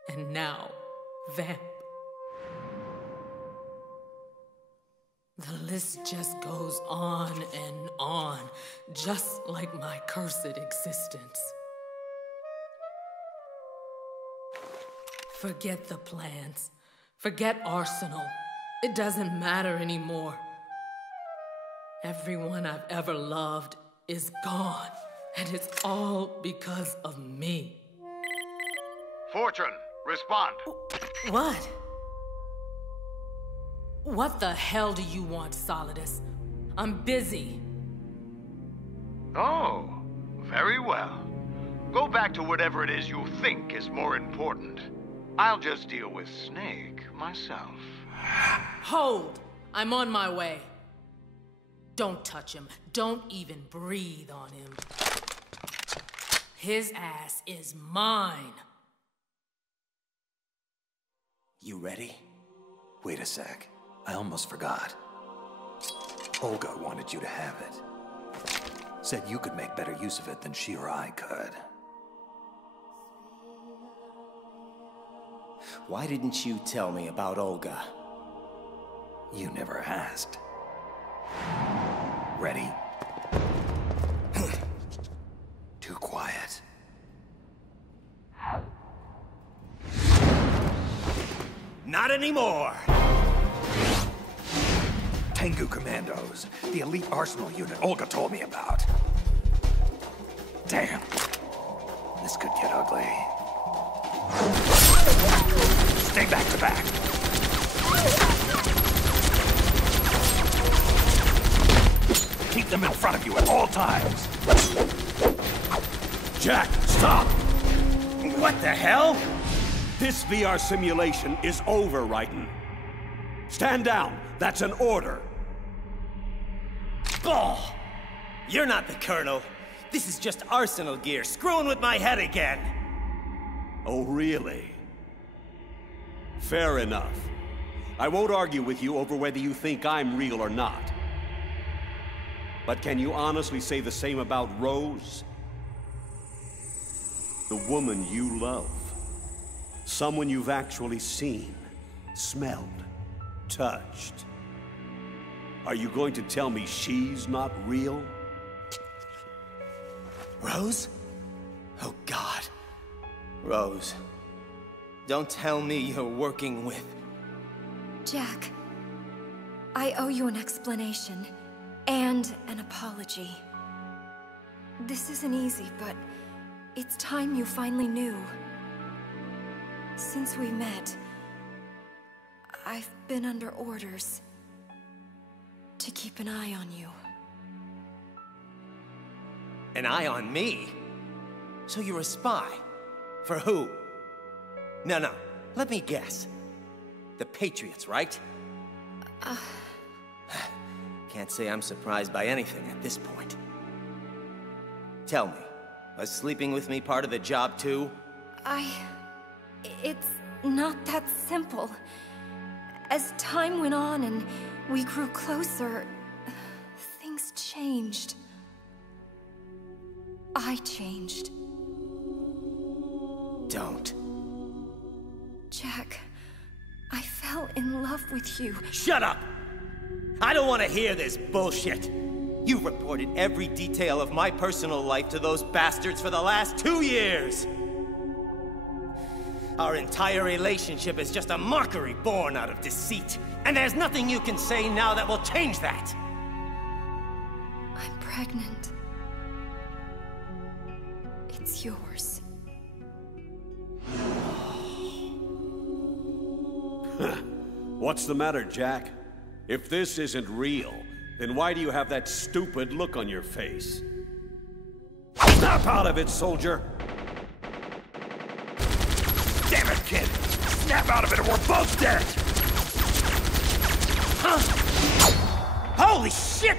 And now, Vamp. The list just goes on and on, just like my cursed existence. Forget the plans. Forget Arsenal. It doesn't matter anymore. Everyone I've ever loved is gone, and it's all because of me. Fortune, respond. What? What the hell do you want, Solidus? I'm busy. Oh, very well. Go back to whatever it is you think is more important. I'll just deal with Snake myself. Hold! I'm on my way. Don't touch him. Don't even breathe on him. His ass is mine. You ready? Wait a sec. I almost forgot. Olga wanted you to have it. Said you could make better use of it than she or I could. Why didn't you tell me about Olga? You never asked. Ready? Too quiet. Not anymore! Tengu Commandos, the elite Arsenal unit Olga told me about. Damn. This could get ugly. Stay back to back. Keep them in front of you at all times. Jack, stop! What the hell? This VR simulation is over, Raiden. Stand down. That's an order. Bull! You're not the Colonel. This is just Arsenal gear, screwing with my head again. Oh, really? Fair enough. I won't argue with you over whether you think I'm real or not. But can you honestly say the same about Rose? The woman you love. Someone you've actually seen, smelled, touched. Are you going to tell me she's not real? Rose? Oh, God. Rose, don't tell me you're working with... Jack, I owe you an explanation and an apology. This isn't easy, but it's time you finally knew. Since we met, I've been under orders to keep an eye on you. An eye on me? So you're a spy? For who? No, let me guess. The Patriots, right? Can't say I'm surprised by anything at this point. Tell me, was sleeping with me part of the job too? It's not that simple. As time went on and we grew closer, things changed. I changed. Don't. Jack, I fell in love with you. Shut up! I don't want to hear this bullshit. You've reported every detail of my personal life to those bastards for the last 2 years. Our entire relationship is just a mockery born out of deceit. And there's nothing you can say now that will change that. I'm pregnant. It's yours. What's the matter, Jack? If this isn't real, then why do you have that stupid look on your face? Snap out of it, soldier! Damn it, kid! Snap out of it or we're both dead! Huh? Holy shit!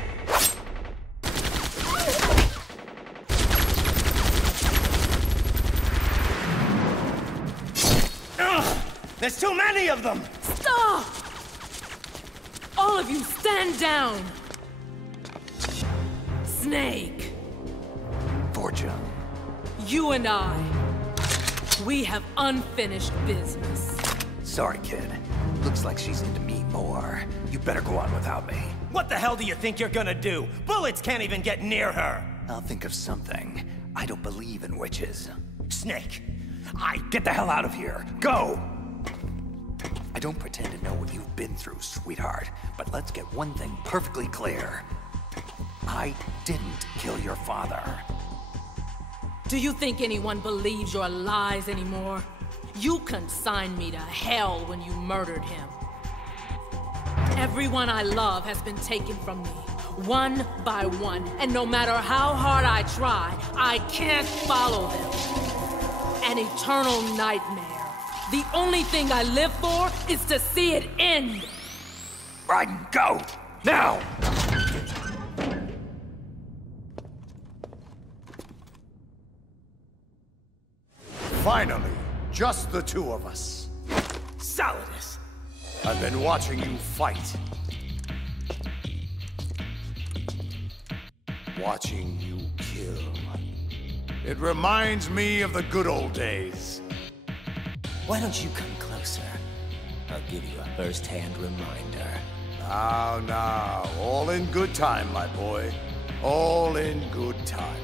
There's too many of them! Stop! All of you, stand down! Snake. Fortune. You and I, we have unfinished business. Sorry, kid. Looks like she's into me more. You better go on without me. What the hell do you think you're gonna do? Bullets can't even get near her! I'll think of something. I don't believe in witches. Snake, Get the hell out of here! Go! I don't pretend to know what you've been through, sweetheart, but let's get one thing perfectly clear. I didn't kill your father. Do you think anyone believes your lies anymore? You consigned me to hell when you murdered him. Everyone I love has been taken from me, one by one, and no matter how hard I try, I can't follow them. An eternal nightmare. The only thing I live for is to see it end. Raiden, go! Now! Finally, just the two of us. Solidus! I've been watching you fight. Watching you kill. It reminds me of the good old days. Why don't you come closer? I'll give you a first-hand reminder. Now, all in good time, my boy. All in good time.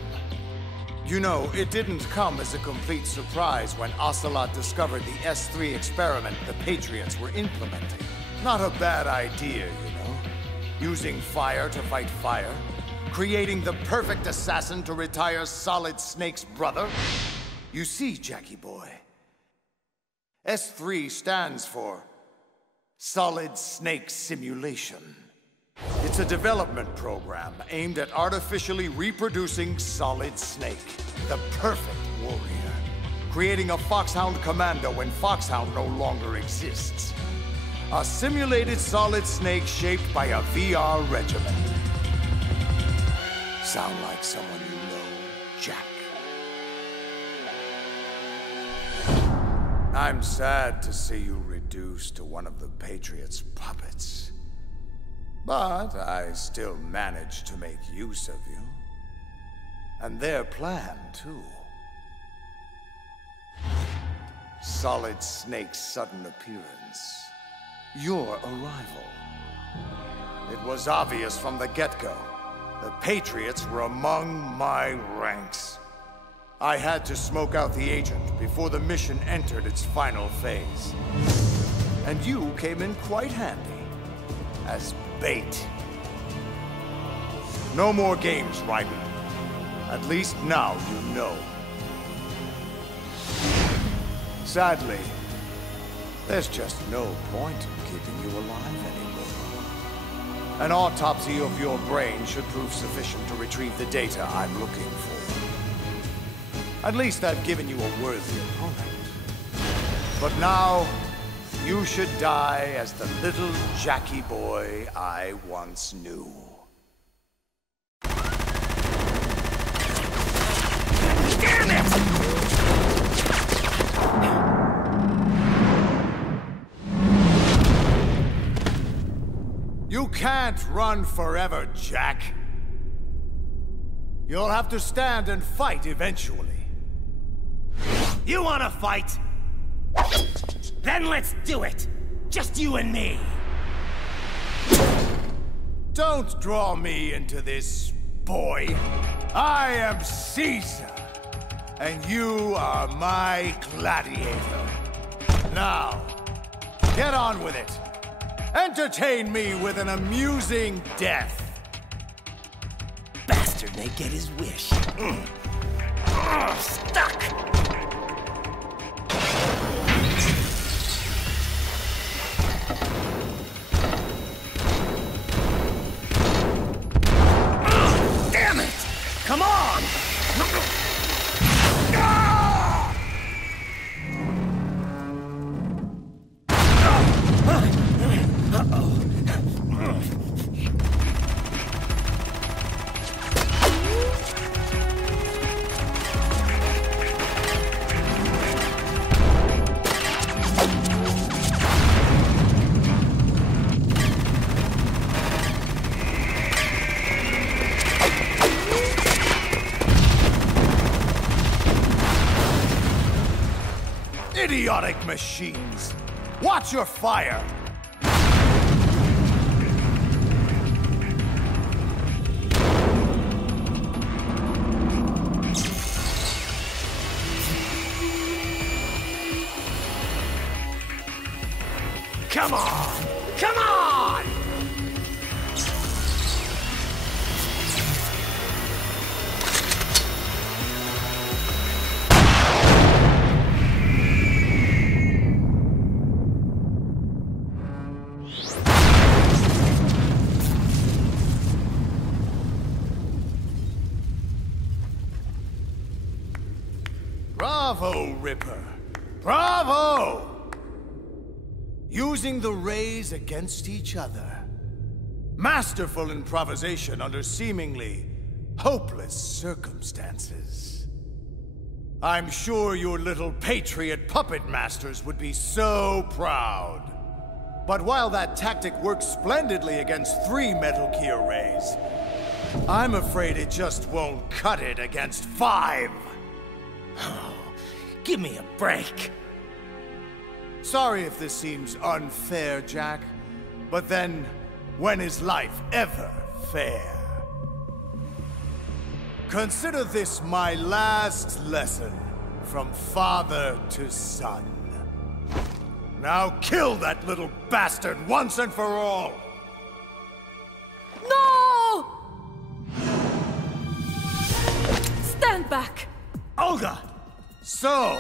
You know, it didn't come as a complete surprise when Ocelot discovered the S3 experiment the Patriots were implementing. Not a bad idea, you know. Using fire to fight fire. Creating the perfect assassin to retire Solid Snake's brother. You see, Jackie boy, S3 stands for Solid Snake Simulation. It's a development program aimed at artificially reproducing Solid Snake, the perfect warrior. Creating a Foxhound commando when Foxhound no longer exists. A simulated Solid Snake shaped by a VR regiment. Sound like someone you know, Jack? I'm sad to see you reduced to one of the Patriots' puppets. But I still managed to make use of you. And their plan, too. Solid Snake's sudden appearance. Your arrival. It was obvious from the get-go. The Patriots were among my ranks. I had to smoke out the agent before the mission entered its final phase. And you came in quite handy. As bait. No more games, Raiden. At least now you know. Sadly, there's just no point in keeping you alive anymore. An autopsy of your brain should prove sufficient to retrieve the data I'm looking for. At least I've given you a worthy opponent. But now, you should die as the little Jackie boy I once knew. Damn it! You can't run forever, Jack. You'll have to stand and fight eventually. You wanna fight? Then let's do it! Just you and me! Don't draw me into this, boy. I am Caesar, and you are my gladiator. Now, get on with it. Entertain me with an amusing death. Bastard may get his wish. Stuck! Damn it! Come on! Idiotic machines! Watch your fire! Come on! Come on! Bravo, Ripper! Bravo! Using the rays against each other. Masterful improvisation under seemingly hopeless circumstances. I'm sure your little Patriot puppet masters would be so proud. But while that tactic works splendidly against 3 Metal Gear rays, I'm afraid it just won't cut it against 5. Oh, give me a break. Sorry if this seems unfair, Jack, but then, when is life ever fair? Consider this my last lesson from father to son. Now kill that little bastard once and for all! No! Stand back! Olga! So,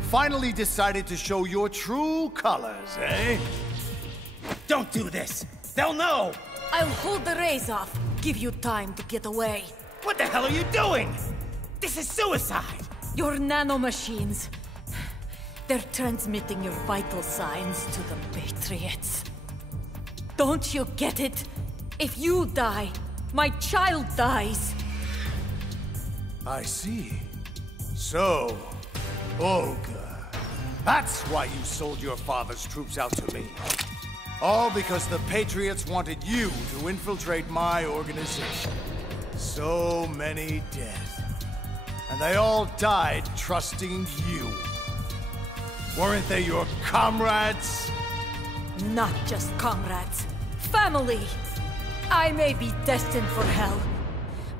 finally decided to show your true colors, eh? Don't do this! They'll know! I'll hold the rays off. Give you time to get away. What the hell are you doing? This is suicide! Your nanomachines. They're transmitting your vital signs to the Patriots. Don't you get it? If you die, my child dies. I see. So, Olga, that's why you sold your father's troops out to me. All because the Patriots wanted you to infiltrate my organization. So many dead. And they all died trusting you. Weren't they your comrades? Not just comrades. Family! I may be destined for hell,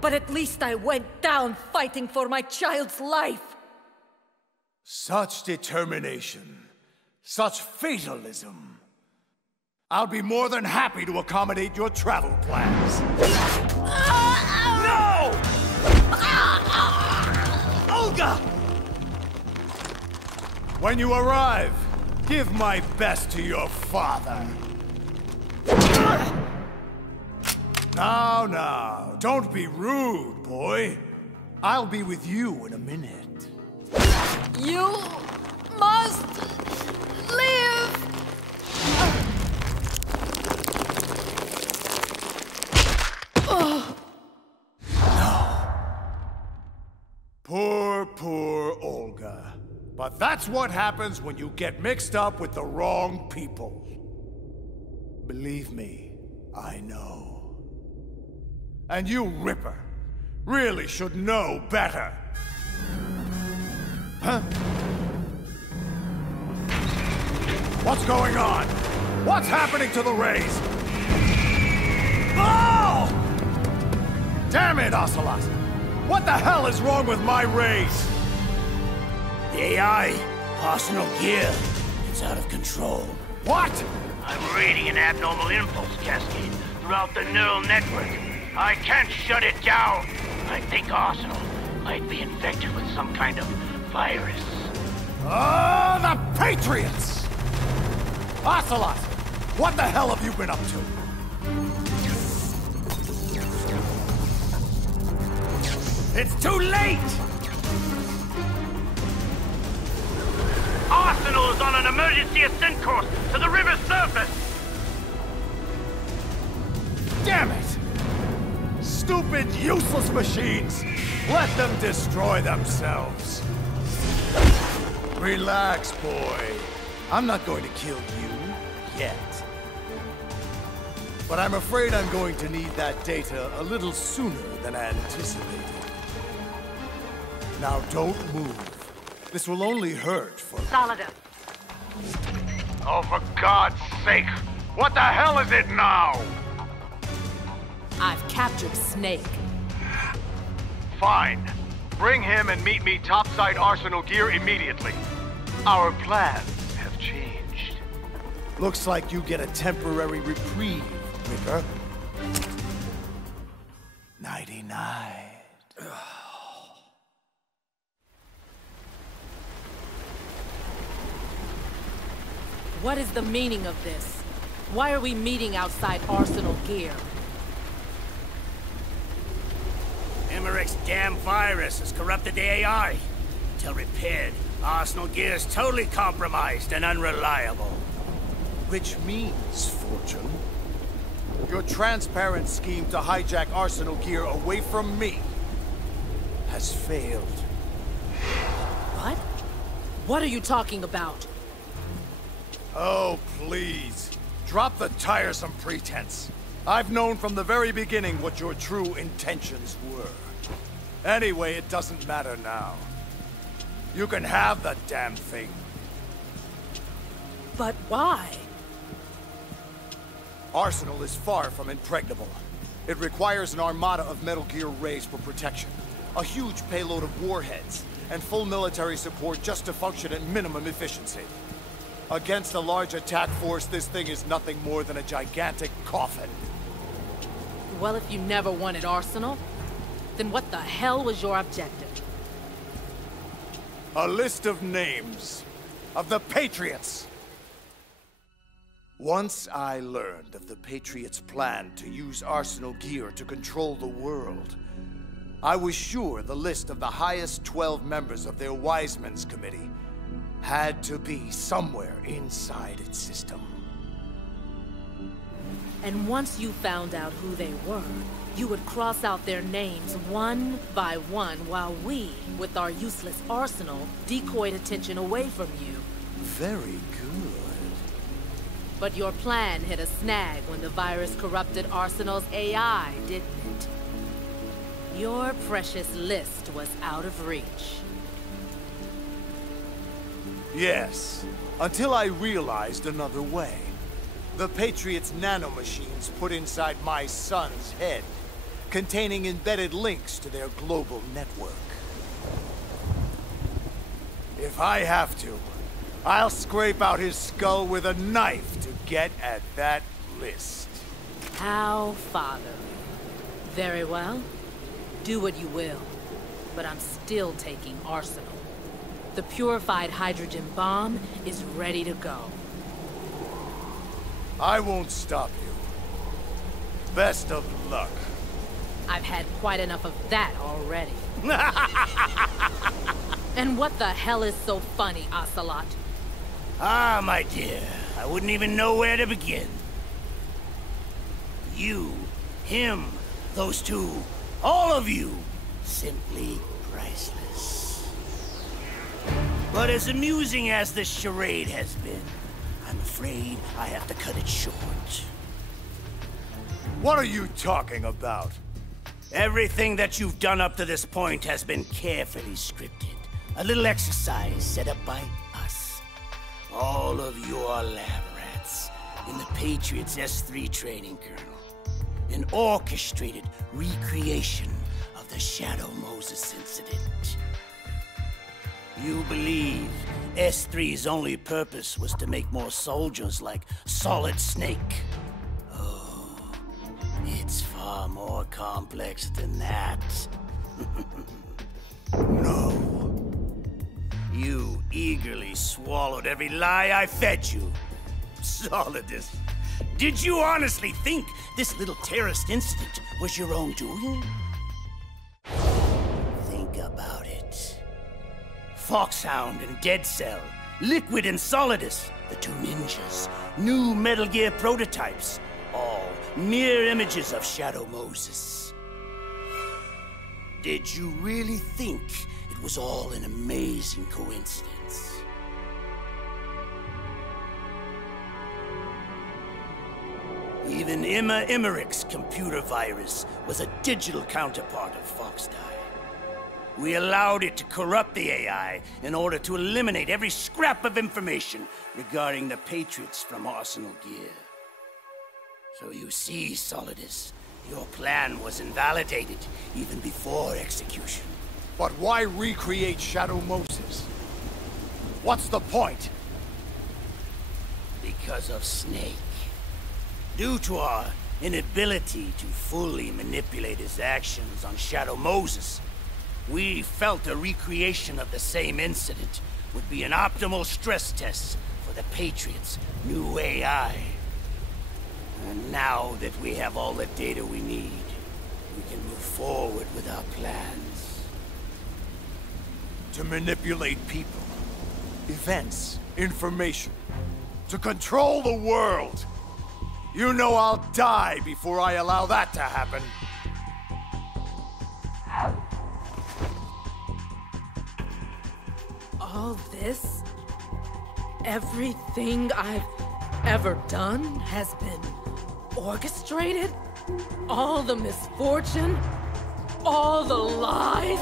but at least I went down fighting for my child's life. Such determination. Such fatalism. I'll be more than happy to accommodate your travel plans. No! Olga! When you arrive, give my best to your father. Now, don't be rude, boy. I'll be with you in a minute. You must live! Poor Olga. But that's what happens when you get mixed up with the wrong people. Believe me, I know. And you, Ripper, really should know better. Huh? What's going on? What's happening to the rays? Oh! Damn it, Ocelot! What the hell is wrong with my rays? The AI, Arsenal gear, it's out of control. What? I'm reading an abnormal impulse cascade throughout the neural network. I can't shut it down. I think Arsenal might be infected with some kind of virus. Oh, the Patriots! Ocelot, what the hell have you been up to? It's too late! Arsenal is on an emergency ascent course to the river's surface! Damn it! Stupid, useless machines! Let them destroy themselves. Relax, boy. I'm not going to kill you, yet. But I'm afraid I'm going to need that data a little sooner than anticipated. Now don't move. This will only hurt for... Solidus. Oh, for God's sake! What the hell is it now? I've captured Snake. Fine. Bring him and meet me topside Arsenal gear immediately. Our plans have changed. Looks like you get a temporary reprieve, Ricker. 99. What is the meaning of this? Why are we meeting outside Arsenal gear? Emmerich's damn virus has corrupted the AI. Until repaired, Arsenal gear is totally compromised and unreliable. Which means, Fortune, your transparent scheme to hijack Arsenal gear away from me has failed. What? What are you talking about? Oh, please. Drop the tiresome pretense. I've known from the very beginning what your true intentions were. Anyway, it doesn't matter now. You can have the damn thing. But why? Arsenal is far from impregnable. It requires an armada of Metal Gear Rays for protection, a huge payload of warheads, and full military support just to function at minimum efficiency. Against a large attack force, this thing is nothing more than a gigantic coffin. Well, if you never wanted Arsenal, then what the hell was your objective? A list of names of the Patriots. Once I learned of the Patriots' plan to use Arsenal gear to control the world, I was sure the list of the highest 12 members of their Wise Men's Committee had to be somewhere inside its system. And once you found out who they were, you would cross out their names one by one while we, with our useless arsenal, decoyed attention away from you. Very good. But your plan hit a snag when the virus corrupted Arsenal's AI, didn't it? Your precious list was out of reach. Yes, until I realized another way. The Patriots' nanomachines put inside my son's head, containing embedded links to their global network. If I have to, I'll scrape out his skull with a knife to get at that list. How fatherly. Very well. Do what you will. But I'm still taking Arsenal. The purified hydrogen bomb is ready to go. I won't stop you. Best of luck. I've had quite enough of that already. And what the hell is so funny, Ocelot? Ah, my dear, I wouldn't even know where to begin. You, him, those two, all of you, simply priceless. But as amusing as this charade has been, I'm afraid I have to cut it short. What are you talking about? Everything that you've done up to this point has been carefully scripted. A little exercise set up by us. All of you are lab rats in the Patriots S3 training kernel. An orchestrated recreation of the Shadow Moses incident. You believe S3's only purpose was to make more soldiers like Solid Snake. Oh, it's far more complex than that. No. You eagerly swallowed every lie I fed you. Solidus, did you honestly think this little terrorist incident was your own doing? Think about it. Foxhound and Dead Cell, Liquid and Solidus, the two ninjas, new Metal Gear prototypes, all mere images of Shadow Moses. Did you really think it was all an amazing coincidence? Even Emmerich's computer virus was a digital counterpart of Foxdie. We allowed it to corrupt the AI in order to eliminate every scrap of information regarding the Patriots from Arsenal Gear. So you see, Solidus, your plan was invalidated even before execution. But why recreate Shadow Moses? What's the point? Because of Snake. Due to our inability to fully manipulate his actions on Shadow Moses, we felt a recreation of the same incident would be an optimal stress test for the Patriots' new AI. And now that we have all the data we need, we can move forward with our plans. To manipulate people, events, information. To control the world. You know I'll die before I allow that to happen. All this? Everything I've ever done has been orchestrated? All the misfortune? All the lies?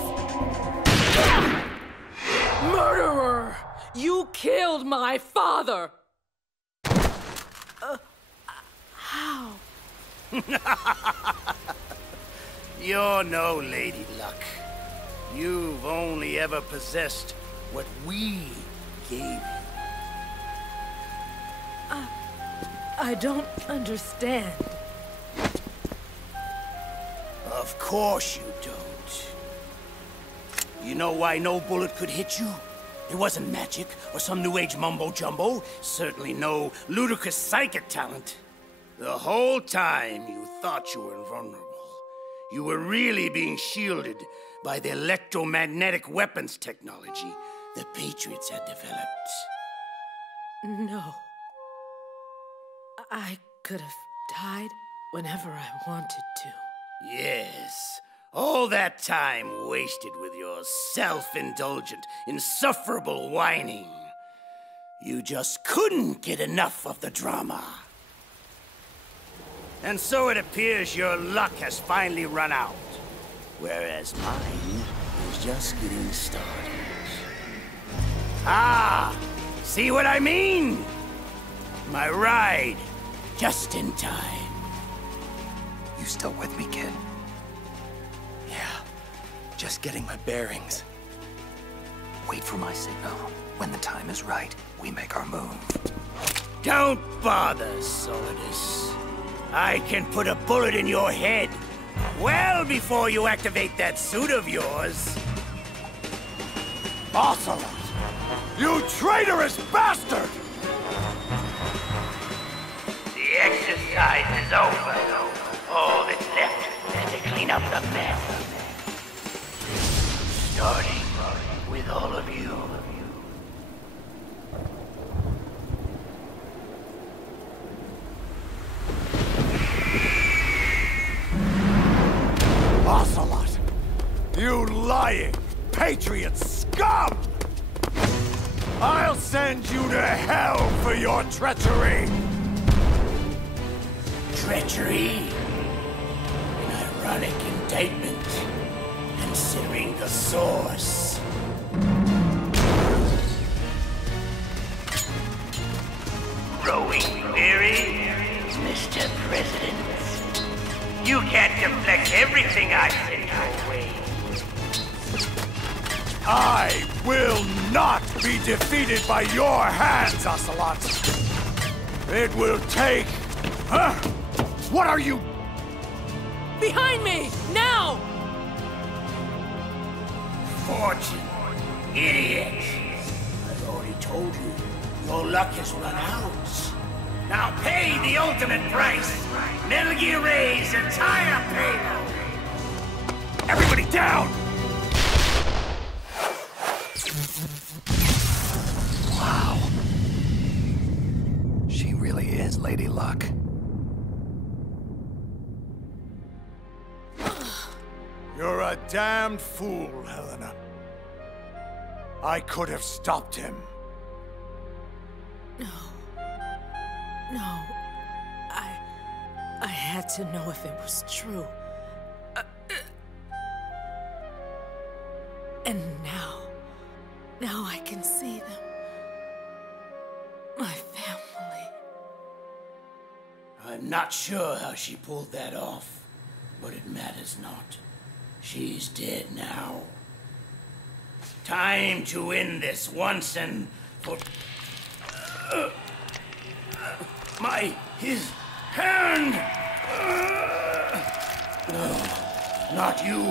Murderer! You killed my father! How? You're no Lady Luck. You've only ever possessed what we gave you. I don't understand. Of course you don't. You know why no bullet could hit you? It wasn't magic or some new age mumbo-jumbo. Certainly no ludicrous psychic talent. The whole time you thought you were invulnerable. You were really being shielded by the electromagnetic weapons technology the Patriots had developed. No. I could have died whenever I wanted to. Yes. All that time wasted with your self-indulgent, insufferable whining. You just couldn't get enough of the drama. And so it appears your luck has finally run out, whereas mine is just getting started. Ah! See what I mean? My ride, just in time. You still with me, kid? Yeah, just getting my bearings. Wait for my signal. When the time is right, we make our move. Don't bother, Solidus. I can put a bullet in your head well before you activate that suit of yours. Ocelot! You traitorous bastard! The exercise is over. All that's left is to clean up the mess. Starting with all of you. Ocelot! You lying, Patriot scum! I'll send you to hell for your treachery! Treachery? An ironic indictment, considering the source. Growing weary, Mr. President. You can't deflect everything I send your way. I will not be defeated by your hands, Ocelot! It will take... Huh? What are you... Behind me! Now! Fortune. Idiot. I've already told you, your luck has run out. Now pay the ultimate price. Metal Gear Ray's entire payload. Everybody down! Wow. She really is Lady Luck. You're a damned fool, Helena. I could have stopped him. No. No. I had to know if it was true. And now I can see them. My family. I'm not sure how she pulled that off, but it matters not. She's dead now. Time to end this once and for... his hand! No, not you.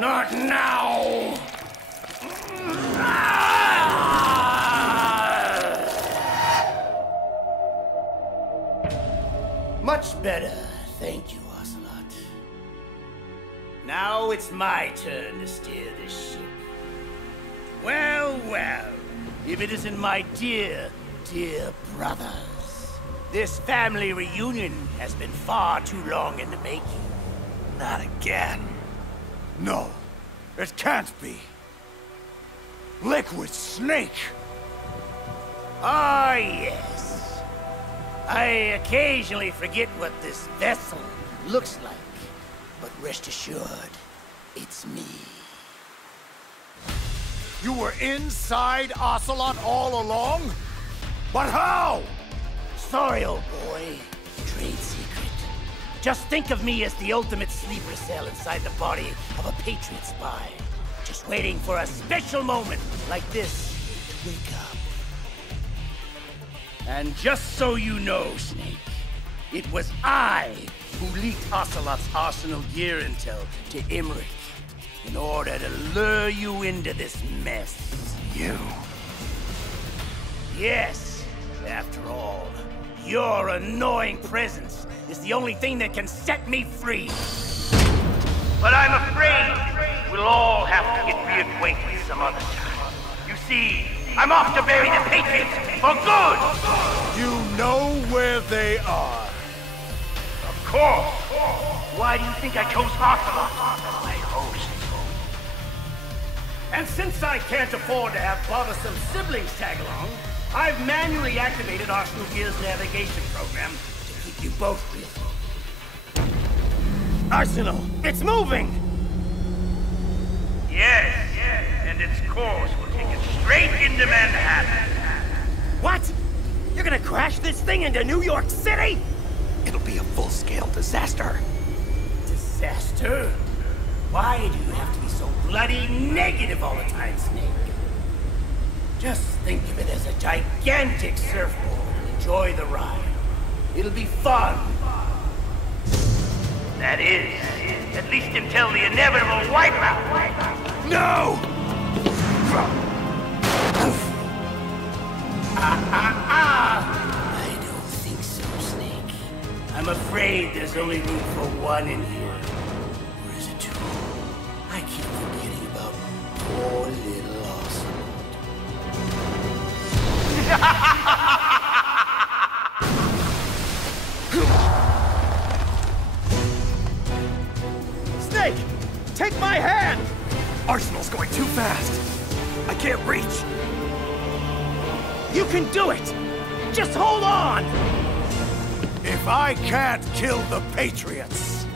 Not now! Much better, thank you, Ocelot. Now it's my turn to steer this ship. Well, well, if it isn't my dear, dear brothers. This family reunion has been far too long in the making. Not again. No, it can't be. Liquid Snake! Ah, yes. I occasionally forget what this vessel looks like, but rest assured, it's me. You were inside Ocelot all along? But how? Sorry, old boy. Trade secret. Just think of me as the ultimate sleeper cell inside the body of a Patriot spy. Just waiting for a special moment like this to wake up. And just so you know, Snake, it was I who leaked Ocelot's Arsenal gear intel to Emmerich in order to lure you into this mess. You? Yes, after all, your annoying presence is the only thing that can set me free. But I'm afraid we'll all have to get reacquainted some other time. You see, I'm off to bury the Patriots for good! You know where they are. Of course. Why do you think I chose Ocelot as my host? And since I can't afford to have bothersome siblings tag along, I've manually activated Arsenal Gear's navigation program to keep you both busy. Arsenal, it's moving! Yes, and its course will take it straight into Manhattan. What? You're gonna crash this thing into New York City? It'll be a full-scale disaster. Disaster? Why do you have to be so bloody negative all the time, Snake? Just think of it as a gigantic surfboard and enjoy the ride. It'll be fun. That is, at least until the inevitable wipeout. No! I don't think so, Snake. I'm afraid there's only room for one in here. Or is it two? I keep forgetting about poor little Snake! Take my hand! Arsenal's going too fast. I can't reach. You can do it! Just hold on! If I can't kill the Patriots,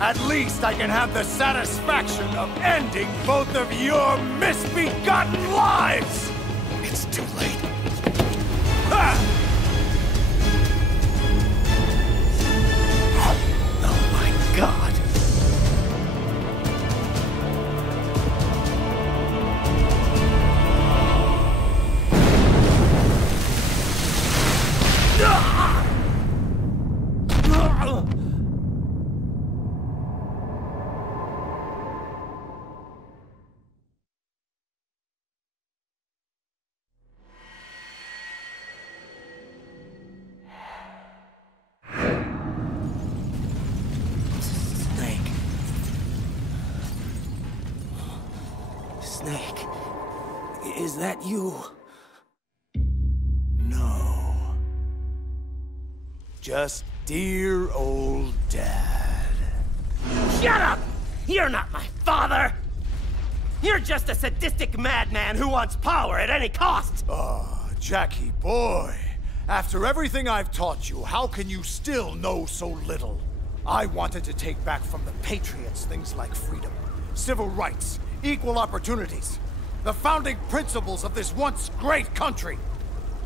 at least I can have the satisfaction of ending both of your misbegotten lives! It's too late. Ha! Oh my God. Snake, is that you? No. Just dear old Dad. Shut up! You're not my father! You're just a sadistic madman who wants power at any cost! Ah, Jackie boy. After everything I've taught you, how can you still know so little? I wanted to take back from the Patriots things like freedom, civil rights, equal opportunities, the founding principles of this once great country.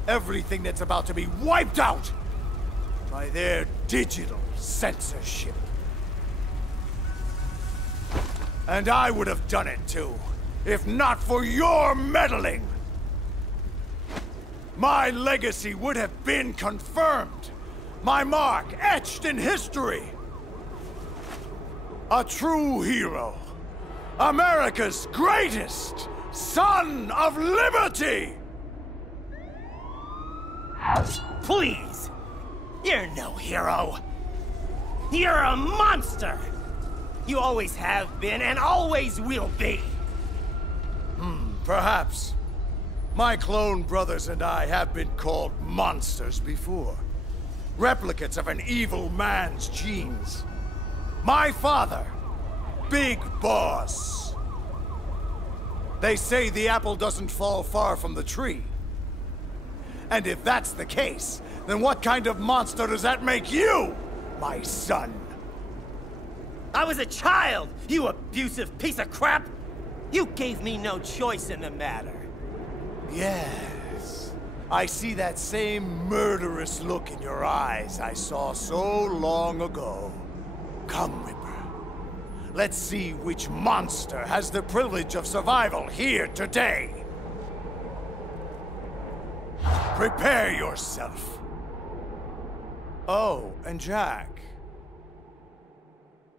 Everything that's about to be wiped out by their digital censorship. And I would have done it too, if not for your meddling. My legacy would have been confirmed, my mark etched in history. A true hero, America's greatest son of liberty! Please! You're no hero! You're a monster! You always have been and always will be! Perhaps. My clone brothers and I have been called monsters before. Replicates of an evil man's genes. My father, Big Boss. They say the apple doesn't fall far from the tree. And if that's the case, then what kind of monster does that make you, my son? I was a child, you abusive piece of crap! You gave me no choice in the matter. Yes. I see that same murderous look in your eyes I saw so long ago. Come, Ripper. Let's see which monster has the privilege of survival here today. Prepare yourself. Oh, and Jack.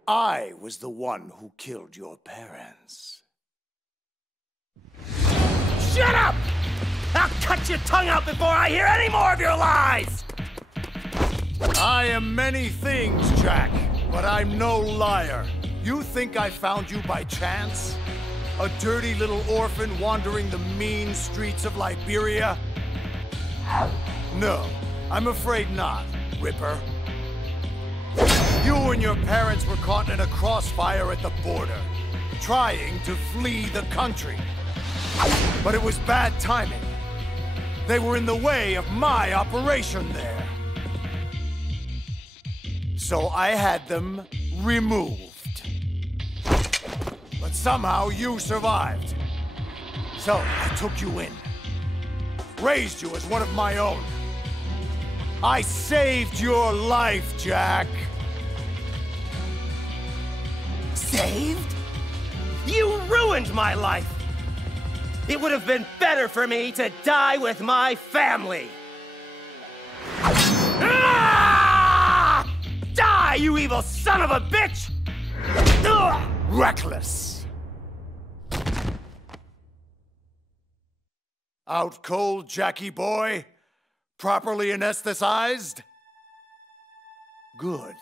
I was the one who killed your parents. Shut up! I'll cut your tongue out before I hear any more of your lies! I am many things, Jack, but I'm no liar. You think I found you by chance? A dirty little orphan wandering the mean streets of Liberia? No, I'm afraid not, Ripper. You and your parents were caught in a crossfire at the border, trying to flee the country. But it was bad timing. They were in the way of my operation there. So I had them removed. But somehow you survived. So I took you in. Raised you as one of my own. I saved your life, Jack. Saved? You ruined my life! It would have been better for me to die with my family! Ah! Die, you evil son of a bitch! Ugh! Reckless. Out cold, Jackie boy? Properly anesthetized? Good.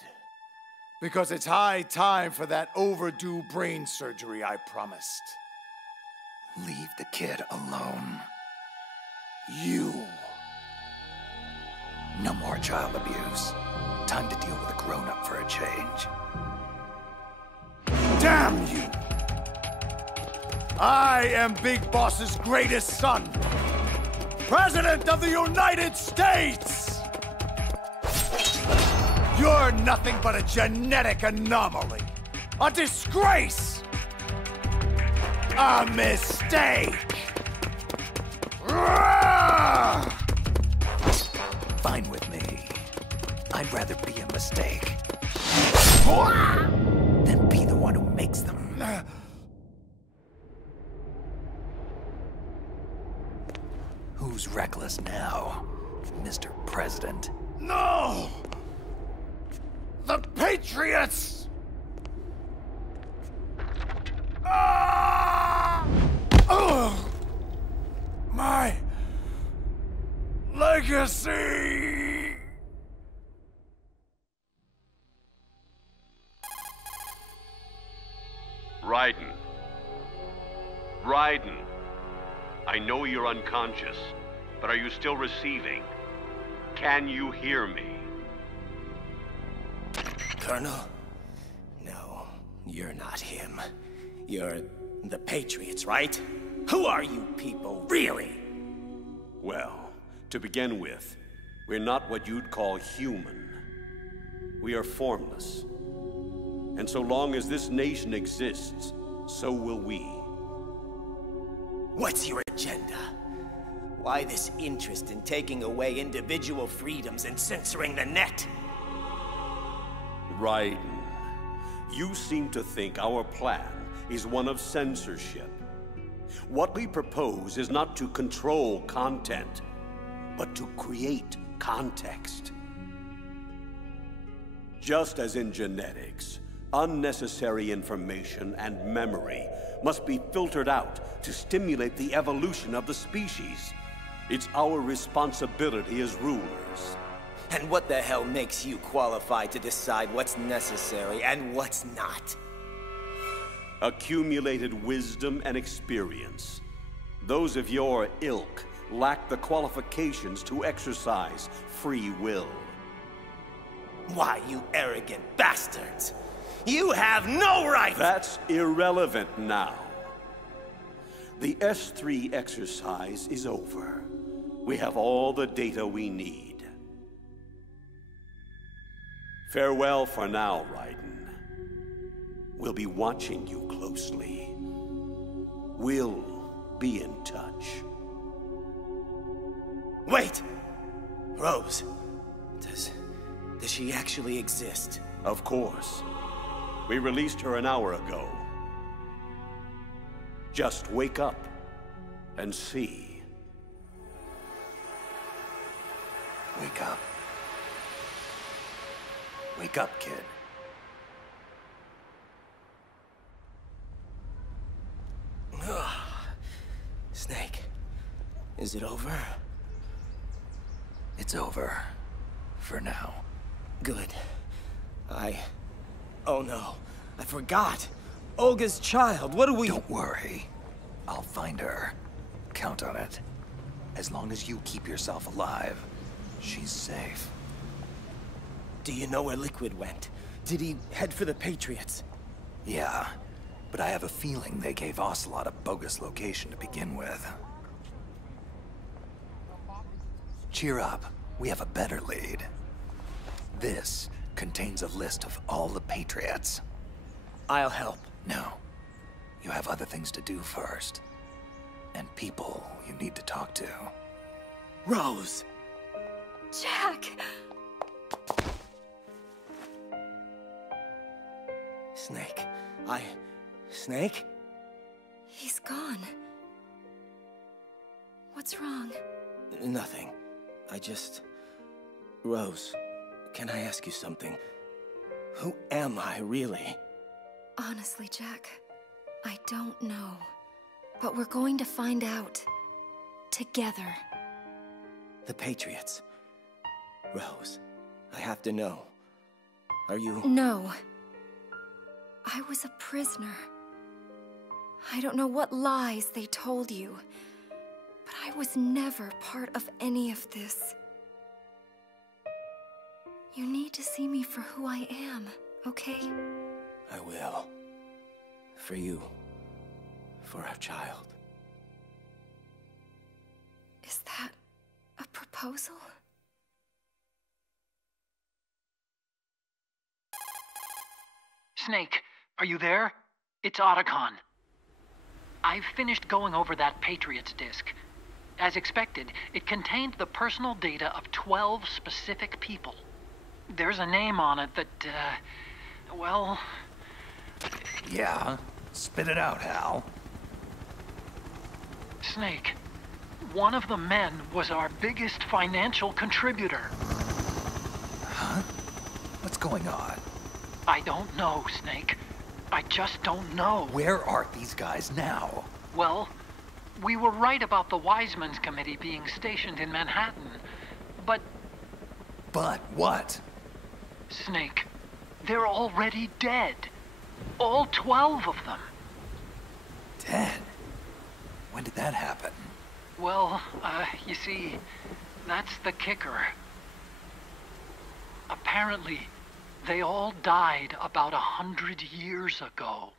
Because it's high time for that overdue brain surgery I promised. Leave the kid alone. You. No more child abuse. Time to deal with a grown-up for a change. Damn you! I am Big Boss's greatest son. President of the United States! You're nothing but a genetic anomaly. A disgrace! A mistake! Fine with me. I'd rather be a mistake than be the one who makes them. Who's reckless now, Mr. President? No! The Patriots! My legacy! Raiden. Raiden. I know you're unconscious, but are you still receiving? Can you hear me? Colonel? No, you're not him. You're the Patriots, right? Who are you people, really? Well, to begin with, we're not what you'd call human. We are formless. And so long as this nation exists, so will we. What's your agenda? Why this interest in taking away individual freedoms and censoring the net? Raiden, you seem to think our plan is one of censorship. What we propose is not to control content, but to create context. Just as in genetics, unnecessary information and memory must be filtered out to stimulate the evolution of the species. It's our responsibility as rulers. And what the hell makes you qualified to decide what's necessary and what's not? Accumulated wisdom and experience. Those of your ilk lack the qualifications to exercise free will. Why, you arrogant bastards! You have no right! That's irrelevant now. The S3 exercise is over. We have all the data we need. Farewell for now, Raiden. We'll be watching you closely. We'll be in touch. Wait! Rose, does she actually exist? Of course. We released her an hour ago. Just wake up and see. Wake up. Wake up, kid. Snake, is it over? It's over. For now. Good. Oh no, I forgot. Olga's child, what do we... Don't worry. I'll find her. Count on it. As long as you keep yourself alive, she's safe. Do you know where Liquid went? Did he head for the Patriots? Yeah, but I have a feeling they gave Ocelot a bogus location to begin with. Cheer up. We have a better lead. This contains a list of all the Patriots. I'll help. No. You have other things to do first. And people you need to talk to. Rose! Jack! Snake. Snake? He's gone. What's wrong? Nothing. Rose, can I ask you something? Who am I, really? Honestly, Jack, I don't know. But we're going to find out. Together. The Patriots. Rose, I have to know. Are you... No. I was a prisoner. I don't know what lies they told you. But I was never part of any of this. You need to see me for who I am, okay? I will. For you. For our child. Is that a proposal? Snake, are you there? It's Otacon. I've finished going over that Patriots disk. As expected, it contained the personal data of 12 specific people. There's a name on it that, well... Yeah? Spit it out, Hal. Snake, one of the men was our biggest financial contributor. Huh? What's going on? I don't know, Snake. I just don't know. Where are these guys now? Well, we were right about the Wiseman's Committee being stationed in Manhattan, but... But what? Snake, they're already dead. All 12 of them. Dead? When did that happen? Well, you see, that's the kicker. Apparently, they all died about 100 years ago.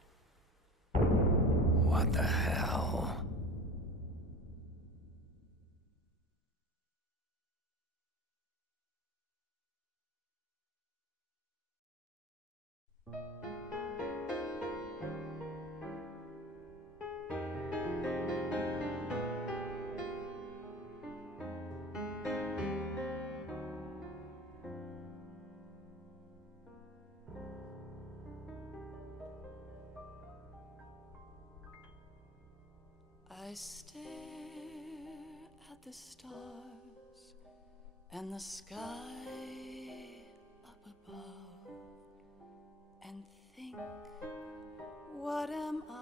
What the hell? I stare at the stars and the sky up above and think, what am I